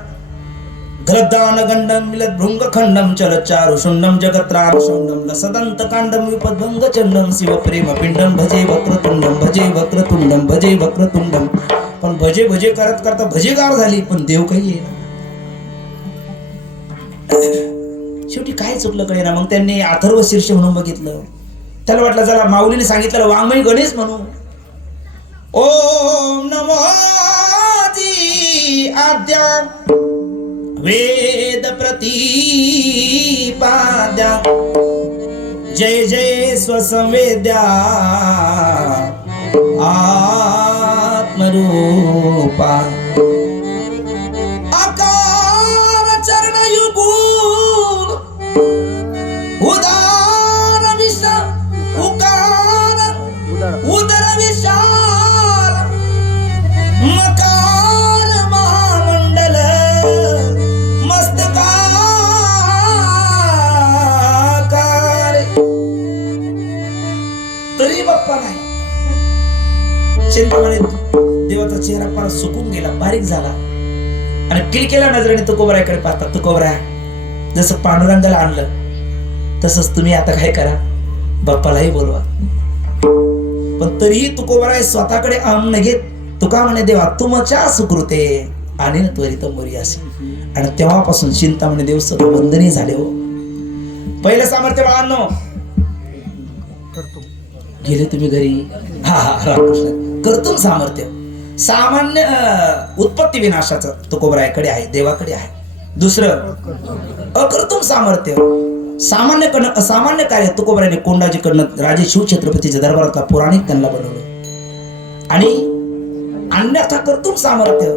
घ्रदान गंडम मिलत भृंग खंडम चलचारु शुंडम जगत्राम शौंडम लसदंत कांडम विपद्भंग चंडम शिव प्रेम पिंडम भजे वक्रतुंडम भजे वक्रतुंडम भजे वक्रतुंडम. पण भजे भजे करत करता भजेगार झाली, पण देव काही आहे. शेवटी काय चुकलं कळे ना. मग त्यांनी अथर्व शीर्ष म्हणून बघितलं. त्याला वाटलं चला माऊलीने सांगितलं वाङ्मयी गणेश म्हणू. ओम नमो जी आद्या वेद प्रतिपाद्या जय जय स्वसंवेद्या आत्मरूपा आकार चरण युगुल उदार विष उकार उदर विशाल मकार महामंडल मस्तकार. तरी बाप्पा नाही. चिंतामणी देवाचा चेहरा फार सुकून गेला, बारीक झाला आणि किलकेल्या नजरेने तुकोबराकडे पाहतात. तुकोबरा जसं पांडुरंगाला आणलं तसंच तुम्ही आता काय करा, बाप्पालाही बोलवा. पण तरीही तुकोबरा स्वतःकडे अन्न घेत तुका म्हणे देवा तुमच्या सुकृते आणि त्वरित मोरी असे. आणि तेव्हापासून चिंतामणी देव सर्व वंदनीय झाले. हो पहिलं सामर्थ्य बाळांनो गेले तुम्ही घरी. हा रामकृष्ण. कर्तुम सामर्थ्य सामान्य उत्पत्ती विनाशाचं तुकोबराकडे आहे, देवाकडे आहे. दुसरं अकर्तुम सामर्थ्य सामान्य असामान्य कार्य तुकोबराने कोंडाजीकडनं राजे शिवछत्रपतीच्या दरबारातला पुराणिक त्यांना बनवलं. आणि अन्यथा कर्तुम सामर्थ्य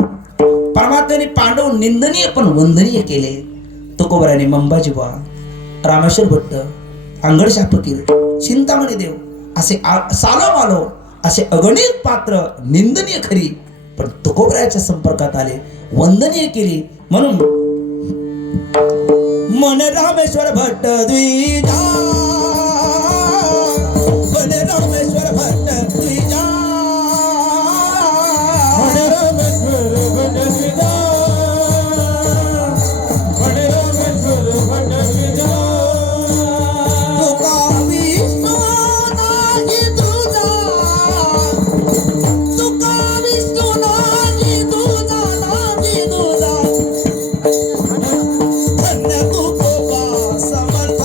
परमात्म्याने पांडव निंदनीय पण वंदनीय केले. तुकोबराने मंबाजीबा, रामेश्वर भट्ट, अंगडशा फकीर, चिंतामणी देव असे सालो मालो असे अगणित पात्र निंदनीय खरी पण तुकोबराच्या संपर्कात आले, वंदनीय केली. म्हणून मन रामेश्वर भट्ट द्विजा मन रामेश्वर भट्ट द्विजा मन रामेश्वर भट्ट द्विजा मन रामेश्वर भट्ट द्विजा तुका विष्णू नाही तुझा तुका विष्णू नाही तुझा नाही तुझा धन्य तुकोबा समर्थ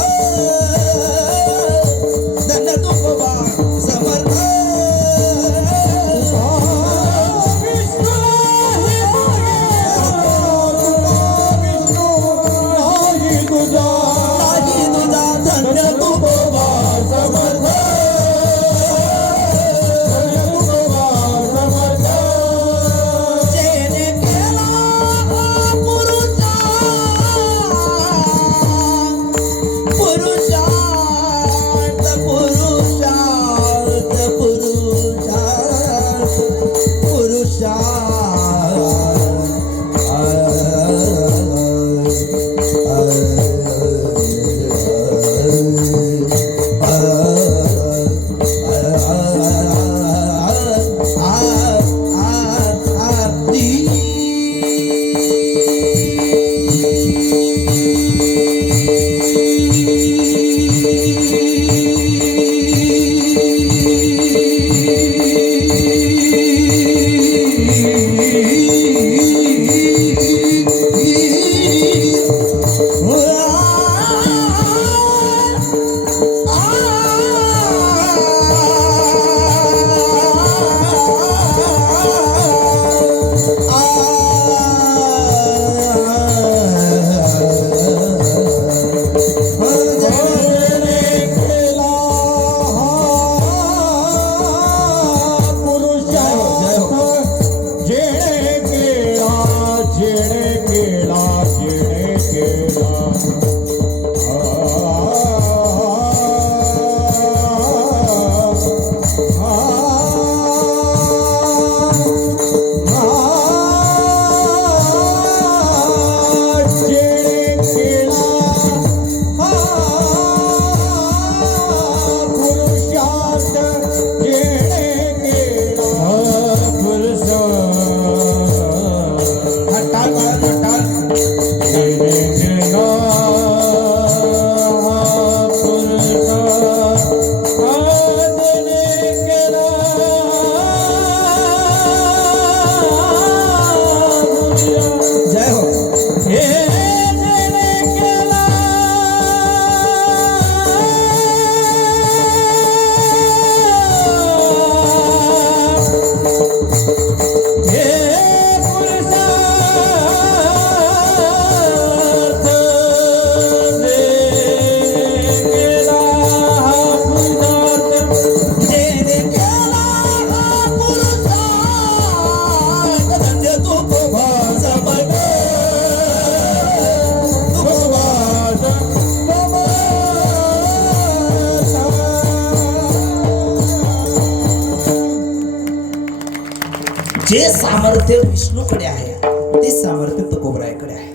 जे सामर्थ्य विष्णूकडे आहे ते सामर्थ्य तुकोबरायकडे आहे.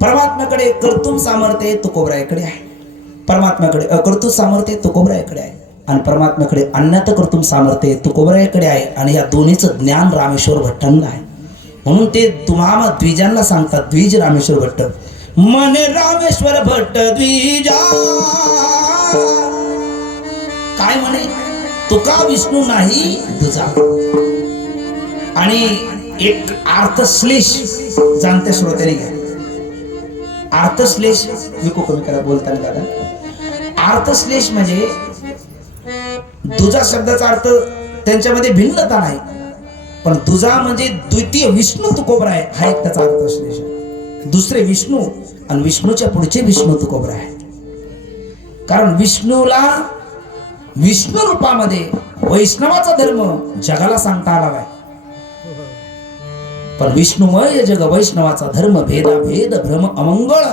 परमात्म्याकडे कर्तुम सामर्थ्य तुकोबरायकडे आहे. परमात्म्याकडे अकर्तृ सामर्थ्य तुकोबरायकडे आहे आणि परमात्म्याकडे अन्यत कर्तुम सामर्थ्य तुकोबरायकडे आहे. आणि या दोन्हीचं ज्ञान रामेश्वर भट्टांना आहे. म्हणून ते तुम्हाला द्विजांना सांगतात, द्विज रामेश्वर भट्ट मने रामेश्वर भट्ट द्विजा. काय म्हणे? तुका विष्णू नाही तुझा. आणि एक अर्थश्लेष जाणत्या श्रोत्याने घ्या. अर्थश्लेष विको कमी करा बोलताना दादा. अर्थश्लेष म्हणजे दुजा शब्दाचा अर्थ त्यांच्यामध्ये भिन्नता नाही, पण दुजा म्हणजे द्वितीय विष्णू तुकोबराय हा एक त्याचा अर्थश्लेष आहे. दुसरे विष्णू आणि विष्णूच्या पुढचे विष्णू तुकोबराय आहे. कारण विष्णूला विष्णू रूपामध्ये वैष्णवाचा धर्म जगाला सांगता आला नाही, पण विष्णुमय जग वैष्णवाचा धर्म भेदा भेद भ्रम अमंगळ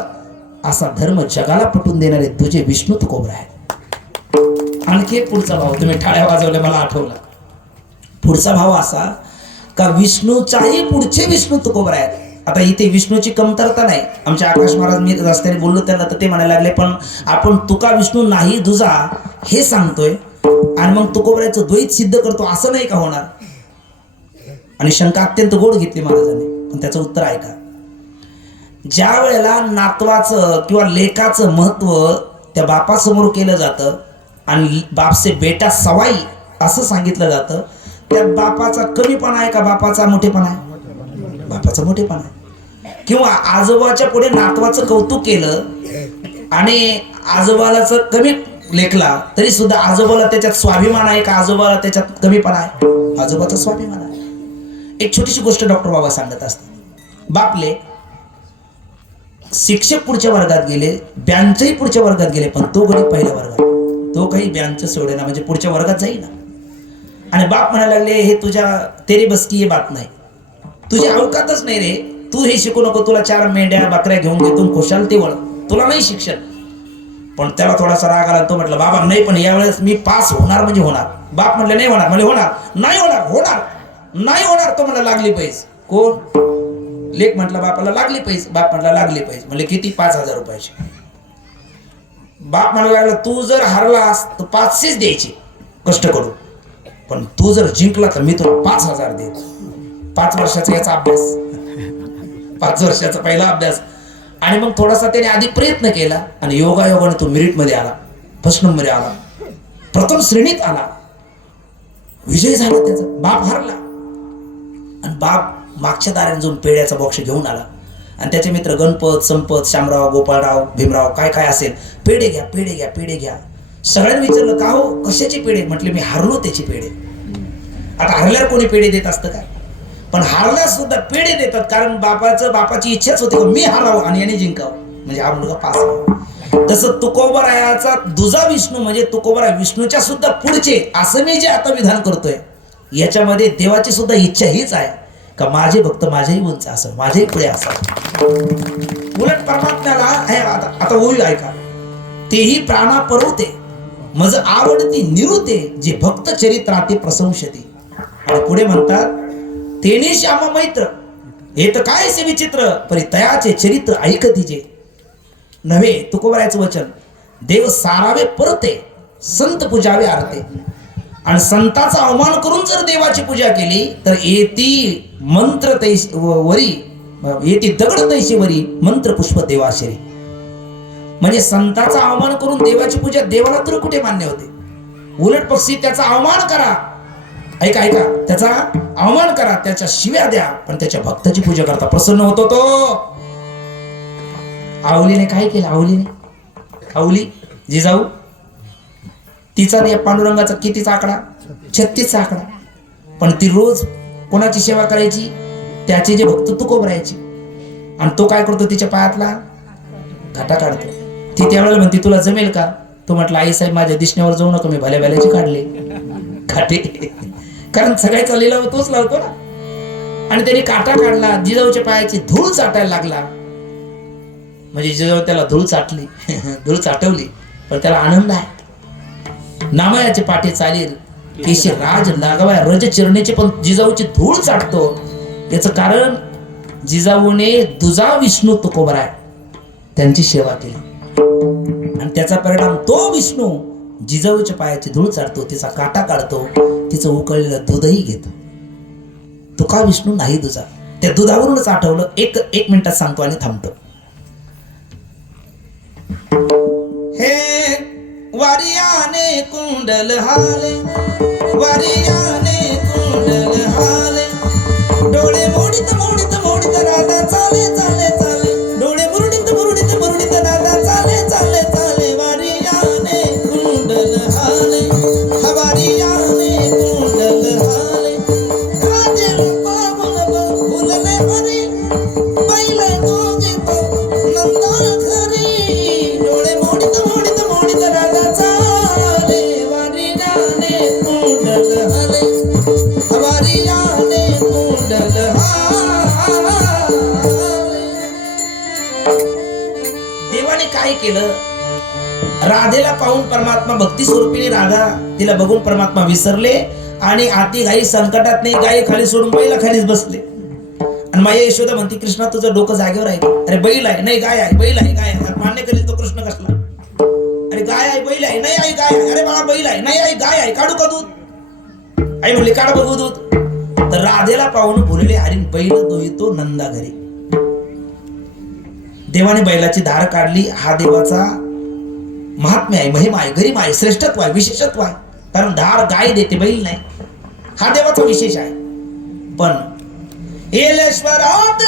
असा धर्म जगाला पटवून देणारे तुझे विष्णू तुकोबरा आहे. आणखी एक पुढचा भाव तुम्ही टाळ्या वाजवल्या मला आठवला. पुढचा भाव असा का विष्णूचाही पुढचे विष्णू तुकोबरा आहेत. आता इथे विष्णूची कमतरता नाही. आमच्या आकाश महाराज मी रस्त्याने बोललो त्यांना तर ते म्हणायला लागले पण आपण तुका विष्णू नाही दुजा हे सांगतोय आणि मग तुकोबरायचं द्वैत सिद्ध करतो असं नाही का होणार. आणि शंका अत्यंत गोड घेतली महाराजांनी, पण त्याचं उत्तर ऐका. ज्या वेळेला नातवाचं किंवा लेकाचं महत्व त्या बापासमोर केलं जातं आणि बापसे बेटा सवाई असं सांगितलं जातं, त्या बापाचा कमीपणा आहे का बापाचा मोठेपणा आहे? बापाचा मोठेपणा आहे. किंवा आजोबाच्या पुढे नातवाचं कौतुक केलं आणि आजोबालाच कमी लेखला तरी सुद्धा आजोबाला त्याच्यात स्वाभिमान आहे का आजोबाला त्याच्यात कमीपणा आहे? आजोबाचा स्वाभिमान आहे. एक छोटीशी गोष्ट डॉक्टर बाबा सांगत असतात. बापले शिक्षक पुढच्या वर्गात गेले, बँचही पुढच्या वर्गात गेले, पण तो गडी पहिल्या वर्गात. तो काही बँच सोडेना म्हणजे पुढच्या वर्गात जाईना. आणि बाप म्हणायला लागले हे तुझ्या तेरी बसकी ये बात नाही, तुझी अवकातच नाही रे, तू हे शिकू नको, तुला 4 मेंढ्या बकऱ्या घेऊन घेतो खुशाल ते वळ, तुला नाही शिक्षण. पण त्याला थोडासा राग आला. तो म्हटलं बाबा नाही पण यावेळेस मी पास होणार म्हणजे होणार. बाप म्हटलं नाही होणार. म्हणजे होणार नाही होणार होणार नाही होणार. तो म्हणला लागली पैसे. कोण? लेख म्हटलं बापाला लागली पैसे. बाप म्हटला लागली पैसे. म्हणजे किती? 5000 रुपयाचे. बाप म्हणायला लागला तू जर हरलास तर 500 द्यायचे कष्ट करू, पण तू जर जिंकला तर मी तुला 5000 देईन. 5 वर्षाचा याचा अभ्यास, 5 वर्षाचा पहिला अभ्यास. आणि मग थोडासा त्याने आधी प्रयत्न केला आणि योगायोगाने तो मेरिट मध्ये आला, फर्स्ट नंबर आला, प्रथम श्रेणीत आला, विजय झाला त्याचा. बाप हरला आणि बाप मागच्या दाराने जाऊन पेढ्याचा बॉक्स घेऊन आला आणि त्याचे मित्र गणपत, संपत, शामराव, गोपाळराव, भीमराव काय काय असेल, पेढे घ्या पेढे घ्या पेढे घ्या. सगळ्यांनी विचारलं का हो कशाचे पेढे? म्हटले मी हारलो त्याचे पेढे. आता हरल्यावर कोणी पेढे देत असतं का? पण हारल्यास सुद्धा पेढे देतात, कारण बापाची इच्छाच होती की मी हारावं आणि याने जिंकावं म्हणजे हा मुलगा पास व्हावा. तसं तुकोबरायाचा दुजा विष्णू म्हणजे तुकोबराय विष्णूच्या सुद्धा पुढचे असं मी जे आता विधान करतोय याच्यामध्ये देवाची सुद्धा इच्छा हीच आहे का माझे भक्त माझ्याही उंच असं माझ्याही पुढे असावं. उलट परमात्म्याला आता ओवी ऐका, तेही प्राणा परवते मज आवडती निरुते जे भक्त चरित्राती प्रशंसती. आणि पुढे म्हणतात तेने श्याम मैत्र हे तर काय से विचित्र परी तयाचे चरित्र ऐकतीचे. नव्हे तुकोबरायचं वचन, देव सारावे परते संत पूजावे आरते. आणि संताचा अवमान करून जर देवाची पूजा केली तर येती मंत्र तैस वरी येती दगड तैशी वरी मंत्र पुष्प देवाशरी. म्हणजे संताचा अवमान करून देवाची पूजा देवाला तर कुठे मान्य होते. उलट पक्षी त्याचा अवमान करा, ऐका ऐका, त्याचा अवमान करा, त्याच्या शिव्या द्या, पण त्याच्या भक्ताची पूजा करता प्रसन्न होतो तो. आवलीने काय केलं? आवली जिजाऊ तिचा या पांडुरंगाचा कितीचा आकडा? 36चा आकडा. पण ती रोज कोणाची सेवा करायची? त्याचे जे भक्त तुकोबरायचे. आणि तो काय करतो? तिच्या पायातला घाटा काढतो. ती त्यावेळेला म्हणते तुला जमेल का? तो म्हटलं आई साहेब माझ्या दिसण्यावर जाऊ नका, मी भल्या भल्याचे काढले घाटे. कारण सगळ्याचा लिलाव तोच लावतो ना. आणि त्याने काटा काढला, जिजाऊच्या पायाची धूळ चाटायला लागला. म्हणजे जिजाऊ त्याला धूळ चाटली धूळ चाटवली, पण त्याला आनंद आहे. नामयाचे पाठी चालेल केशी राज लागावाय रज चिरणेचे, पण जिजाऊची धूळ चाटतो. याचं कारण जिजाऊने दुजा विष्णू तुकोबराय त्यांची सेवा केली आणि त्याचा परिणाम तो विष्णू जिजाऊच्या पायाची धूळ चाटतो, तिचा काटा काढतो, तिचं उकळलेलं दूधही घेतो. तुका विष्णू नाही दुजा. त्या दुधावरूनच आठवलं. एक मिनिटात सांगतो आणि थांबतो. हे वारियाने कुंडल हाले, वारियाने कुंडल हाले, डोळे मोडीत मोडीत मोडीत राधा चाले चाले चाले, डोळे मुरडीत मुरडीत मुरडीत राधा चाले चाले चाले, वारियाने कुंडल हाले, वारियाने कुंडल हाले, राजेला पावन फुलले हरी, पहिले दोघे तो नंदा घरी, डोळे मोडीत मोडीत मोडीत राधा चाले, वारियाने कुंडल हाले, वारियाने कुंडल हाले. देवाने काय केलं? राधेला पाहून परमात्मा भक्ती स्वरूपीने राधा, तिला बघून परमात्मा विसरले आणि आती घाई संकटात नाही गाई खाली सोडून बैला खालीच बसले. आणि माया यशोदा म्हणते कृष्णा तुझं डोकं जागेवर आहे का? अरे बैल आहे, नाही गाय आहे, बैल आहे, गाय आहे. मान्य करेल तो कृष्ण कसला? अरे गाय आहे, बैल आहे, नाही आई गाय आहे, अरे बाळा बैल आहे, नाही आई गाय आहे, काढू का दूध? आई म्हणली काढ बघू दूध. तर राधेला पाहून बोलले अरे बैल दोहितो नंदा घरी. देवाने बैलाची धार काढली. हा देवाचा महात्म्य आहे, महिमा आहे, गरिमा आहे, श्रेष्ठत्व आहे, विशेषत्व आहे. कारण धार गाय देते, बैल नाही. हा देवाचा विशेष आहे. पण येलेश्वरात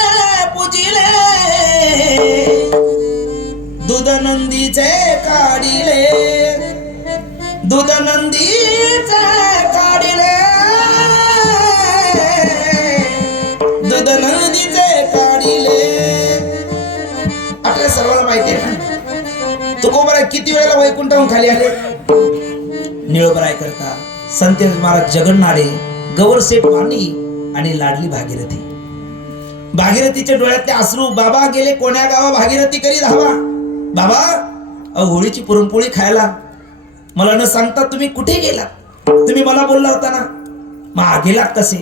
पूजिले दूध नंदीचे काढिले, दूध नंदीचे काढिले, दूध नंदीचे काढिले. आपल्या सर्वांना माहिती आहे ना तुकोबराय किती वेळेला वैकुंठाहून खाली आले? निळोबराय करता संत महाराज जगन्नाडे, गवरसेठ वाणी आणि लाडली भागीरथी. भागीरथीच्या डोळ्यातले अश्रू. बाबा गेले कोण्या गावा भागीरथी करी धावा. बाबा होळीची पुरणपोळी खायला मला न सांगता तुम्ही कुठे गेला? तुम्ही मला बोलला होता ना, मग गेलात कसे?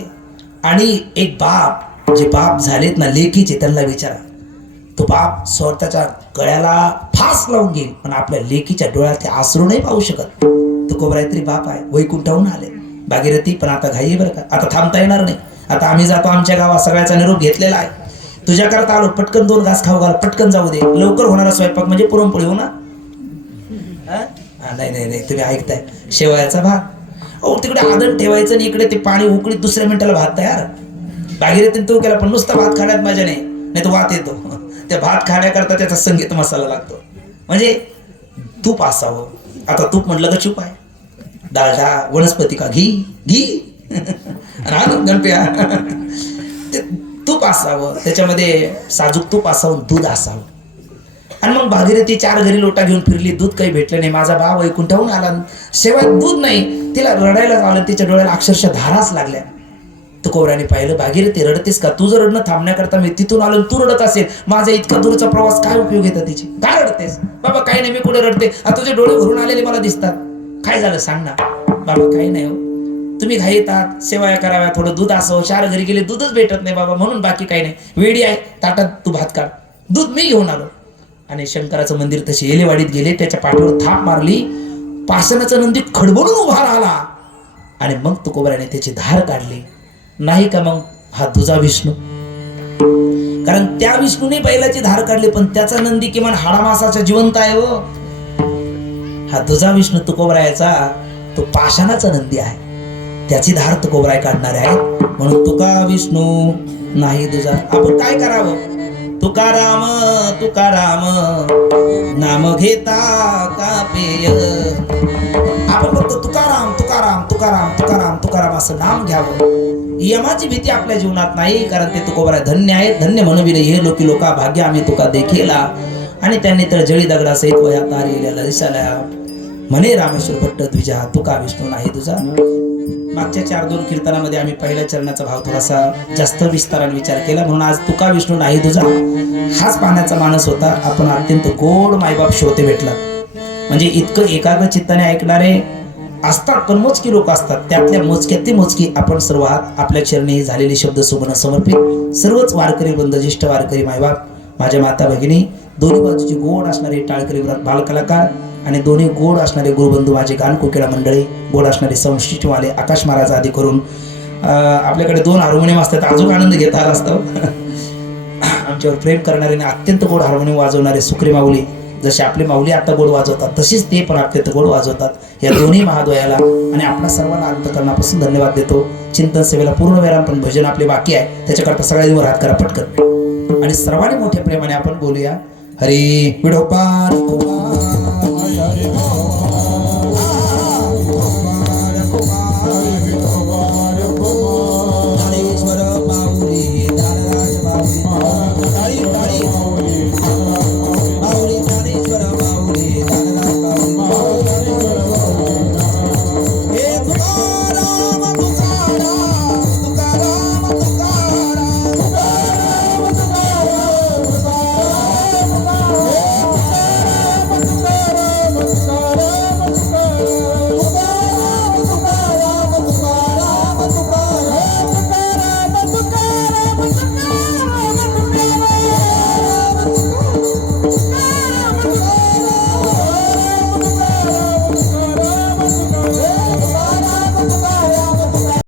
आणि एक बाप, जे बाप झालेत ना लेकीचे, त्यांना विचारा. तो बाप स्वतःच्या गळ्याला फास लावून घेईल पण आपल्या लेकीच्या डोळ्यात अश्रू नाही पाहू शकत. तुकोबराय तरी बाप आहे, वैकुंठाहून आले. भागीरथी पण आता घाई बरं का, आता थांबता येणार नाही. आता आम्ही जातो आमच्या गावात, सगळ्याचा निरोप घेतलेला आहे. तुझ्या करता आलो, पटकन 2 घास खाऊ घाल, पटकन जाऊ दे. लवकर होणारा स्वयंपाक म्हणजे पुरणपोळी हो ना? नाही नाही नाही, तुम्ही ऐकताय. शेवयाचा भात. अहो तिकडे आदन ठेवायचं आणि इकडे ते पाणी उकळीत दुसऱ्या मिनिटाला भात तयार. भागीरथीने तो केला, पण नुसता भात खाण्यात मजा नाही, तो वात येतो. त्या भात खाण्याकरता त्याचा संगीत मसाला लागतो. म्हणजे तूप असावं. आता तूप म्हटलं का चूप आहे. डालडा, वनस्पती का घी, घी गणप्या. तूप असावं, त्याच्यामध्ये साजूक तूप असावं, दूध असावं. आणि मग भागीरथी 4 घरी लोटा घेऊन फिरली, दूध काही भेटलं नाही. माझा भाव वैकुंठाहून आला, शिवाय दूध नाही. तिला रडायला लावलं, तिच्या डोळ्याला अक्षरशः धाराच लागल्या. तुकोबराने पाहिलं, भागीरथी रडतेस का? तुझं रडणं थांबण्याकरता मी तिथून आलो, तू रडत असेल, माझा इतका दूरचा प्रवास काय उपयोग येतात तिची? काय रडतेस? बाबा काही नाही, मी कुठे रडते? तुझे डोळे भरून आलेले मला दिसतात. काय झालं सांग ना. बाबा काही नाही हो, तुम्ही घाई येतात, सेवा कराव्या, थोडं दूध असो, 4 घरी गेले दूधच भेटत नाही बाबा, म्हणून बाकी काही नाही. वेडी आहे, ताटात तू भात काढ, दूध मी घेऊन आलो. आणि शंकराचं मंदिर तसे येलेवाडीत गेले, त्याच्या पाठीवर थाप मारली, पाषाणाचा नंदी खडबडून उभा राहिला. आणि मग तुकोबराने त्याची धार काढली. नाही का मग हा तुझा विष्णू? कारण त्या विष्णूने बैलाची धार काढली, पण त्याचा नंदी किमान हाडामासाचा जिवंत आहे हो. हा तुझा विष्णू तुकोबरायाचा, तो पाषाणाचा नंदी आहे, त्याची धार तुकोबराय काढणार आहे. म्हणून तुका विष्णू नाही तुझा. आपण काय करावं? तुकाराम तुकाराम नाम घेता का पेय. आपण फक्त तुकाराम तुकाराम तुकाराम तुकाराम तुकाराम असं नाम घ्यावं. यमाची भीती आपल्या जीवनात नाही, कारण ते तुकोबराय धन्य आहे. धन्य म्हणून हे लोकी लोका भाग्य आम्ही तुका देखीला. आणि त्यांनी तर जळी दगडा सहित वया तारिलेला दिसाला. म्हणे रामेश्वर भट्ट द्विजा, तुका विष्णू नाही तुझा. मागच्या 4-2 कीर्तनामध्ये आम्ही पहिल्या चरणाचा भाव थोडासा जास्त विस्ताराने विचार केला, म्हणून आज तुका विष्णू नाही तुझा हाच पाहण्याचा मानस होता. आपण अत्यंत गोड मायबाप श्रोते भेटला. म्हणजे इतकं एकाग्र चित्ताने ऐकणारे असतात, पण मोजकी लोक असतात. त्यातल्या मोजक्यात मोजकी आपण सर्व आहात. आपल्या चरणी झालेले शब्द सुमन समर्पित. सर्वच वारकरी वृंद, ज्येष्ठ वारकरी मायबाप, माझ्या माता भगिनी, दोन्ही बाजूची गोड असणारे टाळकरी बालकलाकार आणि दोन्ही गोड असणारे गुरुबंधू, माझे गान कोकिळा मंडळी, गोड असणारे संस्कृतीवाले, आकाश महाराज आदी करून आपल्याकडे 2 हार्मोनियम असतात. अजून आनंद घेता आला असतो. आमच्यावर प्रेम करणारे आणि अत्यंत गोड हार्मोनियम वाजवणारे सुक्री माऊली, जसे आपले माऊली आता गोड वाजवतात, तसेच ते पण अत्यंत गोड वाजवतात. या दोन्ही महाद्वयाला आणि आपल्या सर्वांना अंतकरणापासून धन्यवाद देतो. चिंतन सेवेला पूर्ण विराम, पण भजन आपले बाकी आहे, त्याच्याकरता सगळ्यांवर हात करा पटकन आणि सर्वांनी मोठ्या प्रेमाने आपण बोलूया. हरी विठोबा.